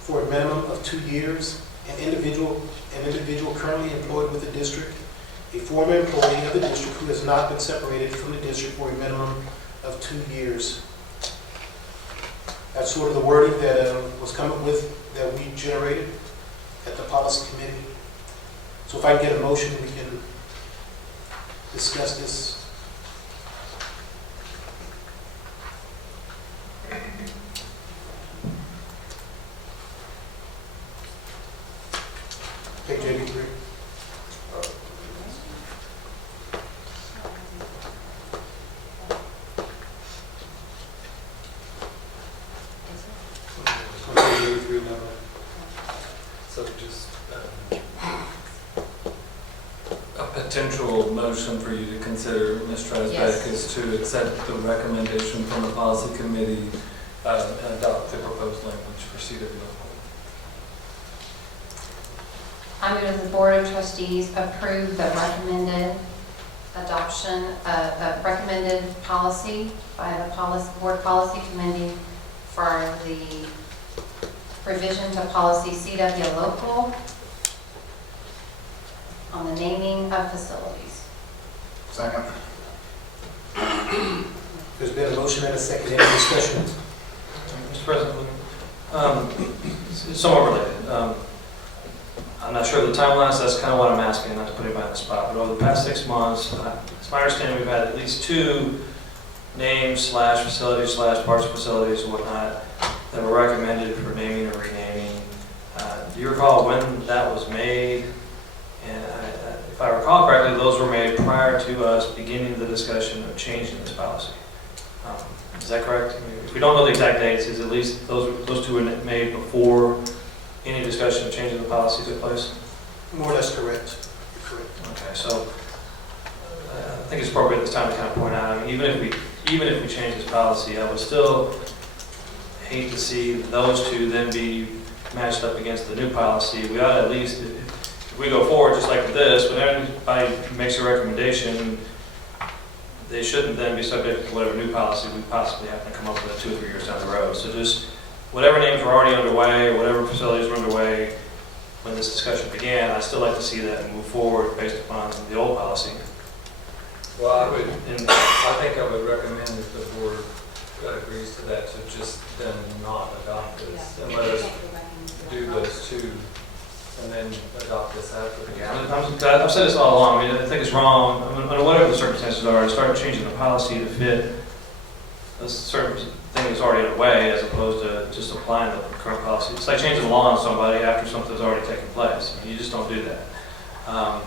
for a minimum of 2 years, an individual currently employed with the district, a former employee of the district who has not been separated from the district for a minimum of 2 years. That's sort of the wording that was come up with, that we generated at the policy committee. So if I can get a motion, we can discuss this. Take JB3. So just a potential motion for you to consider, Ms. Trasbeck, Yes. is to accept the recommendation from the policy committee and adopt the proposed language for CWO. I move that the Board of Trustees approve the recommended adoption of recommended policy by the Board Policy Committee for the revision to policy CW local on the naming of facilities. Second. There's been a motion and a second. Any discussion? Mr. President, it's somewhat related. I'm not sure of the timeline, so that's kind of what I'm asking, not to put anybody on the spot. But over the past 6 months, it's my understanding we've had at least 2 names / facilities / parts of facilities and whatnot that were recommended for naming or renaming. Do you recall when that was made? And if I recall correctly, those were made prior to us beginning the discussion of changing this policy. Is that correct? I mean, if we don't know the exact dates, is at least those 2 were made before any discussion of changing the policy took place? More or less correct. You're correct. Okay, so I think it's appropriate at this time to kind of point out, I mean, even if we change this policy, I would still hate to see those 2 then be matched up against the new policy. We ought to at least, if we go forward just like with this, when anybody makes a recommendation, they shouldn't then be subject to whatever new policy we possibly have to come up with 2 or 3 years down the road. So just whatever names were already underway, or whatever facilities were underway when this discussion began, I'd still like to see that move forward based upon the old policy. Well, I think I would recommend if the board agrees to that, to just then not adopt this and let us do those 2 and then adopt this after the I've said this all along. I mean, I think it's wrong. I mean, whatever the circumstances are, to start changing the policy to fit a certain thing that's already underway as opposed to just applying the current policy. It's like changing the law on somebody after something's already taken place. I mean, you just don't do that. I'm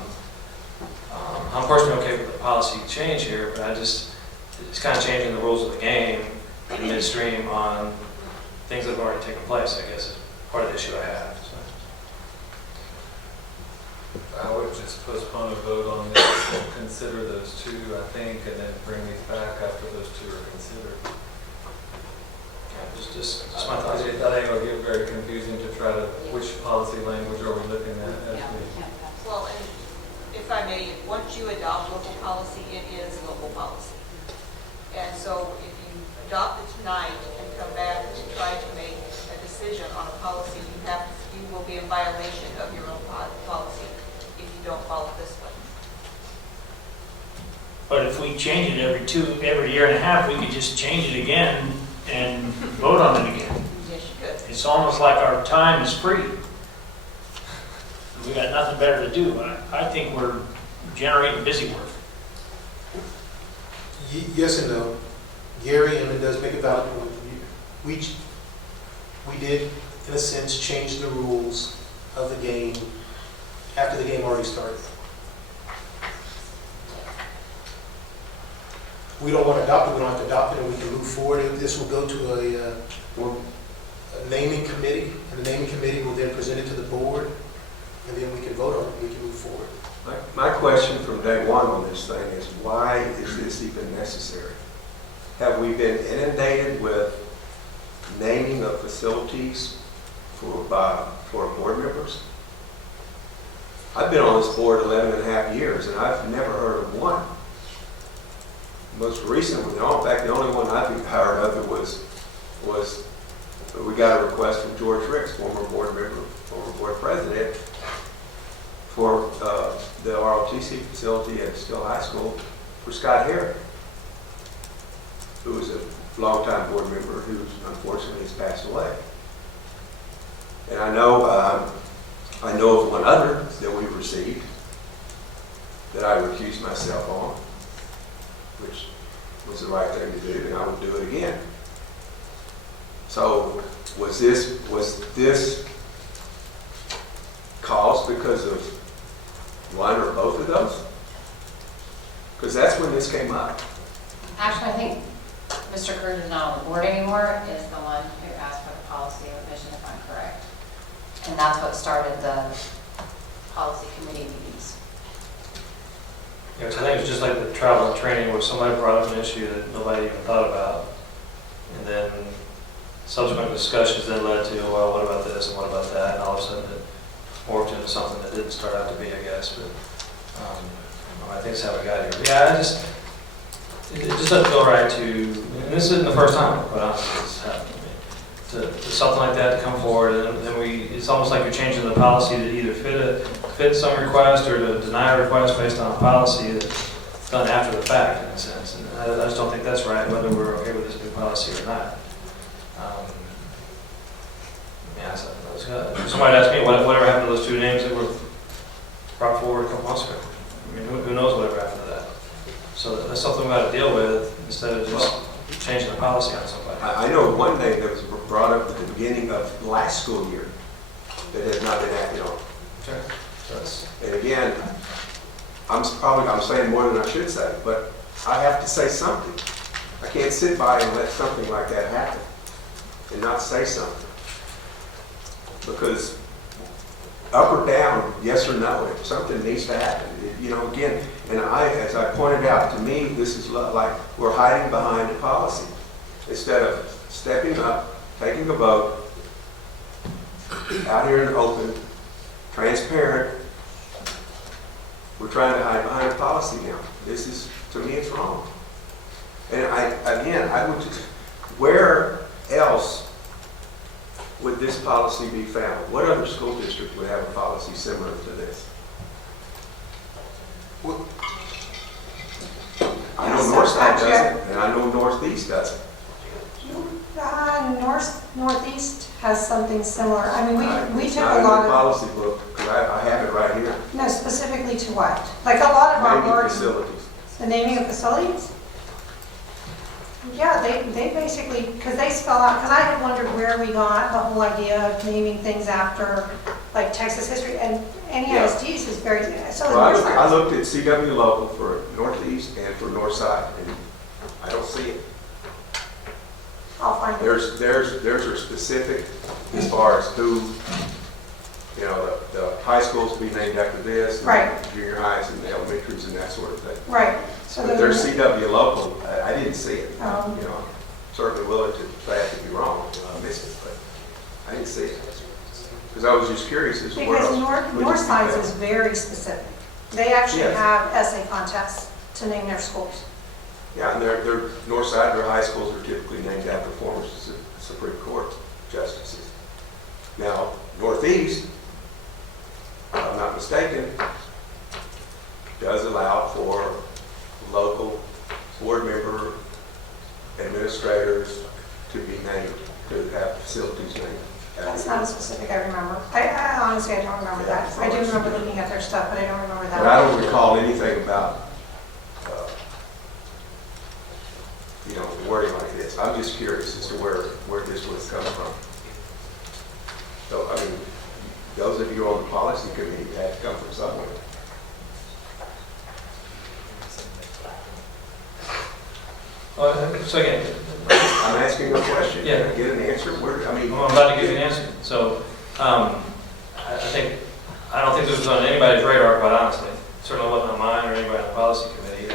personally okay with the policy change here, but it's kind of changing the rules of the game in midstream on things that have already taken place, I guess, is part of the issue I have. So. I would just postpone a vote on this and consider those 2, I think, and then bring these back after those 2 are considered. Yeah, just my thoughts. I think it'll get very confusing to try to, which policy language are we looking at as we... Well, and if I may, once you adopt local policy, it is local policy. And so if you adopt it tonight and come back to try to make a decision on a policy, you will be in violation of your own policy if you don't follow this one. But if we change it every year and a half, we could just change it again and vote on it again. Yes, you could. It's almost like our time is free. We got nothing better to do. I think we're generating busy work. Yes and no. Gary, and it does make a valid point. We did, in a sense, change the rules of the game after the game already started. We don't want to adopt it, we don't have to adopt it, and we can move forward. This will go to a naming committee, and the naming committee will then present it to the board, and then we can vote on it, we can move forward. My question from day one on this thing is, why is this even necessary? Have we been inundated with naming of facilities for board members. I've been on this board 11 and a half years, and I've never heard of one. Most recent one, in fact, the only one I've heard of was we got a request from George Ricks, former board member, former board president, for the ROTC facility at Still High School for Scott Herrick, who was a longtime board member who unfortunately has passed away. And I know of one other that we received that I recused myself on, which was the right thing to do, and I would do it again. So was this caused because of one or both of those? Because that's when this came up. Actually, I think Mr. Cruz is not on the board anymore, is the one who asked for the policy of admission, if I'm correct. And that's what started the policy committee meetings. Yeah, so I think it's just like the travel and training where somebody brought up an issue that nobody even thought about. And then subsequent discussions then led to, well, what about this and what about that? And all of a sudden it morphed into something that didn't start out to be, I guess. But I think that's how we got here. But yeah, it just doesn't feel right to, and this isn't the first time, quite honestly, this has happened to me. To something like that to come forward, and then it's almost like you're changing the policy to either fit some request or to deny a request based on a policy that's done after the fact, in a sense. And I just don't think that's right, whether we're okay with this new policy or not. Yeah, so somebody asked me whatever happened to those two names that were brought forward a couple months ago. I mean, who knows whatever happened to that? So that's something we got to deal with instead of just changing the policy on somebody. I know one name that was brought up at the beginning of last school year that has not been acted on. Okay. And again, I'm saying more than I should say, but I have to say something. I can't sit by and let something like that happen and not say something. Because up or down, yes or no, if something needs to happen, again, and as I pointed out, to me, this is like we're hiding behind a policy instead of stepping up, taking a vote, out here in the open, transparent. We're trying to hide behind a policy now. This is, to me, it's wrong. And where else would this policy be found? What other school district would have a policy similar to this? I know Northside doesn't, and I know Northeast doesn't. Northeast has something similar. I mean, we took a It's not lot in the of, policy book, because I have it right here. no, specifically to what? Like a lot of our Naming board, facilities. the naming of facilities? Yeah, they basically, because they spell out, because I had wondered where we got the whole idea of naming things after, like Texas history, and NEISD's is very, so Well, is I Northside. looked at CW local for Northeast and for Northside, and I don't see it. I'll find it. There's a specific as far as who, the high schools be named after this, and Right. junior highs and the elementaries and that sort of thing. Right. So But then there's CW local, I didn't see it. Oh. I'm certainly willing to say I could be wrong, I missed it, but I didn't see it. Because I was just curious as to where Because else. would this be Northside's found. is very specific. They actually Yes. have essay contests to name their schools. Yeah, and their Northside, their high schools are typically named after former Supreme Court justices. Now, Northeast, if I'm not mistaken, does allow for local board member administrators to be named, to have facilities named. That's not a specific I remember. I honestly, I don't remember that. I do remember looking at their stuff, but I don't remember that. But I don't recall anything about, wording like this. I'm just curious as to where this would come from. So, I mean, those of you on the policy committee had to come from somewhere. So again, I'm asking a question. Yeah. Can I get an answer? I'm about to give you an answer. So, I don't think this was on anybody's radar, quite honestly. Certainly wasn't on mine or anybody on the policy committee.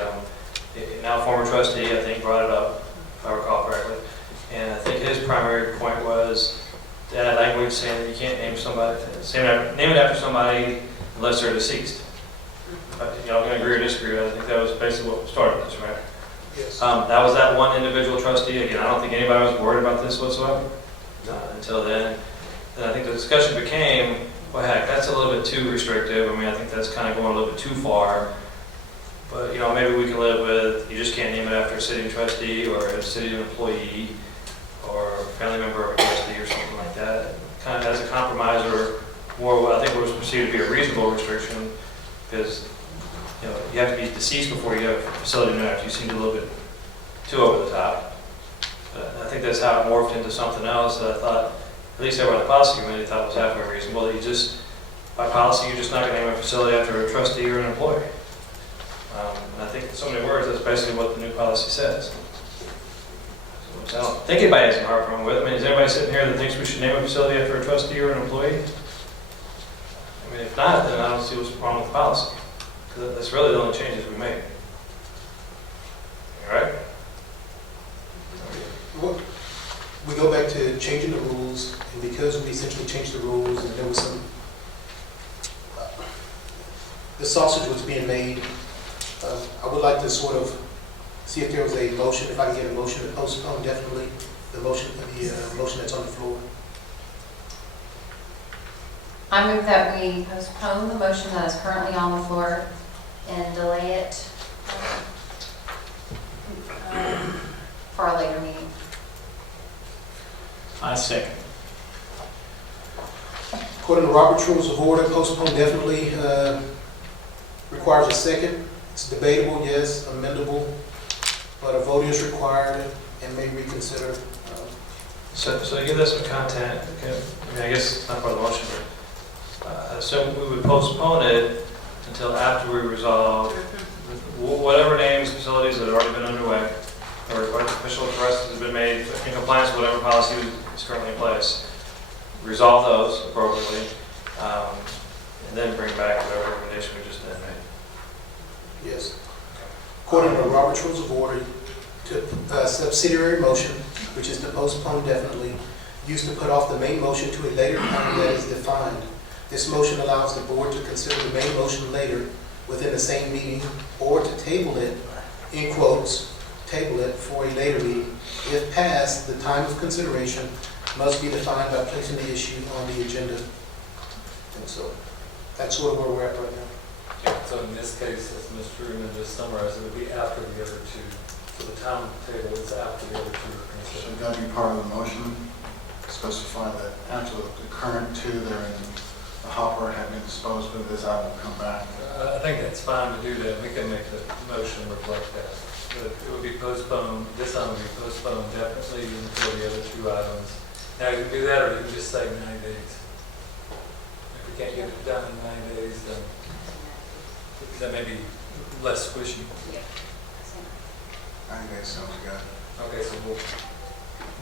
Now former trustee, I think, brought it up, if I recall correctly. And I think his primary point was to add language saying that you can't name it after somebody unless they're deceased. Y'all can agree or disagree, I think that was basically what started this, right? Yes. That was that one individual trustee. Again, I don't think anybody was worried about this whatsoever until then. And I think the discussion became, well, heck, that's a little bit too restrictive. I mean, I think that's kind of going a little bit too far. But, maybe we can live with, you just can't name it after a city trustee or a city employee or a family member of a trustee or something like that. Kind of as a compromise or more what I think was perceived to be a reasonable restriction, because you have to be deceased before you have a facility named after you. Seemed a little bit too over the top. But I think that's how it morphed into something else that I thought, at least everyone on the policy committee thought was halfway reasonable, that you just, by policy, you're just not going to name a facility after a trustee or an employee. And I think in so many words, that's basically what the new policy says. So I don't think anybody has a hard problem with it. I mean, is anybody sitting here that thinks we should name a facility after a trustee or an employee? I mean, if not, then I don't see what's wrong with the policy. Because that's really the only changes we made. All right? Well, we go back to changing the rules, and because we essentially changed the rules, and there was some, the sausage was being made, I would like to sort of see if there was a motion, if I can get a motion to postpone definitely the motion that's on the floor. I move that we postpone the motion that is currently on the floor and delay it for a later meeting. I second. According to Robert's Rules of Order, postpone definitely requires a second. It's debatable, yes, amendable, but a vote is required and may reconsider. So to give this some content, okay, I mean, I guess it's not part of the motion, but so we would postpone it until after we resolve whatever names, facilities that have already been underway, or what official request has been made in compliance with whatever policy is currently in place. Resolve those appropriately, and then bring back whatever recommendation we just then made. Yes. According to Robert's Rules of Order, to subsidiary motion, which is to postpone definitely, used to put off the main motion to a later time that is defined. This motion allows the board to consider the main motion later within the same meeting, or to table it, in quotes, table it for a later meeting. If passed, the time of consideration must be defined by placing the issue on the agenda. And so that's sort of where we're at right now. So in this case, as Mr. Freeman just summarized, it would be after the other two. So the timetable is after the other two are considered. Should that be part of the motion? Specify that after the current two that are in the hopper have been disposed of, this item will come back. I think that's fine to do that. We can make the motion reflect that. But it would be postponed, this item would be postponed definitely until the other two items. Now, you can do that, or you can just say 9 days. If we can't get it done in 9 days, then that may be less squishy. 9 days sounds good. Okay, so we'll,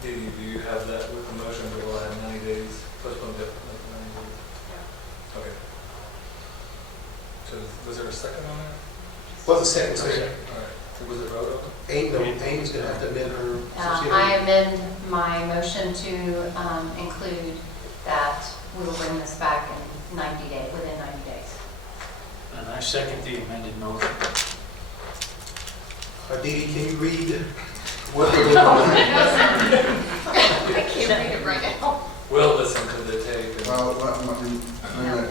do you have that with the motion that we'll have 90 days, postpone definitely for 90 days? Yeah. Okay. So was there a second on that? What's the second? Okay. All right. So was it vote on? Amy's going to have to amend her. I amend my motion to include that we will bring this back in 90 days, within 90 days. And I second the amended motion. Dee Dee, can you read what we're doing? I can't read it right now. We'll listen to the tape. Well,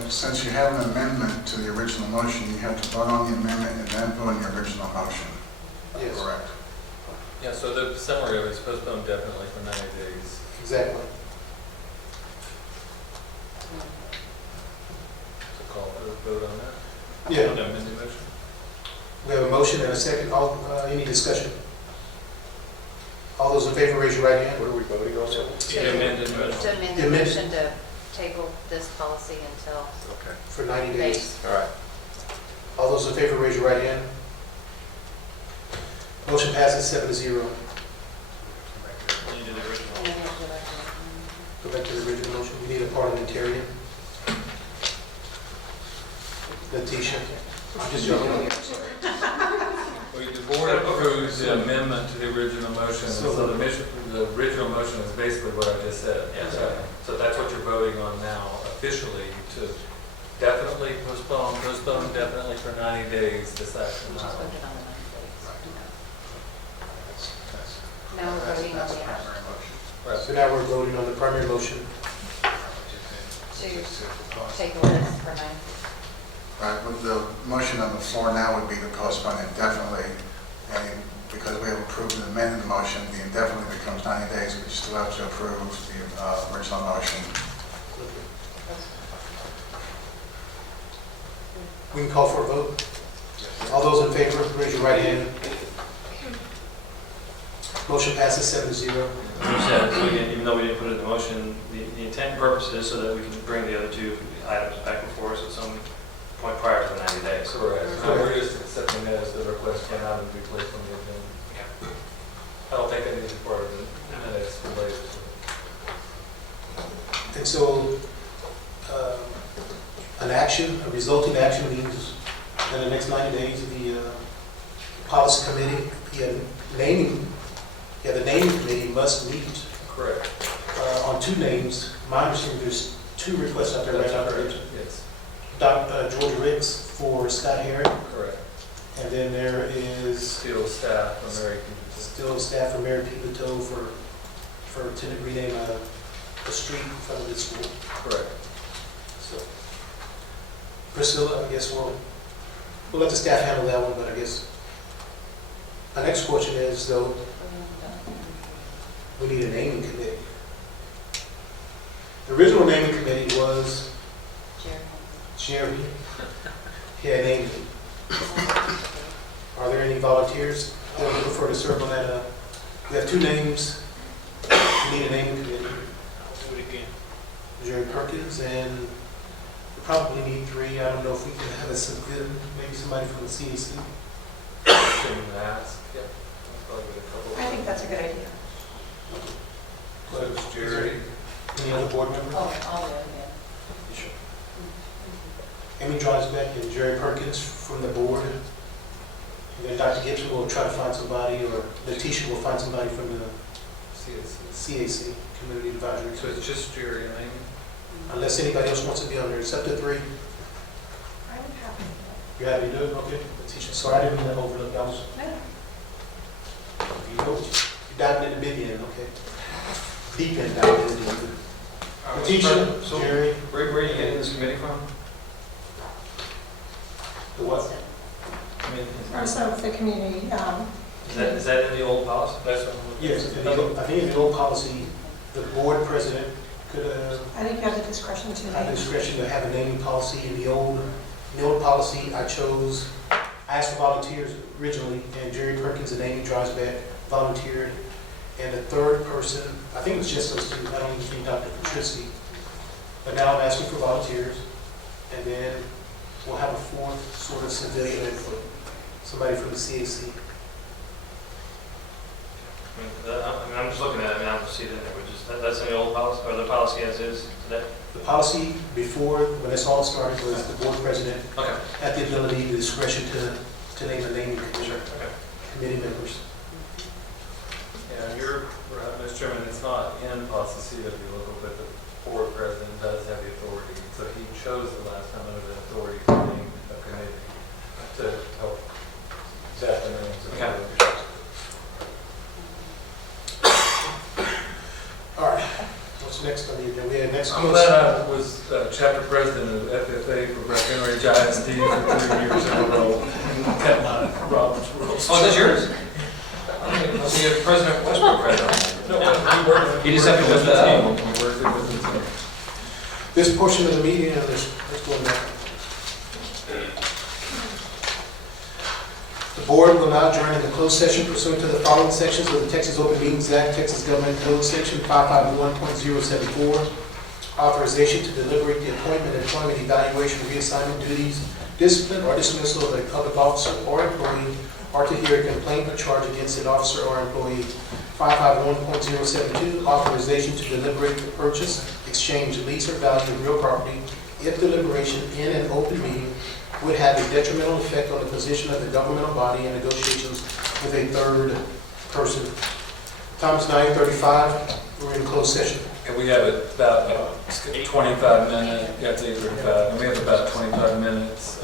since you have an amendment to the original motion, you have to vote on the amendment and then vote on the original motion. Yes. Correct. Yeah, so the summary of it is postponed definitely for 90 days. Exactly. So call for a vote on that? Yeah. On the amended motion? We have a motion and a second. Any discussion? All those in favor, raise your right hand. What are we voting on? The amended motion. To amend the motion to table this policy until For 90 days. All right. All those in favor, raise your right hand. Motion passes 7-0. You did the original. Go back to the original motion. We need a parliamentarian. Letitia. I'm just joking. The board approved the amendment to the original motion, so the original motion is basically what I just said. Yes. So that's what you're voting on now officially, to definitely postpone definitely for 90 days this action. We just voted on the 90 days. Now we're voting on the action. Right. So now we're voting on the primary motion. To table this for 90 days. Right, but the motion on the floor now would be to postpone indefinitely, and because we have approved and amended the motion, the indefinitely becomes 90 days, but you still have to approve the original motion. We can call for a vote. All those in favor, raise your right hand. Motion passes 7-0. So again, even though we didn't put it in the motion, the intent and purpose is so that we can bring the other two items back before us at some point prior to the 90 days. Correct. So we're just accepting that as the request came out and be placed on the agenda. I don't think that needs to be part of the minutes related to it. And so, an action, a resulting action means in the next 90 days, the policy committee, the naming committee must meet. Correct. On two names. My understanding, there's two requests out there right now. Yes. George Ricks for Scott Herring. Correct. And then there is Still staff from Mary Pivotal for to rename a street in front of the school. Correct. So, Priscilla, I guess we'll let the staff handle that one, but I guess my next question is, though, we need a naming committee. The original naming committee was Jerry. He had named it. Are there any volunteers that would prefer to serve on that? We have two names. We need a naming committee. I'll do it again. Jerry Perkins, and we probably need three. I don't know if we can have maybe somebody from the CAC. Can ask. Yeah. Probably a couple. I think that's a good idea. So it's Jerry. Any other board member? Oh, I'll do it again. Sure. Amy Drysbeck and Jerry Perkins from the board. And then Dr. Gibson will try to find somebody, or Letitia will find somebody from the CAC, Community Advisory. So it's just Jerry and Amy? Unless anybody else wants to be on there, except the three. I would have to. You're happy to do it? Okay. Letitia, sorry, I didn't mean to overlook. I was, you know, you're diving in the big end, okay. Deep end diving into it. Letitia, So Jerry, where are you getting this committee from? the what? I mean, Also, the community, is that in the old policy? That's what Yes, I think in the old policy, the board president could I think you have the discretion to have name. discretion to have a naming policy. In the old policy, I asked for volunteers originally, and Jerry Perkins and Amy Drysbeck volunteered. And the third person, I think it was just those two, I don't even think Dr. Patrisky. But now I'm asking for volunteers, and then we'll have a fourth sort of civilian input, somebody from the CAC. I'm just looking at it, I don't see that that's in the old policy, or the policy as is today? The policy before, when this all started, was the board president Okay. had the ability, the discretion to name a naming commissioner, Okay. committee members. Yeah, you're right, Mr. Chairman, it's not in policy CW local, but the board president does have the authority. So he chose the last time under the authority to name a committee to help vet the names of Okay. the All right, what's next on the agenda? We have next. I'm glad I was chapter president of FFA for Breckenridge ISD for 3 years in a row. Kept my Robert's rules. Oh, is that yours? Was he a President Westbrook president? No, we worked. You just have to lift that up. We worked with the team. This portion of the meeting, let's go back. The board will now adjourn into closed session pursuant to the following sections of the Texas Open Meetings Act, Texas Government Code, Section 551.074, authorization to deliberate the appointment, employment, evaluation, reassignment duties, discipline, or dismissal of a public officer or employee, or to hear a complaint or charge against an officer or employee. 551.072, authorization to deliberate the purchase, exchange, lease, or value of real property if deliberation in an open meeting would have a detrimental effect on the position of the governmental body in negotiations with a third person. Time is 9:35. We're in closed session. And we have about 25 minutes, yeah, it's 8:35, and we have about 25 minutes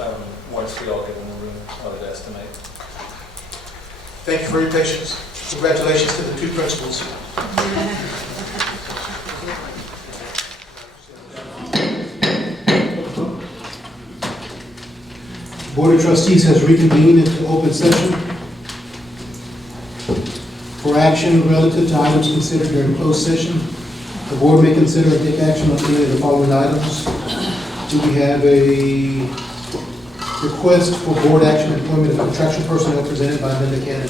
once we all get in the room, I would estimate. Thank you for your patience. Congratulations to the two principals. Board of Trustees has reconvened into open session for action relative to items considered during closed session. The board may consider and take action on any of the following items. Do we have a request for board action employment of contractual personnel presented by Linda Cannon?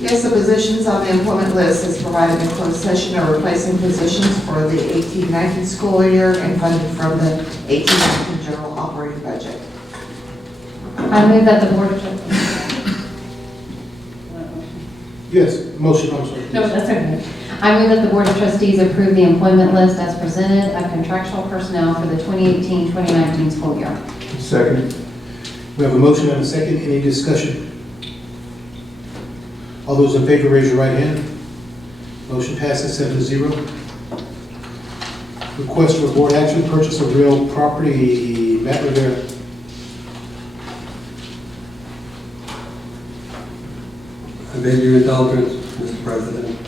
Yes, the positions on the employment list as provided in closed session are replacing positions for the 18-19 school year and funded from the 18-19 general operating budget. I move that the Board of Trustees. Yes, motion, I'm sorry. No, that's okay. I move that the Board of Trustees approve the employment list as presented of contractual personnel for the 2018-2019 school year. Second. We have a motion and a second. Any discussion? All those in favor, raise your right hand. Motion passes 7-0. Request for board action, purchase of real property. Matt Rivera. I beg your indulgence, Mr. President.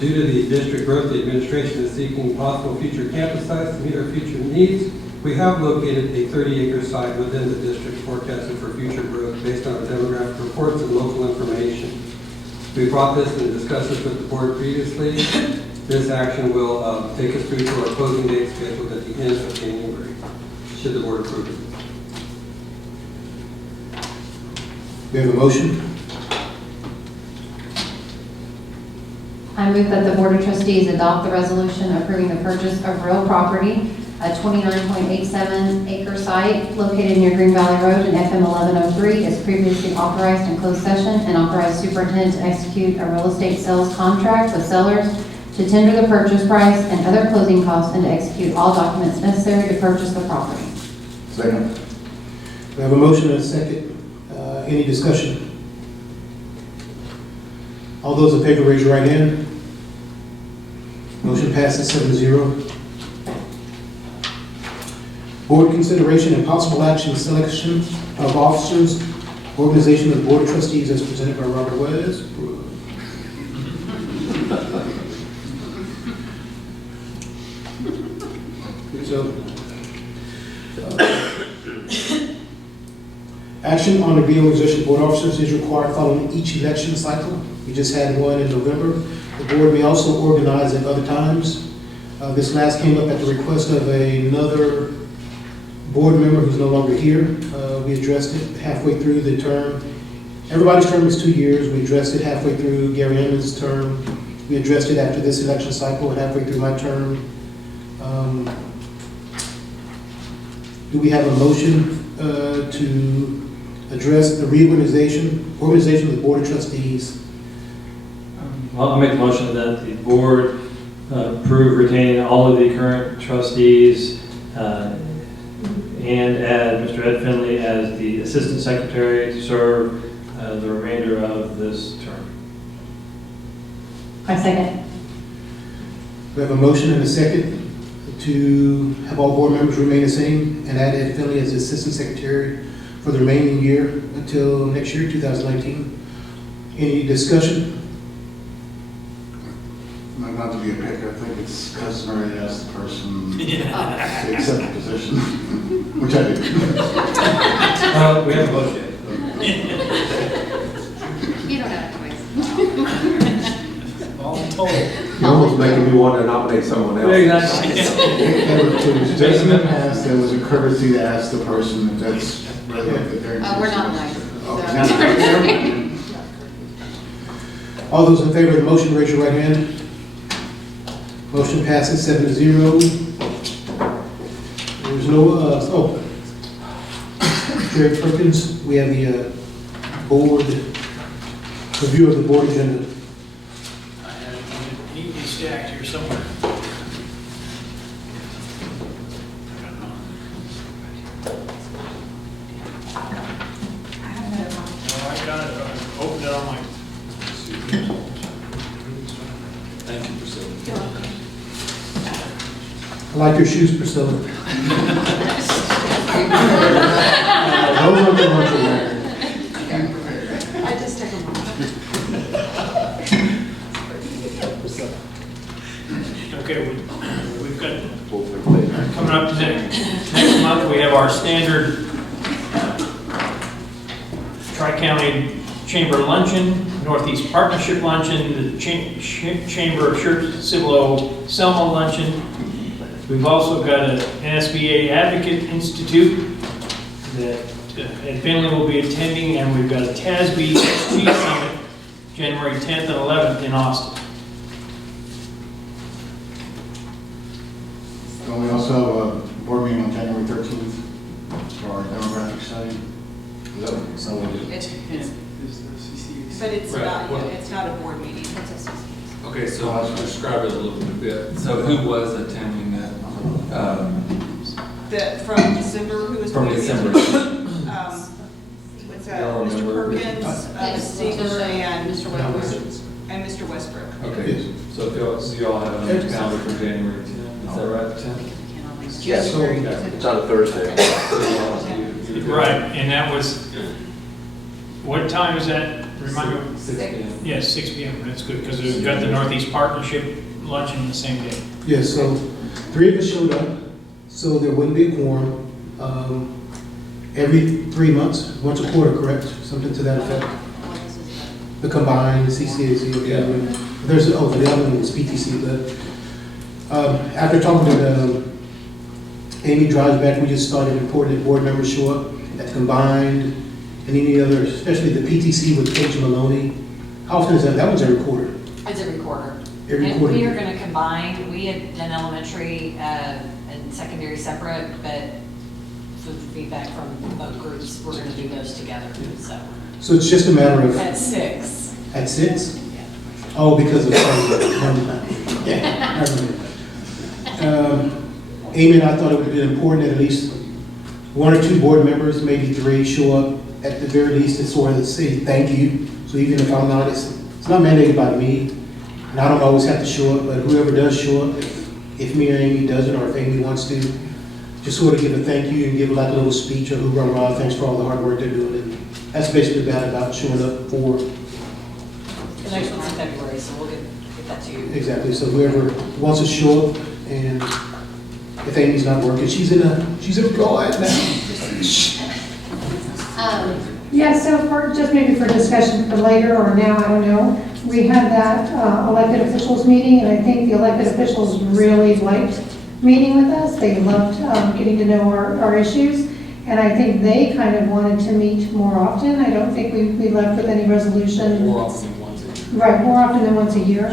Due to the district growth, the administration is seeking possible future campus sites to meet our future needs. We have located a 30-acre site within the district forecasted for future growth based on demographic reports and local information. We brought this and discussed this with the board previously. This action will take us through to our closing date scheduled at the end of January, should the board approve it. We have a motion. I move that the Board of Trustees adopt the resolution approving the purchase of real property, a 29.87 acre site located near Green Valley Road and FM 1103 as previously authorized in closed session, and authorize superintendent to execute a real estate sales contract with sellers to tender the purchase price and other closing costs and to execute all documents necessary to purchase the property. Second. We have a motion and a second. Any discussion? All those in favor, raise your right hand. Motion passes 7-0. Board consideration and possible action, selection of officers, organization of the Board of Trustees as presented by Robert Westbrook. So, action on the reorganization of board officers is required following each election cycle. We just had one in November. The board may also organize at other times. This last came up at the request of another board member who's no longer here. We addressed it halfway through the term. Everybody's term is 2 years. We addressed it halfway through Gary Emmons' term. We addressed it after this election cycle and halfway through my term. Do we have a motion to address the organization of the Board of Trustees? I'll make the motion that the board approve retaining all of the current trustees and add Mr. Ed Finley as the Assistant Secretary to serve the remainder of this term. I second. We have a motion and a second to have all board members remain the same and add Ed Finley as the Assistant Secretary for the remaining year until next year, 2019. Any discussion? Not to be a picker, I think it's customary to ask the person to accept the position, which I do. We have a motion. You don't have a All told. You're almost making me want to nominate someone else. Exactly. Just in the past, there was a courtesy to ask the person if that's relevant to their we're not nice. All those in favor of the motion, raise your right hand. Motion passes 7-0. There's no, Jerry Perkins, we have the board Review of the board agenda. I have it neatly stacked here somewhere. Oh, I got it. I opened it on my. Thank you, Priscilla. I like your shoes, Priscilla. Those are the ones you wear. I just took them off. Okay, we've got, coming up next month, we have our standard Tri-County Chamber Luncheon, Northeast Partnership Luncheon, the Chamber of Civil Selma Luncheon. We've also got an NSBA Advocate Institute that Ed Finley will be attending, and we've got a TASB XG Summit, January 10th and 11th in Austin. And we also have a board meeting on January 13th for our demographic study. Is that what we do? But it's Right. not, Well- it's not a board meeting. Okay, so describe it a little bit. So who was attending that? From December, who was From going to be? December. What's Y'all that, Mr. remember? Perkins, Steger, and Mr. Westbrook. Okay, so if y'all have it on your calendar for January 10th, is that right, 10th? Yes, it's on a Thursday. Right, and that was, what time is that? Remind me. 6 p.m. Yes, 6 p.m. That's good, because we've got the Northeast Partnership luncheon the same day. Yes, so 3 of us showed up, so there wouldn't be a quorum. Every 3 months, once a quarter, correct? Something to that effect. The combined, the CCAC, okay. There's, the other one was PTC, but after talking to Amy drives back, we just started important that board members show up at the combined and any other, especially the PTC with Paige Maloney. How often is that? That one's every quarter. It's every quarter. Every And quarter. we are going to combine, we had done elementary and secondary separate, but with feedback from both groups, we're going to do those together, so. So it's just a matter of. At 6. At 6? Oh, because of. Yeah. Amy and I thought it would have been important that at least 1 or 2 board members, maybe 3, show up at the very least to sort of say thank you. So even if I'm not, it's not mandated by me, and I don't always have to show up, but whoever does show up, if me or Amy doesn't, or if Amy wants to, just sort of give a thank you and give like a little speech or hoorah, thanks for all the hard work they're doing. And that's basically about showing up for. The next one's in February, so we'll get that to you. Exactly, so whoever wants to show up, and if Amy's not working, she's employed now. Yeah, so just maybe for discussion for later or now, I don't know. We had that elected officials meeting, and I think the elected officials really liked meeting with us. They loved getting to know our issues, and I think they kind of wanted to meet more often. I don't think we left with any resolution. More often than once a year. Right, more often than once a year.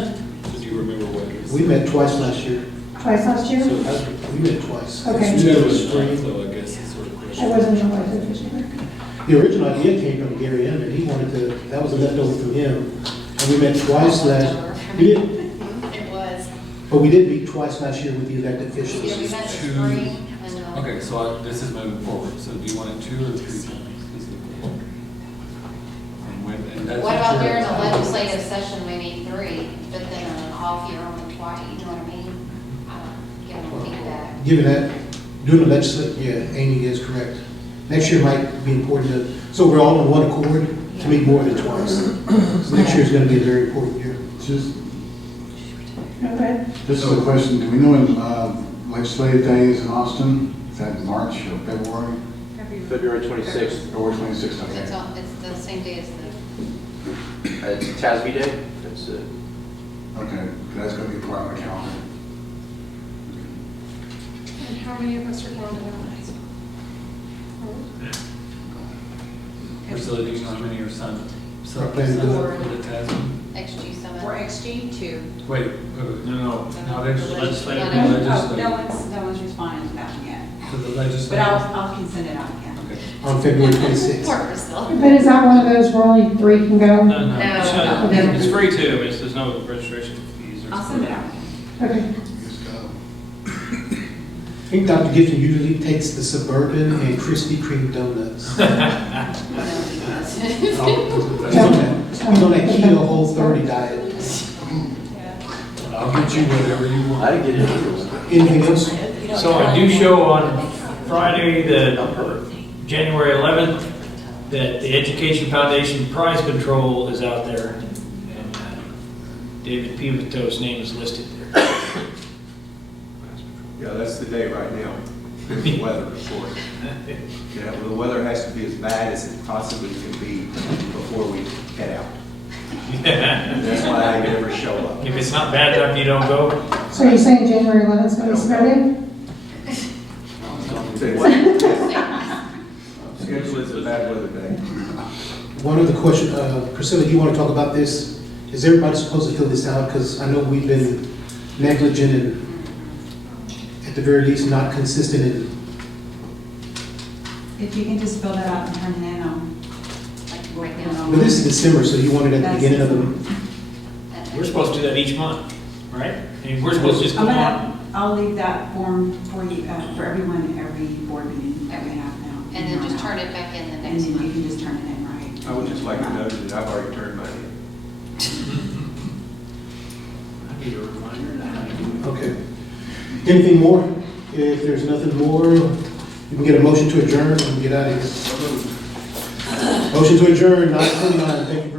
Do you remember what it is? We met twice last year. Twice last year? We met twice. Okay. It was spring, so I guess it's sort of I question. wasn't an elected official. The original idea came from Gary M, and he wanted to, that was a leftover from him. And we met twice last, we did, It was. but we did meet twice last year with the elected officials. Yeah, we met in spring and. Okay, so this is moving forward. So do you want it 2 or 3 times? And that's What about your- during the legislative session, we meet 3, but then on an off year, only twice, you know what I mean? Give them feedback. Given that, doing the legislature, yeah, Amy is correct. Next year might be important to, so we're all on one accord to meet more than twice. So next year is going to be a very important year. Okay. This is a question, do we know when legislative day is in Austin? Is that in March or February? February 26th. February 26th, okay. It's the same day as the. It's TASB Day. That's Okay, that's going to be part of my calendar. And how many of us are going to that? Priscilla, do you know how many are signed? Our plan to do For it. the TASB? XG Summit. For XG, 2. Wait, no, not legislative. Legislative. Legislative. No one's responded to that one yet. To the But legislative. I'll send it out again. Okay. on February 26th. Poor Priscilla. But is that one of those where only 3 can go? No. No. It's free too, I mean, there's no registration fees or I'll send it out. Okay. I think Dr. Gibson usually takes the Suburban and Krispy Kreme donuts. He's on that keto Whole30 diet. I'll get you whatever you want. I didn't get it either. Anything else? So I do show on Friday, the January 11th, that the Education Foundation Prize Control is out there. And David Pivato's name is listed there. Yeah, that's the day right now. The weather, of course. Yeah, well, the weather has to be as bad as it possibly can be before we head out. That's why I never show up. If it's not bad enough, you don't go. So you're saying January 11th is going to be snowed? Say what? Schedule is a bad weather day. One other question, Priscilla, you want to talk about this? Is everybody supposed to fill this out? Because I know we've been negligent and at the very least not consistent in. If you can just fill that out and turn it in, Right now. But this is December, so you want it at the beginning of the month? We're supposed to do that each month, right? And we're supposed to just go on. I'll leave that form for you, for everyone, every board meeting that we have now. And then just turn it back in the And next then you month. can just turn it in, right? I would just like to note that I've already turned mine in. I need a reminder of that. Okay. Anything more? If there's nothing more, you can get a motion to adjourn and get out of here. Motion to adjourn, 9:29. Thank you very much.